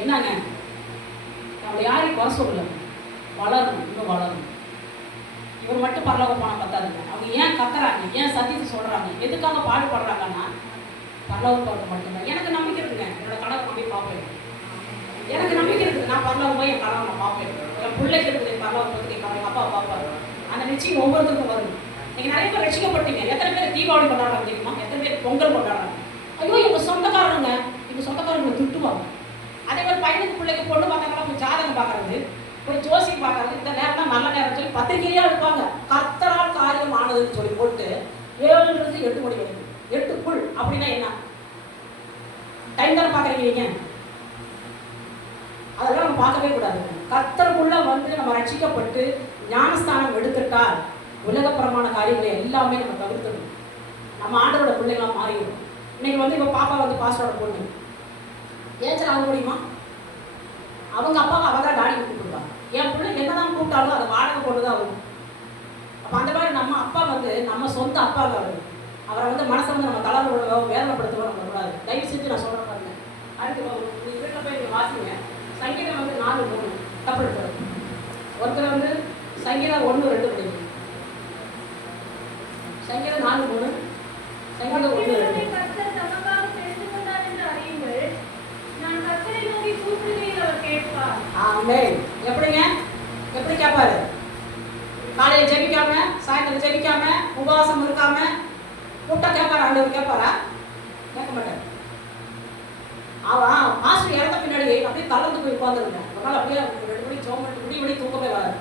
என்னங்க நம்மளை யாரையும் குறை சொல்லல, வளரணும், இன்னும் வளரணும். இவர் மட்டும் பரலோகம் போனால் பத்தாதுங்க. அவங்க ஏன் கத்துறாங்க, ஏன் சத்தியத்தை சொல்கிறாங்க, எதுக்காக பாடுபடுறாங்கன்னா பரலோகம் போகிறது மட்டும்தான். எனக்கு நம்பிக்கை இருக்குங்க, என்னோட கணவர் போய் பார்ப்பேன். எனக்கு நம்பிக்கை இருக்குது, நான் பரலோகம் போய் என் கணவன் நான் பார்ப்பேன். என் பிள்ளைக்கு இருக்குது பரலோகம் போகிறதுக்கு எங்கள் அப்பா பார்ப்பாரு. அந்த நிச்சயம் ஒவ்வொருத்தருக்கும் வரும். நீங்கள் நிறைய பேர் ரட்சிக்கப்பட்டீங்க. எத்தனை பேர் தீபாவளி கொண்டாடுறாங்க தெரியுமா? எத்தனை பேர் பொங்கல் கொண்டாடுறாங்க? ஐயோ எங்கள் சொந்தக்காரங்க, எங்கள் சொந்தக்காரங்களை திட்டுவாங்க. அதே மாதிரி பையனுக்கு பிள்ளைக்கு பொண்ணு பார்த்தாங்கன்னா போய் ஜாதகம் பார்க்கறது, போய் ஜோசியம் பார்க்கறது, இந்த நேரம் தான் நல்ல நேரம் சொல்லி பத்திரிகையாக எடுப்பாங்க. கர்த்தரால் காரியம் ஆனதுன்னு சொல்லி போட்டு 7லிருந்து 8 மணி வரைக்கும் 8க்குள் அப்படின்னா என்ன டைம் தானே பார்க்குறீங்க நீங்க? அதெல்லாம் நம்ம பார்க்கவே கூடாது. கர்த்தருக்குள்ள வந்து நம்ம ரட்சிக்கப்பட்டு ஞானஸ்தானம் எடுத்துட்டால் உலகப்புறமான காரியங்களை எல்லாமே நம்ம தவிர்த்துடும். நம்ம ஆண்டவரோட பிள்ளைகளாக மாறிடும். இன்னைக்கு வந்து இப்போ பாப்பா வந்து பாஸ்டரோட பொண்ணு ஏச்சல் ஆக முடியுமா? அவங்க அப்பாவை அவ தான் டாடி கூப்பிட்டுருப்பாங்க. என் பிள்ளை என்னதான் கூப்பிட்டாலும் அதை வாடகை போட்டு தான் வரும். அப்போ அந்த மாதிரி நம்ம அப்பா வந்து நம்ம சொந்த அப்பாவுக்கு அவரை வந்து மனசை வந்து நம்ம தளர்வு விடவோ வேதனைப்படுத்தவோ நம்ம கூடாது. தயவு செஞ்சு நான் சொல்கிறேன் பாருங்க. அடுத்து வீட்டில் போய் நீங்கள் வாசிங்க. சங்கீதம் வந்து 4:3 தப்பு எடுக்கிறது. ஒருத்தர் வந்து சங்கீதம் 1:2 படிக்கணும். சங்கீதம் 4:3 சங்கீதம் 1:2. நான் கர்த்தரை நோக்கி கூப்பிடுகையில் அவர் கேட்பார். ஆமென். எப்படிங்க? எப்படி கேட்பாரு? காலையில ஜெபிக்காம, சாயந்தரம் ஜெபிக்காம, உபவாசம் இருக்காம கூப்பிட்டா கேட்பாரா? ஆண்டவர் கேட்பாரா? கேட்க மாட்டார். அவன் மாஸ்டர் இறந்த பின்னாடி அப்படியே தளர்ந்து போய் உட்காந்துருந்தேன். ஒரு நாள் அப்படியே 2 மணி ஜோம் பண்ணிட்டு விடி தூக்கமே வராது.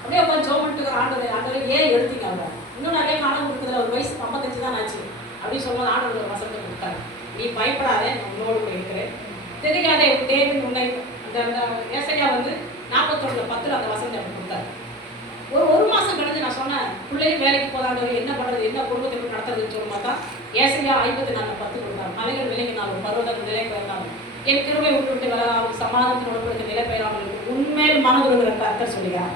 அப்படியே உட்காந்து ஜோம் பண்ணிட்டு ஆண்டவர் ஏன் எடுத்தீங்க அவரை? இன்னும் நிறைய காலம் கொடுக்குதுல, ஒரு வயசு 55 தான் ஆச்சு அப்படின்னு சொல்லும்போது ஆண்டவர் ஒரு வசனத்தை கொடுத்தாரு. நீ பயப்படாத, நான் உன்னோடு போய் இருக்கிறேன். தெரியாதே தேவன் உன்னை அந்த ஏசையா 41:10 அந்த வசனத்தை அப்படி கொடுத்தாரு. ஒரு மாசம் கழிஞ்சு நான் சொன்னேன், பிள்ளையும் வேலைக்கு போதாண்டவர் என்ன பண்றது, என்ன குடும்பத்தை எப்படி நடத்துறதுன்னு சொல்லும் பார்த்தா ஏசையா 54:10 கொடுத்தாரு. மலைகள் விலகினாலும் பருவதங்கள் நிலை பெயர்ந்தாலும் என் கிருபை விட்டு விலகாமல் சமாதானத்தின் உடம்புக்கு நிலை பெயராமல் உண்மையில் மனதுருங்கிற கர்த்தர் சொல்லுகிறார்.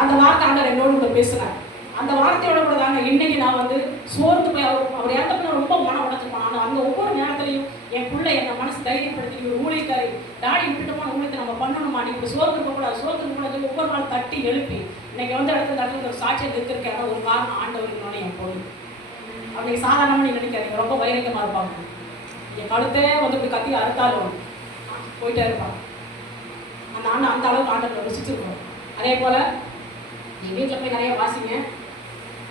அந்த வார்த்தை ஆண்டவர் என்னோடு பேசினார். அந்த வார்த்தையோட கூட தாங்க இன்னைக்கு நான் சோர்ந்து போய் அவர் இறந்தப்ப ரொம்ப மனம் உடஞ்சிருப்பான். ஆனால் அந்த ஒவ்வொரு நேரத்துலையும் என் பிள்ளை என்னை மனசு தைரியப்படுத்தி ஒரு ஊழியக்காரி தாடி விட்டுட்டோமா ஊழியத்தை நம்ம பண்ணணுமா, நீ இப்படி சோர்ந்து இருக்கக்கூடாது, சோர்ந்து இருக்கக்கூடாது, ஒவ்வொரு நாள் தட்டி எழுப்பி இன்னைக்கு இடத்துல ஒரு சாட்சியை இருக்கிறக்கான ஒரு காரணம் ஆண்டவர்களோட என் போய் அப்படி சாதாரணமாக நீ நினைக்காதீங்க, ரொம்ப வைரக்கமாக இருப்பாங்க. என் கழுத்தே இப்படி கத்தி அறுத்தாலும் போயிட்டே இருப்பான். அந்த அளவுக்கு ஆண்டவரை ருசிச்சிருக்கோம். அதே போல் நீ வீட்டில் போய் நிறைய வாசிங்க.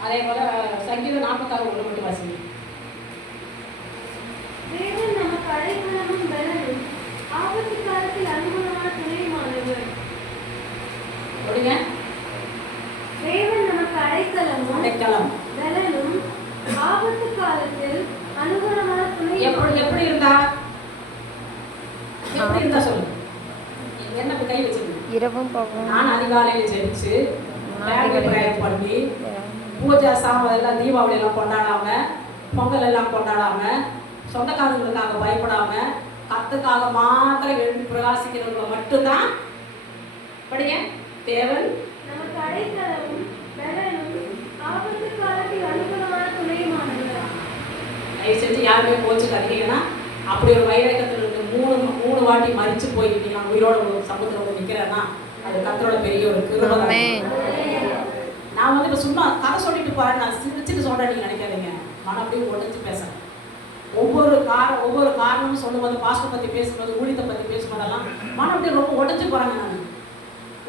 அதே போல் சங்கீதம் 46 மட்டும் வாசிங்க. தேவன் நமக்கு அடைக்கலமும் பலனும் ஆபத்து காலத்தில் அனுகூலமான துணையுமானவர். சொல்லுங்க. தேவன் நமக்கு அடைக்கலம் பலனும் ஆபத்து காலத்தில் அனுகூலமான துணை. எப்படி இருந்தா சொல்லுங்க. என்ன கை வச்சிருக்கீங்க? இரவும் பகலும் நான் அதிகாலையில் ஜெபிச்சு பிரேயர் பண்ணி பூஜை சாமம் எல்லாம் தீபாவளி எல்லாம் கொண்டாடாம, பொங்கல் எல்லாம் கொண்டாடாம, சொந்தக்காரங்களுக்காக பயப்படாம, கத்துக்காக மாத்திரம் எழுதி பிரகாசிக்கிறவங்களை மட்டும்தான் படிங்க. தேவன் நமக்கு அடைக்கலமும் பலனும் ஆபத்து காலத்தில் அனுகூலமான துணையுமானவர். தயவு செஞ்சு யாருமே கோச்சுக்காதீங்கன்னா அப்படி ஒரு வைரக்கத்தில் இருந்து 3 வாட்டி மறிச்சு போய் நான் உயிரோட சமுத்திரம் நிற்கிறேன்னா அது கர்த்தரோட பெரிய ஒரு கிருபை. நான் இப்போ சும்மா கதை சொல்லிட்டு போறேன், நான் சிரிச்சுட்டு சொல்றேன் நீங்க நினைக்காதீங்க. நான் அப்படியே உடச்சு பேசுறேன். ஒவ்வொரு காரணமும் சொல்லும்போது, பாஸ்டர் பத்தி பேசும்போது, ஊழியத்தை பத்தி பேசும்போதெல்லாம் மனம் அப்படியே ரொம்ப உடஞ்சு போறாங்க. நான்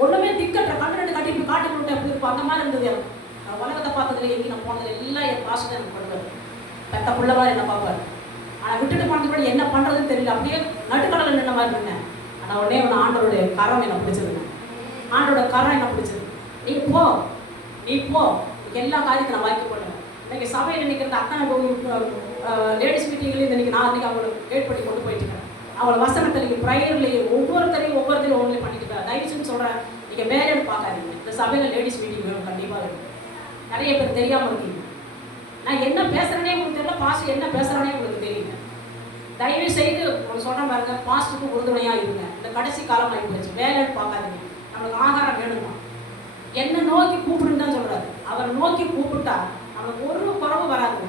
ஒண்ணுமே திக்கற்ற கண்ணு கட்டி காட்டி கொடுத்து எப்படி இருக்கும் அந்த மாதிரி இருந்தது. நான் உலகத்தை பார்த்ததுல எங்கேயும் நான் போனதுல எல்லாம் என் பாஸ்டர் எனக்கு பண்ணுவார். பெத்த பிள்ளைவா என்ன பார்ப்பார். ஆனால் விட்டுட்டு போனதுக்கு என்ன பண்றதுன்னு தெரியல. அப்படியே நடுக்கடலில் நின்ன மாதிரி இருந்தேன். ஆனால் உடனே ஆண்டவருடைய கரம் என்ன பிடிச்சதுங்க. ஆண்டோட கரம் என்ன பிடிச்சது. நீ போ எல்லா காரியத்தையும் நான் வாக்கி போட்டேன். இன்னைக்கு சபையில் நிற்கிறது அத்தனை லேடிஸ் மீட்டிங்லேயும் இன்னைக்கு நான் அவங்களை வெயிட் பண்ணி கொண்டு போயிட்டு இருக்கேன். அவளை வசனத்திலேயும் ப்ரையர்லேயும் ஒவ்வொருத்தரையும் ஒவ்வொன்றையும் பண்ணிட்டு இருக்கேன். தயவுச்சுன்னு சொல்கிறேன், நீங்கள் வேலையை பார்க்காதீங்க. இந்த சபையில் லேடிஸ் மீட்டிங் வேணும், கண்டிப்பாக வேணும். நிறைய பேர் தெரியாமல் இருக்கீங்க. நான் என்ன பேசுகிறேனே உங்களுக்கு தெரியல, பாஸ்ட் என்ன பேசுகிறேனே உங்களுக்கு தெரியுங்க. தயவு செய்து உங்களுக்கு சொல்கிறேன் பாருங்க, பாஸ்ட்டுக்கு உறுதுணையாக இருங்க. இந்த கடைசி காலம் ஆகி போச்சு. வேலைன்னு பார்க்காதீங்க. நம்மளுக்கு ஆகாரம் வேணுமா, என்ன நோக்கி கூப்பிடுன்னு தான் சொல்கிறாரு. அவரை நோக்கி கூப்பிட்டா நமக்கு ஒரு குறவு வராது.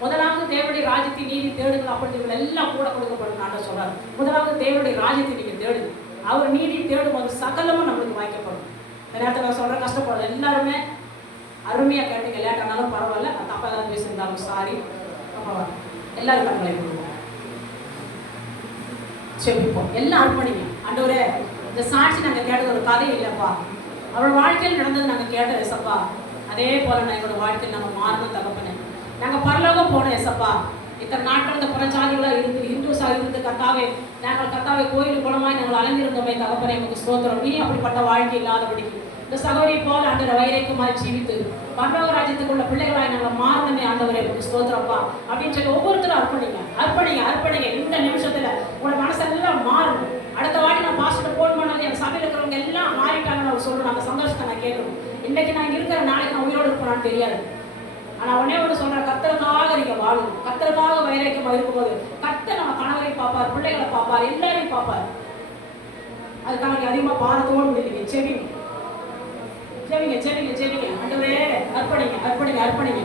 முதலாவது தேவனுடைய ராஜ்யத்தை நீதி தேடுங்கள், அப்படி எல்லாம் கூட கொடுக்கப்படும் நான் சொல்கிறார். முதலாவது தேவனுடைய ராஜ்யத்தை நீங்கள் தேடுங்க. அவர் நீதி தேடும்போது சகலமும் நம்மளுக்கு வாய்க்கப்படும். இந்த நேரத்தில் நான் சொல்கிறேன், கஷ்டப்படுறது எல்லாருமே அருமையாக கேட்டீங்க. லேட்டானாலும் பரவாயில்ல, நான் தப்பாக ஏதாவது பேசியிருந்தாலும் சாரி. எல்லாரும் கண்களை கொடுங்க, செபிப்போம், எல்லாம் அர்ப்பணிங்க. ஆண்டவரே, இந்த சாட்சி நாங்கள் கேட்டது ஒரு கதை இல்லைப்பா, அவரோட வாழ்க்கையில் நடந்தது நாங்கள் கேட்டோம் எசப்பா. அதே போல் நான் எங்களோட வாழ்க்கையில் நாங்கள் மாறணும் தகப்பனே. நாங்கள் பரலோகம் போனோம் எசப்பா. இத்தனை நாட்கள் இந்த புறஜாதிகளாக இருந்து இந்துஸாக இருந்து கர்த்தாவே நாங்கள் கர்த்தாவே கோயில் குளமாய் நாங்கள் அலைந்திருந்தோமே தகப்பனே, எங்களுக்கு ஸ்தோத்திரம். நீ அப்படிப்பட்ட வாழ்க்கை இல்லாதபடிக்கு இந்த சகோதரி போல் ஆண்டவரை வைரைக்குமாய் ஜீவித்து பரலோக ராஜ்யத்துக்குள்ள பிள்ளைகளாய் நாங்கள் மாறணுமே ஆண்டவரே, எங்களுக்கு ஸ்தோத்திரப்பா அப்படின்னு சொல்லி ஒவ்வொருத்தரும் அர்ப்பணிங்க. இந்த நிமிஷத்துல உங்களோட மனசெல்லாம் மாறணும். அடுத்த வாட்டி நான் பாஸ்டர் போன் பண்ணாலும் என் சபையில் இருக்கிறவங்க எல்லாம் மாறிட்டாங்கன்னு அவர் சொல்லணும். அந்த சந்தோஷத்தை நான் கேட்கணும். இன்னைக்கு நான் இருக்கிற நாளைக்கு நான் உயிரோடு இருப்பேனான்னு தெரியாது. ஆனால் உடனே ஒன்று சொல்கிறேன், கர்த்தருக்காக நீங்கள் வாழணும். கர்த்தருக்காக வைராக்கியமாக இருக்கும்போது கர்த்தர் நம்ம கணவரை பார்ப்பார், பிள்ளைகளை பார்ப்பார், எல்லாரையும் பார்ப்பார். அதுக்காக நீங்கள் அதிகமாக பாரத்தோடு முடிவீங்க. செவிங்க. ஆண்டவரே, அர்ப்பணிங்க.